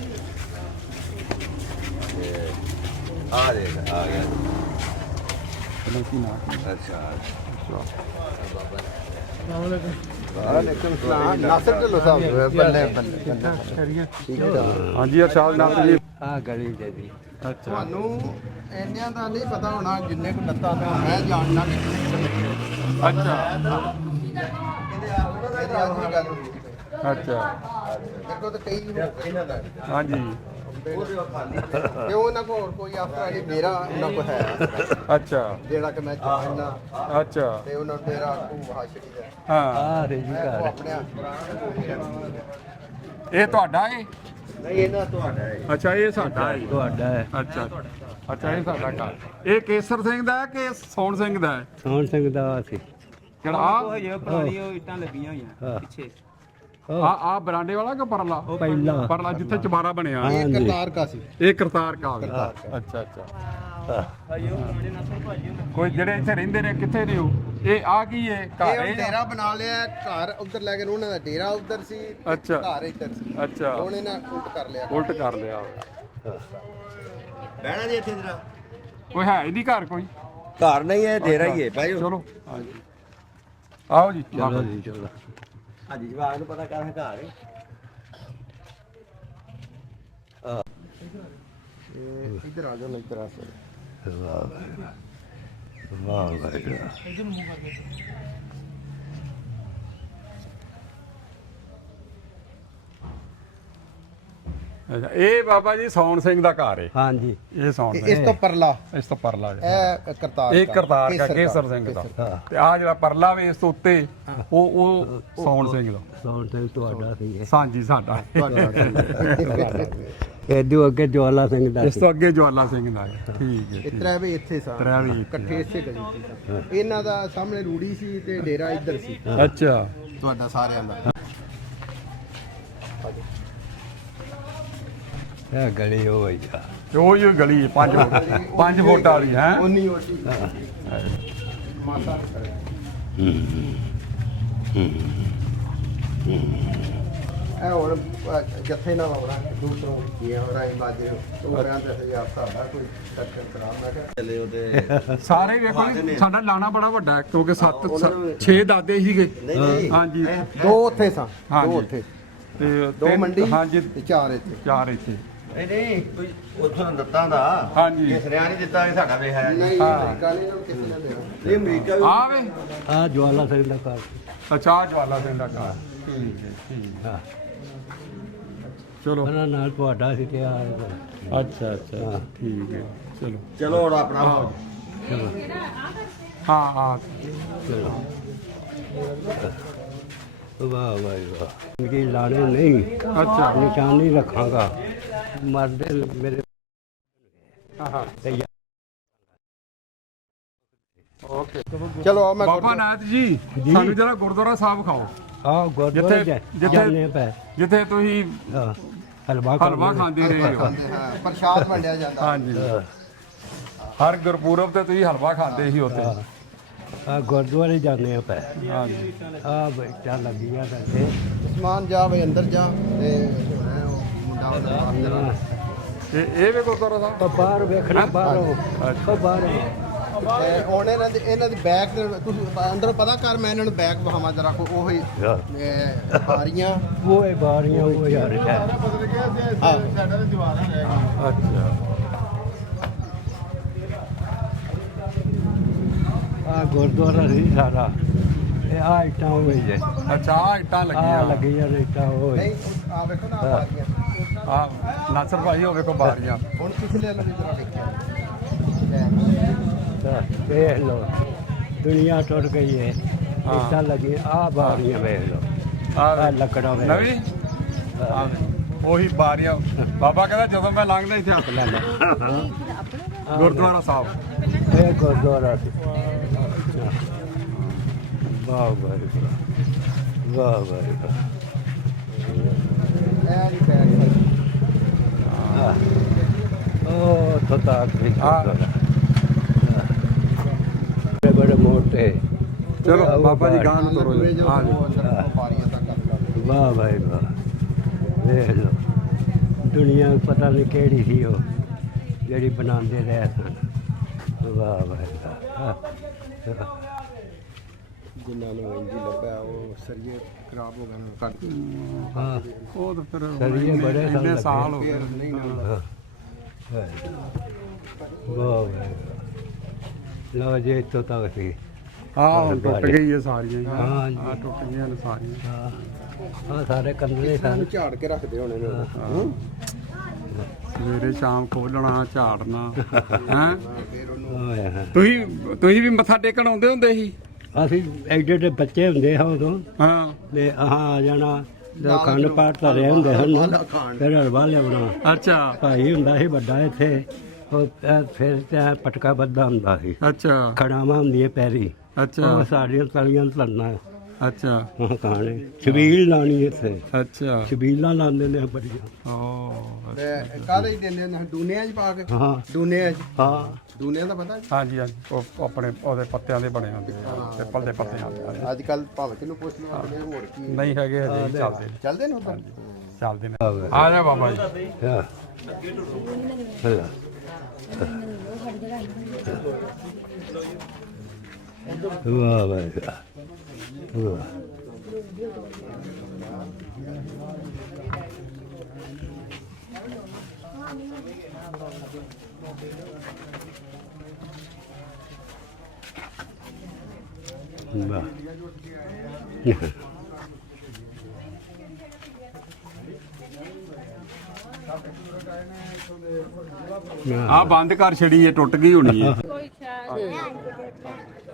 ਆ ਦੇਖ ਆ ਗਿਆ। ਚਲੋ ਕੀ ਨਾਮ ਅੱਛਾ ਨਾਸਰ ਢਿੱਲੋਂ ਸਾਹਿਬ ਬੱਲੇ ਹਾਂਜੀ ਅਰਸ਼ਾਦ ਨਾਮ ਜੀ ਆ ਗਲੀ ਦੇ ਦੀ। ਅੱਛਾ ਤੁਹਾਨੂੰ ਇੰਨਿਆਂ ਦਾ ਨਹੀਂ ਪਤਾ ਹੋਣਾ ਜਿੰਨੇ ਕੁ ਨੱਤਾਂ ਦਾ ਮੈਂ ਜਾਣਦਾ। ਅੱਛਾ ਅੱਛਾ ਦੇਖੋ ਤਾਂ ਕਈ ਇਹਨਾਂ ਦਾ ਹਾਂਜੀ ਤੇ ਉਹ ਇਹਨਾਂ ਕੋਲ ਹੋਰ ਕੋਈ ਆਫਟਰ ਵਾਲੀ ਮੇਰਾ ਉਹਨਾਂ ਕੋਲ ਹੈ ਅੱਛਾ ਜਿਹੜਾ ਕਿ ਮੈਂ ਚਾਹਨਾ ਅੱਛਾ ਤੇ ਉਹਨਾਂ ਨੂੰ ਮੇਰਾ ਉਹ ਹਾਸ਼ਰੀ ਦਾ ਹਾਂ ਆ ਰੇ ਜੀ ਉਹ ਘਰ ਆਪਣੇ ਇਹ ਤੁਹਾਡਾ ਏ ਨਹੀਂ ਇਹਨਾਂ ਤੁਹਾਡਾ ਹੈ ਅੱਛਾ ਇਹ ਸਾਡਾ ਹੈ ਤੁਹਾਡਾ ਹੈ ਅੱਛਾ ਅੱਛਾ ਇਹ ਸਾਡਾ ਘਰ ਇਹ ਕੇਸਰ ਸਿੰਘ ਦਾ ਹੈ ਕਿ ਸੋਹਣ ਸਿੰਘ ਦਾ ਹੈ ਸੋਹਣ ਸਿੰਘ ਦਾ ਸੀ ਕਿਹੜਾ ਆ ਬਰਾਂਡੇ ਵਾਲਾ ਕਿ ਪਰਲਾ ਪਹਿਲਾ ਪਰਲਾ ਜਿੱਥੇ ਚਬਾਰਾ ਬਣਿਆ ਇਹ ਹਾਂਜੀ। ਕਰਤਾਰ ਕਾ ਸੀ ਇਹ ਕਰਤਾਰ ਕਾਲ ਅੱਛਾ ਅੱਛਾ ਕੋਈ ਜਿਹੜੇ ਇੱਥੇ ਰਹਿੰਦੇ ਨੇ ਕਿੱਥੇ ਨੇ ਉਹ ਇਹ ਆ ਕੀ ਹੈ ਇਹ ਘਰ ਹੁਣ ਹੈ ਡੇਰਾ ਬਣਾ ਲਿਆ ਘਰ ਉੱਧਰ ਲੈ ਕੇ ਉਹਨਾਂ ਦਾ ਡੇਰਾ ਉੱਧਰ ਸੀ ਤੇ ਅੱਛਾ। ਘਰ ਇੱਧਰ ਸੀ ਅੱਛਾ ਹੁਣ ਇਹਨਾਂ ਉਲਟ ਕਰ ਲਿਆ ਉਲਟ ਕਰ ਲਿਆ ਬਹਿਣਾ ਜੀ ਇੱਥੇ ਜਰਾ ਕੋਈ ਹੈ ਹੀ ਨਹੀਂ ਘਰ ਕੋਈ ਘਰ ਨਹੀਂ ਹੈ ਡੇਰਾ ਹੀ ਹੈ ਭਾਈ ਚਲੋ ਹਾਂਜੀ ਆਓ ਜੀ ਚਲੋ ਜੀ ਚਲੋ ਹਾਂਜੀ ਜਵਾਕ ਨੂੰ ਪਤਾ ਕਰ ਘਰ ਹੈ ਇੱਧਰ ਆ ਜਾਓ ਇੱਧਰ ਆ ਜਾਓ ਵਾਹ ਵਾਹ ਅੱਛਾ, ਇਹ ਬਾਬਾ ਜੀ ਸੌਣ ਸਿੰਘ ਦਾ ਘਰ ਹੈ ਹਾਂਜੀ ਇਹ ਸੌਣ ਸਿੰਘ ਇਸ ਤੋਂ ਪਰਲਾ ਇਸ ਤੋਂ ਪਰਲਾ ਜੀ। ਇਹ ਕਰਤਾਰ ਇਹ ਕਾ, ਕਰਤਾਰ ਦਾ ਕੇਸਰ ਸਿੰਘ ਦਾ ਤੇ ਆ ਜਿਹੜਾ ਪਰਲਾ ਵੇ ਇਸ ਤੋਂ ਉੱਤੇ ਉਹ ਸੌਣ ਸਿੰਘ ਦਾ ਸੋਹਣ ਸਿੰਘ ਤੁਹਾਡਾ ਸੀ ਇਹ। ਸਾਂਝੀ ਸਾਡਾ ਇਹਦੂ ਅੱਗੇ ਜਵਾਲਾ ਸਿੰਘ ਦਾ ਇਸ ਸੀ ਤੋਂ ਅੱਗੇ ਜਵਾਲਾ ਸਿੰਘ ਦਾ ਹੈ ਠੀਕ ਹੈ ਇਤਰਾ ਵੀ ਇੱਥੇ ਸਾਂ ਤਰਾ ਵੀ ਇੱਥੇ। ਇਕੱਠੇ ਇਸੇ ਗਲੀ ਸੀ ਸਾਂ। ਇਹਨਾਂ ਦਾ ਸਾਹਮਣੇ ਰੂੜੀ ਸੀ ਤੇ ਡੇਰਾ ਇੱਧਰ ਸੀ ਅੱਛਾ ਤੁਹਾਡਾ ਸਾਰਿਆਂ ਦਾ ਇਹ ਗਲੀ ਹੋ ਗਈ ਆ ਤੇ ਉਹ ਹੀ ਗਲੀ 5 ਫੁੱਟ 5 ਫੁੱਟ ਵਾਲੀ ਹੈ ਉਨੀ ਹੋਟੀ ਮਾਤਾ ਇਹ ਹੋਰ ਜੱਥੇ ਨਾਲ ਆਉਣਾ ਦੂਸਰੋਂ ਕੀ ਹੋ ਰਹਾ ਹੈ ਬਾਜੇ ਉਹ ਕਹਿੰਦਾ ਸੀ ਆਪ ਸਾਡਾ ਕੋਈ ਟੱਕਰ ਕਰਾ ਮੈਂ ਕਿਹਾ ਚੱਲੇ ਉਹਦੇ ਸਾਰੇ ਵੇਖੋ ਜੀ, ਸਾਡਾ ਲਾਣਾ ਬੜਾ ਵੱਡਾ ਹੈ ਕਿਉਂਕਿ 6 ਦਾਦੇ ਸੀਗੇ ਹਾਂਜੀ ਦੋ ਉੱਥੇ ਸਾਂ ਹਾਂਜੀ। ਦੋ ਉੱਥੇ ਤੇ ਦੋ ਤਿੰਨ- ਮੰਡੀ ਹਾਂਜੀ ਤੇ ਚਾਰ ਇੱਥੇ 4 ਇੱਥੇ ਨਹੀਂ ਨਹੀਂ ਕੋਈ ਉੱਥੋਂ ਦਿੱਤਾ ਦਾ ਹਾਂਜੀ ਕਿਸਰਿਆ ਨਹੀਂ ਦਿੱਤਾ ਇਹ ਸਾਡਾ ਵੇਖ ਆਇਆ ਨਹੀਂ ਅਮਰੀਕਾ ਨੇ ਇਹਨਾਂ ਨੂੰ ਕਿਸੇ ਨੇ ਦੇਣਾ ਨਹੀਂ ਅਮਰੀਕਾ ਵੀ ਆ ਵੇ ਆ ਜਵਾਲਾ ਸਿੰਘ ਦਾ ਘਰ ਸੀ। ਅੱਛਾ ਜਵਾਲਾ ਸਿੰਘ ਦਾ ਘਰ ਠੀਕ ਹੈ ਠੀਕ ਹਾਂ ਚਲੋ ਉਹਨਾਂ ਨਾਲ ਤੁਹਾਡਾ ਸੀ ਤੇ ਆ ਅੱਛਾ ਅੱਛਾ ਠੀਕ ਹੈ ਚਲੋ ਚਲੋ ਹੁਣ ਆਪਣਾ ਹਾਂ ਹਾਂ ਚਲੋ ਵਾਹ ਵਾਹ ਵਾਹ ਇਨਕੀ ਲਾਣੇ ਨਹੀਂ ਅੱਛਾ ਨਿਸ਼ਾਨੀ ਰੱਖਾਂਗਾ ਮਰਦੇ ਮੇਰੇ ਹਾਂ ਤੇ ਓਕੇ ਚਲੋ ਆ ਮੈਂ ਬਾਬਾ ਨਾਥ ਜੀ ਸਾਨੂੰ ਜਰਾ ਗੁਰਦੁਆਰਾ ਸਾਹਿਬ ਖਾਓ ਆ ਗੁਰਦੁਆਰੇ ਜਿੱਥੇ- ਜਾਣੇ ਪੈ ਜਿੱਥੇ ਤੁਸੀਂ ਹਾਂ ਹਲਵਾ ਹਲਵਾ ਖਾਂਦੇ ਰਹੇ ਹੋ ਹਾਂ ਪ੍ਰਸ਼ਾਦ ਵੰਡਿਆ ਜਾਂਦਾ ਹਾਂਜੀ ਹਰ ਗੁਰਪੁਰਬ ਤੇ ਤੁਸੀਂ ਹਲਵਾ ਖਾਂਦੇ ਸੀ ਉੱਥੇ ਆ ਗੁਰਦੁਆਰੇ ਜਾਣੇ ਪੈ ਹਾਂਜੀ ਆ ਬੈਠਾ ਲੱਗੀਆਂ ਕਰਦੇ ਸਮਾਨ ਜਾ ਵੇ ਅੰਦਰ ਜਾ ਤੇ ਹੁਣ ਉਹ ਮੁੰਡਾ ਉਹਦਾ ਇਹ ਵੀ ਗੁਰਦੁਆਰਾ ਸਾਹਿਬ ਬਾਹਰ ਵੇਖਣਾ ਬਾਹਰੋਂ ਬਾਹਰੋਂ ਤੇ ਹੁਣ ਇਹਨਾਂ ਦੀ ਬੈਗ ਦੇ ਤੁਸੀਂ ਅੰਦਰ ਪਤਾ ਕਰ ਮੈਂ ਇਹਨਾਂ ਨੂੰ ਬੈਗ ਵਹਾਵਾਂ ਜਰਾ ਕੋ ਉਹ ਹੀ ਬਾਰੀਆਂ ਉਹ ਇਹ ਬਾਰੀਆਂ ਉਹ ਯਾਰ ਹੈ ਬਦਲ ਗਿਆ ਤੇ ਸਾਡਾ ਤਾਂ ਜਵਾਨਾ ਰਹਿ ਗਿਆ ਅੱਛਾ ਆ ਗੁਰਦੁਆਰਾ ਸੀ ਸਾਰਾ ਇਹ ਆ ਇੱਟਾਂ ਹੋਏ ਜੇ ਅੱਛਾ ਆਹ ਇੱਟਾਂ ਆ ਲੱਗੀਆਂ ਲੱਗੀਆਂ ਨੇ ਇੱਟਾਂ ਹੋਏ ਨਹੀਂ ਆ ਵੇਖੋ ਨਾ ਆਹ ਬਾਰੀਆਂ ਆ ਨਾਸਰ ਭਾਈ ਹੋਵੇ ਕੋ ਬਾਰੀਆਂ ਹੁਣ ਪਿਛਲੇ ਵਾਲੇ ਦੀ ਜਰਾ ਦੇਖਿਆ ਵੇਖ ਲੋ ਦੁਨੀਆ ਟੁੱਟ ਗਈ ਹੈ ਇੱਟਾਂ ਲੱਗੀਆਂ ਆ ਬਾਰੀਆਂ ਵੇਖ ਲੋ ਆ ਲੱਕੜਾਂ ਵੇਖ ਨਵੀਂ ਆਹ ਉਹੀ ਬਾਰੀਆਂ ਬਾਬਾ ਕਹਿੰਦਾ ਜਦੋਂ ਮੈਂ ਲੰਘਦਾ ਇੱਥੇ ਹੱਥ ਲੈ ਲੈ ਗੁਰਦੁਆਰਾ ਸਾਹਿਬ ਇਹ ਗੁਰਦੁਆਰਾ ਸੀ ਵਾਹ ਵਾਹ ਵਾਹ ਵਾਹ ਇਹ ਨਹੀਂ ਬੈਗ ਉਹ ਤੋਤਾ ਵੀ ਹਾਂ। ਬੜੇ ਬੜੇ ਮੋਟੇ ਚਲੋ ਬਾਬਾ ਜੀ ਗਾਂ ਨੂੰ ਤੋਰੋ ਜੀ ਆ ਜੀ ਬਾਰੀਆਂ ਤੱਕ ਕਰ ਵਾਹ ਭਾਈ ਵਾਹ ਵੇਖ ਲੋ ਦੁਨੀਆ ਪਤਾ ਨਹੀਂ ਕਿਹੜੀ ਸੀ ਉਹ ਜਿਹੜੀ ਬਣਾਉਂਦੇ ਰਹੇ ਸਨ ਵਾਹ ਭਾਈ ਵਾਹ ਜਿੰਨਾਂ ਨੂੰ ਇੰਜੀ ਲੱਭਿਆ ਉਹ ਸਰੀਏ ਖਰਾਬ ਹੋ ਗਏ ਨੇ ਕੱਟ ਹਾਂ ਉਹ ਤਾਂ ਫਿਰ ਸਰੀਏ ਬੜੇ ਸਾਲ ਇੰਨੇ ਲੱਗੇ। ਸਾਲ ਹੋ ਗਏ ਨਹੀਂ ਨਾ ਵਾਹ ਭਾਈ ਲੋ ਜੇ ਇੱਥੋਂ ਤੱਕ ਸੀ ਹਾਂ ਹੁਣ ਟੁੱਟ ਗਈ ਹੈ ਸਾਰੀਆਂ ਹੀ। ਹਾਂ ਜੀ। ਹਾਂ ਟੁੱਟ ਗਈਆਂ ਨੇ ਸਾਰੀਆਂ। ਹਾਂ ਸਾਰੇ ਕੰਦਲੇ ਸਨ। ਝਾੜ ਕੇ ਰੱਖਦੇ ਹੋਣੇ ਨੇ ਉਹ। ਸਵੇਰੇ ਸ਼ਾਮ ਖੋਲਣਾ ਝਾੜਨਾ ਹੈ। ਫਿਰ ਉਹਨੂੰ ਹੋਇਆ। ਤੁਸੀਂ ਵੀ ਮੱਥਾ ਟੇਕਣ ਆਉਂਦੇ ਹੁੰਦੇ ਸੀ? ਅਸੀਂ ਐਡੇ ਐਡੇ ਬੱਚੇ ਹੁੰਦੇ ਹਾਂ ਉਦੋਂ ਹਾਂ ਤੇ ਆ ਜਾਣਾ ਜਦੋਂ ਅਖੰਡ ਪਾਠ ਧਰੇ ਹੁੰਦੇ ਹਨ ਫਿਰ ਹਲਵਾ ਲਿਆਉਣਾ। ਅੱਛਾ ਭਾਈ ਹੁੰਦਾ ਸੀ ਵੱਡਾ ਇੱਥੇ, ਉਹ ਫਿਰ ਤੇ ਪਟਕਾ ਬੱਧਾ ਹੁੰਦਾ ਸੀ, ਅੱਛਾ ਖੜਾਵਾਂ ਹੁੰਦੀਆਂ ਪੈਰੀ, ਅੱਛਾ ਉਹ ਸਾਡੀਆਂ ਤਲੀਆਂ ਧਰਨਾ ਅੱਛਾ ਉਹ ਖਾਣੇ। ਛਬੀਲ ਲਾਣੀ ਇੱਥੇ, ਅੱਛਾ ਛਬੀਲਾਂ ਲਾਉਂਦੇ ਨੇ ਬੜੀਆਂ। ਓ ਤੇ ਕਾਹਦੇ ਹੀ ਦਿੰਦੇ ਨੇ ਦੁਨੀਆਂ 'ਚ ਪਾ ਕੇ? ਹਾਂ ਦੁਨੀਆਂ 'ਚ ਹਾਂ ਦੁਨੀਆਂ ਦਾ ਪਤਾ ਜੀ? ਹਾਂਜੀ ਹਾਂਜੀ ਉਹ ਆਪਣੇ ਉਹਦੇ ਪੱਤਿਆਂ ਦੇ ਬਣੇ ਹੁੰਦੇ ਆ ਤੇ ਪੱਲੇ ਪੱਤੇ ਆਉਂਦੇ ਆ। ਅੱਜ ਕੱਲ ਭਾਵੇਂ ਕਿਹਨੂੰ ਪੁੱਛ ਲਓ ਆਪਣੇ ਹੋਰ ਕੀ ਨਹੀਂ ਹੈਗੇ ਹਜੇ ਵੀ ਚੱਲਦੇ ਨੇ। ਚੱਲਦੇ ਨੇ ਉੱਧਰ? ਚੱਲਦੇ ਨੇ। ਆ ਜਾ ਬਾਬਾ ਜੀ। ਹਾਂ ਹਲਾ ਵਾਹ ਵਾਹ ਵਾਹ। ਵਾਹ ਆ ਬੰਦ ਕਰ ਛੜੀ ਇਹ ਟੁੱਟ ਗਈ ਹੋਣੀ ਹੈ।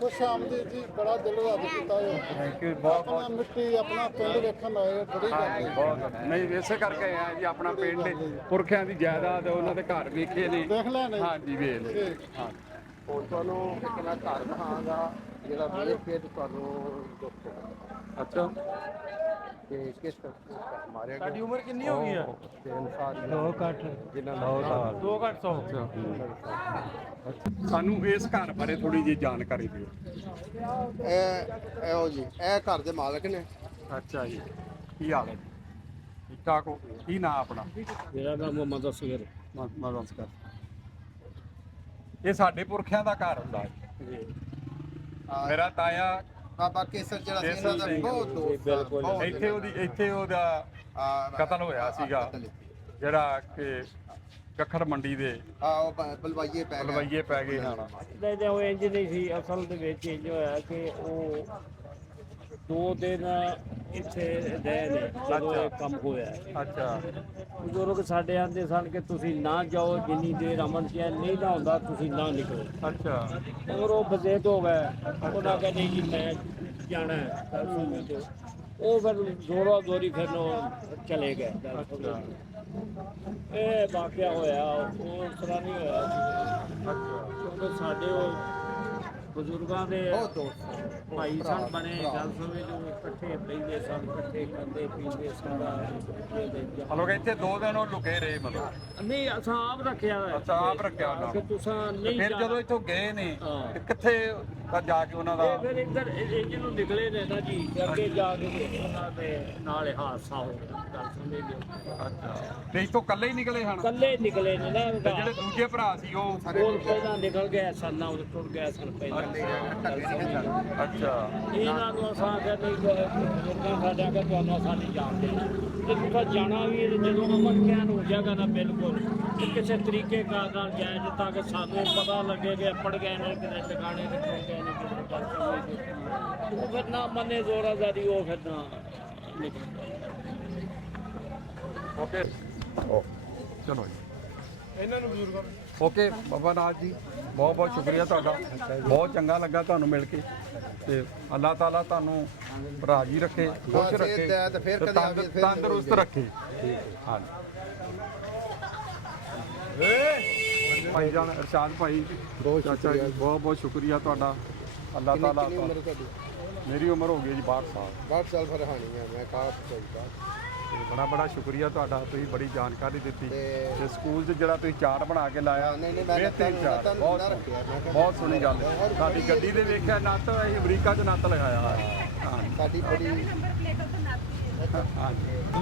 ਉਹ ਸ਼ਾਮ ਦੀ ਜੀ ਬੜਾ ਦਿਲ ਰੱਦ ਕੀਤਾ ਹੈ। ਆਪਣਾ ਮਿੱਟੀ ਆਪਣਾ ਪਿੰਡ ਵੇਖਣ ਆਏ ਬੜੀ ਗੱਲ ਹੈ। ਬਹੁਤ ਨਹੀਂ ਇਸੇ ਕਰਕੇ ਆ ਜੀ ਆਪਣਾ ਪਿੰਡ ਪੁਰਖਿਆਂ ਦੀ ਜਾਇਦਾਦ ਉਹਨਾਂ ਦੇ ਘਰ ਵੇਖੇ ਨੇ। ਦੇਖ ਲੈ ਨਹੀਂ ਹਾਂਜੀ ਵੇਖ ਲੈ। ਹਾਂ ਹੋਰ ਤੁਹਾਨੂੰ ਇੱਕ ਮੈਂ ਘਰ ਦਿਖਾਵਾਂਗਾ ਜਿਹੜਾ ਵੇਖ ਕੇ ਤੇ ਤੁਹਾਨੂੰ ਦੁੱਖ ਹੋਊਗਾ ਅੱਛਾ ਕਿ ਕਿਸ ਤਰ੍ਹਾਂ ਮਾਰਿਆ ਗਿਆ। ਸਾਡੀ ਉਮਰ ਕਿੰਨੀ ਹੋ ਗਈ ਆ? ਤੇ ਇਨਸਾਨ ਦੋ ਕੱਟ ਜਿਨ੍ਹਾਂ 2 ਘੱਟ 100। ਸਾਨੂੰ ਇਸ ਘਰ ਬਾਰੇ ਥੋੜੀ ਜਿਹੀ ਜਾਣਕਾਰੀ ਦਿਓ। ਇਹੋ ਜੀ ਇਹ ਘਰ ਦੇ ਮਾਲਕ ਨੇ। ਅੱਛਾ ਜੀ ਕੀ ਹਾਲ ਹੈ ਜੀ? ਠੀਕ ਠਾਕ ਹੋ? ਕੀ ਨਾਂ ਆਪਣਾ? ਮੇਰਾ ਨਾਮ ਮੁਹੰਮਦ ਅਸਗਰ। ਨਮਸਕਾਰ। ਇਹ ਸਾਡੇ ਪੁਰਖਿਆਂ ਦਾ ਘਰ ਹੁੰਦਾ ਹੈ। ਮੇਰਾ ਤਾਇਆ ਬਾਬਾ ਕੇਸਰ ਜਿਹੜਾ ਸੀ ਇਹਨਾਂ ਦਾ ਬਹੁਤ ਦੋਸਤ ਬਿਲਕੁਲ। ਬਹੁਤ ਇੱਥੇ ਉਹਦਾ ਕਤਲ ਹੋਇਆ ਸੀਗਾ, ਜਿਹੜਾ ਕਿ ਕੱਖੜ ਮੰਡੀ ਦੇ ਉਹ ਬਲਵਾਈਏ ਪੈ ਗਏ। ਲਵਈਏ ਪੈ ਗਏ ਹਨ। ਨਹੀਂ ਉਹ ਇੰਜ ਨਹੀਂ ਸੀ। ਅਸਲ ਦੇ ਵਿੱਚ ਇੰਜ ਹੋਇਆ ਕਿ ਉਹ 2 ਦਿਨ ਇੱਥੇ ਰਹੇ ਨੇ ਜਦੋਂ ਇਹ ਕੰਮ ਹੋਇਆ। ਅੱਛਾ ਬਜ਼ੁਰਗ ਸਾਡੇ ਆਂਦੇ ਸਨ ਕਿ ਤੁਸੀਂ ਨਾ ਜਾਓ, ਜਿੰਨੀ ਦੇਰ ਅਮਨ ਚੈਨ ਨਹੀਂ ਨਾ ਹੁੰਦਾ ਤੁਸੀਂ ਨਾ ਨਿਕਲੋ। ਅੱਛਾ ਔਰ ਉਹ ਬਜ਼ੇਦ ਹੋ ਗਏ। ਉਹਨਾਂ ਕਹਿੰਦੇ ਜੀ ਮੈਂ ਜਾਣਾ ਹੈ, ਗੱਲ ਸੁਣ ਦਿਓ। ਉਹ ਫਿਰ ਜ਼ੋਰਾਂ ਜ਼ੋਰੀ ਫਿਰ ਉਹ ਚਲੇ ਗਏ। ਇਹ ਵਾਕਿਆ ਹੋਇਆ ਉਹ ਇਸ ਤਰ੍ਹਾਂ ਨਹੀਂ ਹੋਇਆ ਕਿਉਂਕਿ ਸਾਡੇ ਉਹ ਬਜ਼ੁਰਗਾਂ ਦੇ ਬਹੁਤ ਦੋਸਤ ਭਾਈ ਸਨ ਬਣੇ। ਗੱਲ ਸਮੇਂ ਜੋ ਇਕੱਠੇ ਬੈਠਦੇ ਸਨ, ਇਕੱਠੇ ਖਾਂਦੇ ਪੀਂਦੇ ਸਾਰਾ। ਮਤਲਬ ਇੱਥੇ 2 ਦਿਨ ਉਹ ਲੁਕੇ ਰਹੇ ਮਤਲਬ? ਨਹੀਂ ਅਸਾਂ ਆਪ ਰੱਖਿਆ ਹੋਇਆ। ਅੱਛਾ ਆਪ ਰੱਖਿਆ ਉਹਨਾਂ ਕਿ ਨੂੰ। ਤੁਸੀਂ ਨਹੀਂ ਫਿਰ ਜਾਣਾ। ਜਦੋਂ ਇੱਥੋਂ ਗਏ ਨੇ ਹਾਂ। ਤੇ ਕਿੱਥੇ ਤਾਂ ਜਾ ਕੇ ਉਹਨਾਂ ਦਾ ਇਹ ਫਿਰ ਇੱਧਰ ਜਿਹਨੂੰ ਨਿਕਲੇ ਨੇ ਨਾ ਜੀ, ਤੇ ਅੱਗੇ ਜਾ ਕੇ ਉਹਨਾਂ ਦੇ ਨਾਲ ਹਾਦਸਾ ਹੋ ਗਿਆ। ਗੱਲ ਸਮਝੇ ਜੀ। ਅੱਛਾ ਤੇ ਇੱਥੋਂ ਇਕੱਲੇ ਹੀ ਨਿਕਲੇ ਹਨ? ਕੱਲੇ ਨਿਕਲੇ ਨੇ ਨਾ। ਤੇ ਜਿਹੜੇ ਦੂਜੇ ਭਰਾ ਸੀ ਉਹ ਉਹ ਪਹਿਲਾਂ ਨਿਕਲ ਗਏ ਸਨ, ਉਹ ਟੁੱਟ ਗਏ ਸਨ ਪਹਿਲਾਂ। ਅੱਛਾ ਇਹਨਾਂ ਨੂੰ ਅਸਾਂ ਕਹਿੰਦੇ ਬਜ਼ੁਰਗਾਂ ਸਾਡਿਆਂ ਕਿ ਤੁਹਾਨੂੰ ਅਸਾਂ ਨਹੀਂ ਜਾਣਦੇ ਤੇ ਤੁਸੀਂ ਜਾਣਾ ਵੀ ਹੈ। ਤੇ ਜਦੋਂ ਅਮਨ ਕਹਿਣ ਹੋ ਜਾਏਗਾ ਨਾ ਬਿਲਕੁਲ ਤੇ ਕਿਸੇ ਤਰੀਕੇ ਨਾਲ ਜਾਏ ਤਾਂ ਕਿ ਸਾਨੂੰ ਪਤਾ ਲੱਗੇ ਕਿ ਪੜ ਗਏ ਨੇ ਕਿਤੇ ਟਿਕਾਣੇ ਤੇ ਪਹੁੰਚ ਗਏ ਨੇ ਕਿਸੇ ਪਾਸੇ। ਉਹ ਫਿਰ ਨਾ ਮੰਨੇ ਜ਼ੋਰਾਜ਼ਾਰੀ, ਉਹ ਫਿਰ ਨਾ ਨਿਕਲ। ਓਕੇ ਚਲੋ ਜੀ ਇਹਨਾਂ ਨੂੰ ਬਜ਼ੁਰਗਾਂ ਓਕੇ। ਬਾਬਾ ਨਾਥ ਜੀ ਬਹੁਤ ਬਹੁਤ ਸ਼ੁਕਰੀਆ ਤੁਹਾਡਾ। ਬਹੁਤ ਚੰਗਾ ਲੱਗਾ ਤੁਹਾਨੂੰ ਮਿਲ ਕੇ ਤੇ ਅੱਲਾਹ ਤਾਲਾ ਤੁਹਾਨੂੰ ਰਾਜੀ ਰੱਖੇ, ਖੁਸ਼ ਰੱਖੇ ਤੇ ਫਿਰ ਤੇ ਕਦੇ ਆਵੇ, ਫਿਰ ਤੰਦਰੁਸਤ ਰੱਖੇ। ਹਾਂਜੀ ਭਾਈ ਜਾਨ ਅਰਸ਼ਾਦ ਭਾਈ ਬਹੁਤ ਚਾਚਾ ਜੀ ਬਹੁਤ ਬਹੁਤ ਸ਼ੁਕਰੀਆ ਤੁਹਾਡਾ। ਅੱਲਾਹ ਤਾਲਾ ਕਿੰਨੀ ਉਮਰ ਤੁਹਾਡੀ? ਮੇਰੀ ਉਮਰ ਹੋ ਗਈ ਜੀ 62 ਸਾਲ। 62 ਸਾਲ ਫਿਰ ਹਾਣੀ ਹੈ ਮੈਂ ਕਾਹ ਚਾਹੀਦਾ। ਤੇ ਬੜਾ ਬੜਾ ਸ਼ੁਕਰੀਆ ਤੁਹਾਡਾ। ਤੁਸੀਂ ਬੜੀ ਜਾਣਕਾਰੀ ਦਿੱਤੀ ਤੇ- ਤੇ ਸਕੂਲ 'ਚ ਜਿਹੜਾ ਤੁਸੀਂ ਚਾਰਟ ਬਣਾ ਕੇ ਲਾਇਆ ਨਹੀਂ, ਨਹੀਂ, ਮੈਂ ਬਿਹਤਰੀਨ ਚਾਰਟ, ਤੁਹਾਨੂੰ ਬਹੁਤ ਨਾ ਰੱਖਿਆ। ਮੈਂ ਕਿਹਾ ਬਹੁਤ ਸੋਹਣੀ ਗੱਲ ਹੈ। ਸਾਡੀ ਗੱਡੀ ਦੇ ਵੇਖਿਆ ਨੱਤ ਅਸੀਂ ਅਮਰੀਕਾ 'ਚ ਨੱਤ ਲਗਾਇਆ ਹੋਇਆ। ਹਾਂ ਸਾਡੀ ਬੜੀ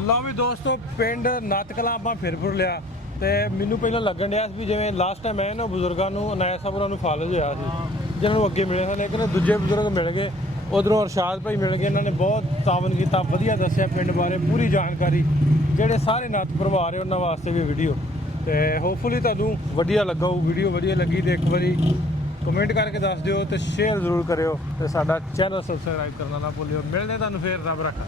ਲਓ ਵੀ ਦੋਸਤੋ, ਪਿੰਡ ਨੱਤ ਕਲਾਂ ਆਪਾਂ ਫਿਰ ਲਿਆ ਤੇ ਮੈਨੂੰ ਪਹਿਲਾਂ ਲੱਗਣ ਡਿਆ ਸੀ ਵੀ ਜਿਵੇਂ ਲਾਸਟ ਟਾਈਮ ਮੈਂ ਨਾ ਬਜ਼ੁਰਗਾਂ ਨੂੰ ਅਨਾਇਤ ਸਾਹਿਬ ਉਹਨਾਂ ਨੂੰ ਫਾਲਜ ਹੋਇਆ ਸੀ, ਜਿਹਨਾਂ ਨੂੰ ਅੱਗੇ ਮਿਲੇ ਸਨ। ਲੇਕਿਨ ਦੂਜੇ ਬਜ਼ੁਰਗ ਮਿਲ ਗਏ, ਉਧਰੋਂ ਅਰਸ਼ਾਦ ਭਾਈ ਮਿਲ ਗਏ। ਇਹਨਾਂ ਨੇ ਬਹੁਤ ਤਾਵਨ ਕੀਤਾ, ਵਧੀਆ ਦੱਸਿਆ ਪਿੰਡ ਬਾਰੇ ਪੂਰੀ ਜਾਣਕਾਰੀ। ਜਿਹੜੇ ਸਾਰੇ ਨੱਤ ਪਰਿਵਾਰ ਹੈ ਉਹਨਾਂ ਵਾਸਤੇ ਵੀ ਵੀਡੀਓ ਤੇ ਹੋਪਫੁਲੀ ਤੁਹਾਨੂੰ ਵਧੀਆ ਲੱਗਾ ਉਹ ਵੀਡੀਓ। ਵਧੀਆ ਲੱਗੀ ਤੇ ਇੱਕ ਵਾਰੀ ਕਮੈਂਟ ਕਰਕੇ ਦੱਸ ਦਿਓ ਤੇ ਸ਼ੇਅਰ ਜ਼ਰੂਰ ਕਰਿਓ ਤੇ ਸਾਡਾ ਚੈਨਲ ਸਬਸਕ੍ਰਾਈਬ ਕਰਨਾ ਨਾ ਭੁੱਲਿਓ। ਮਿਲਦੇ ਤੁਹਾਨੂੰ ਫੇਰ, ਰੱਬ ਰੱਖਾ।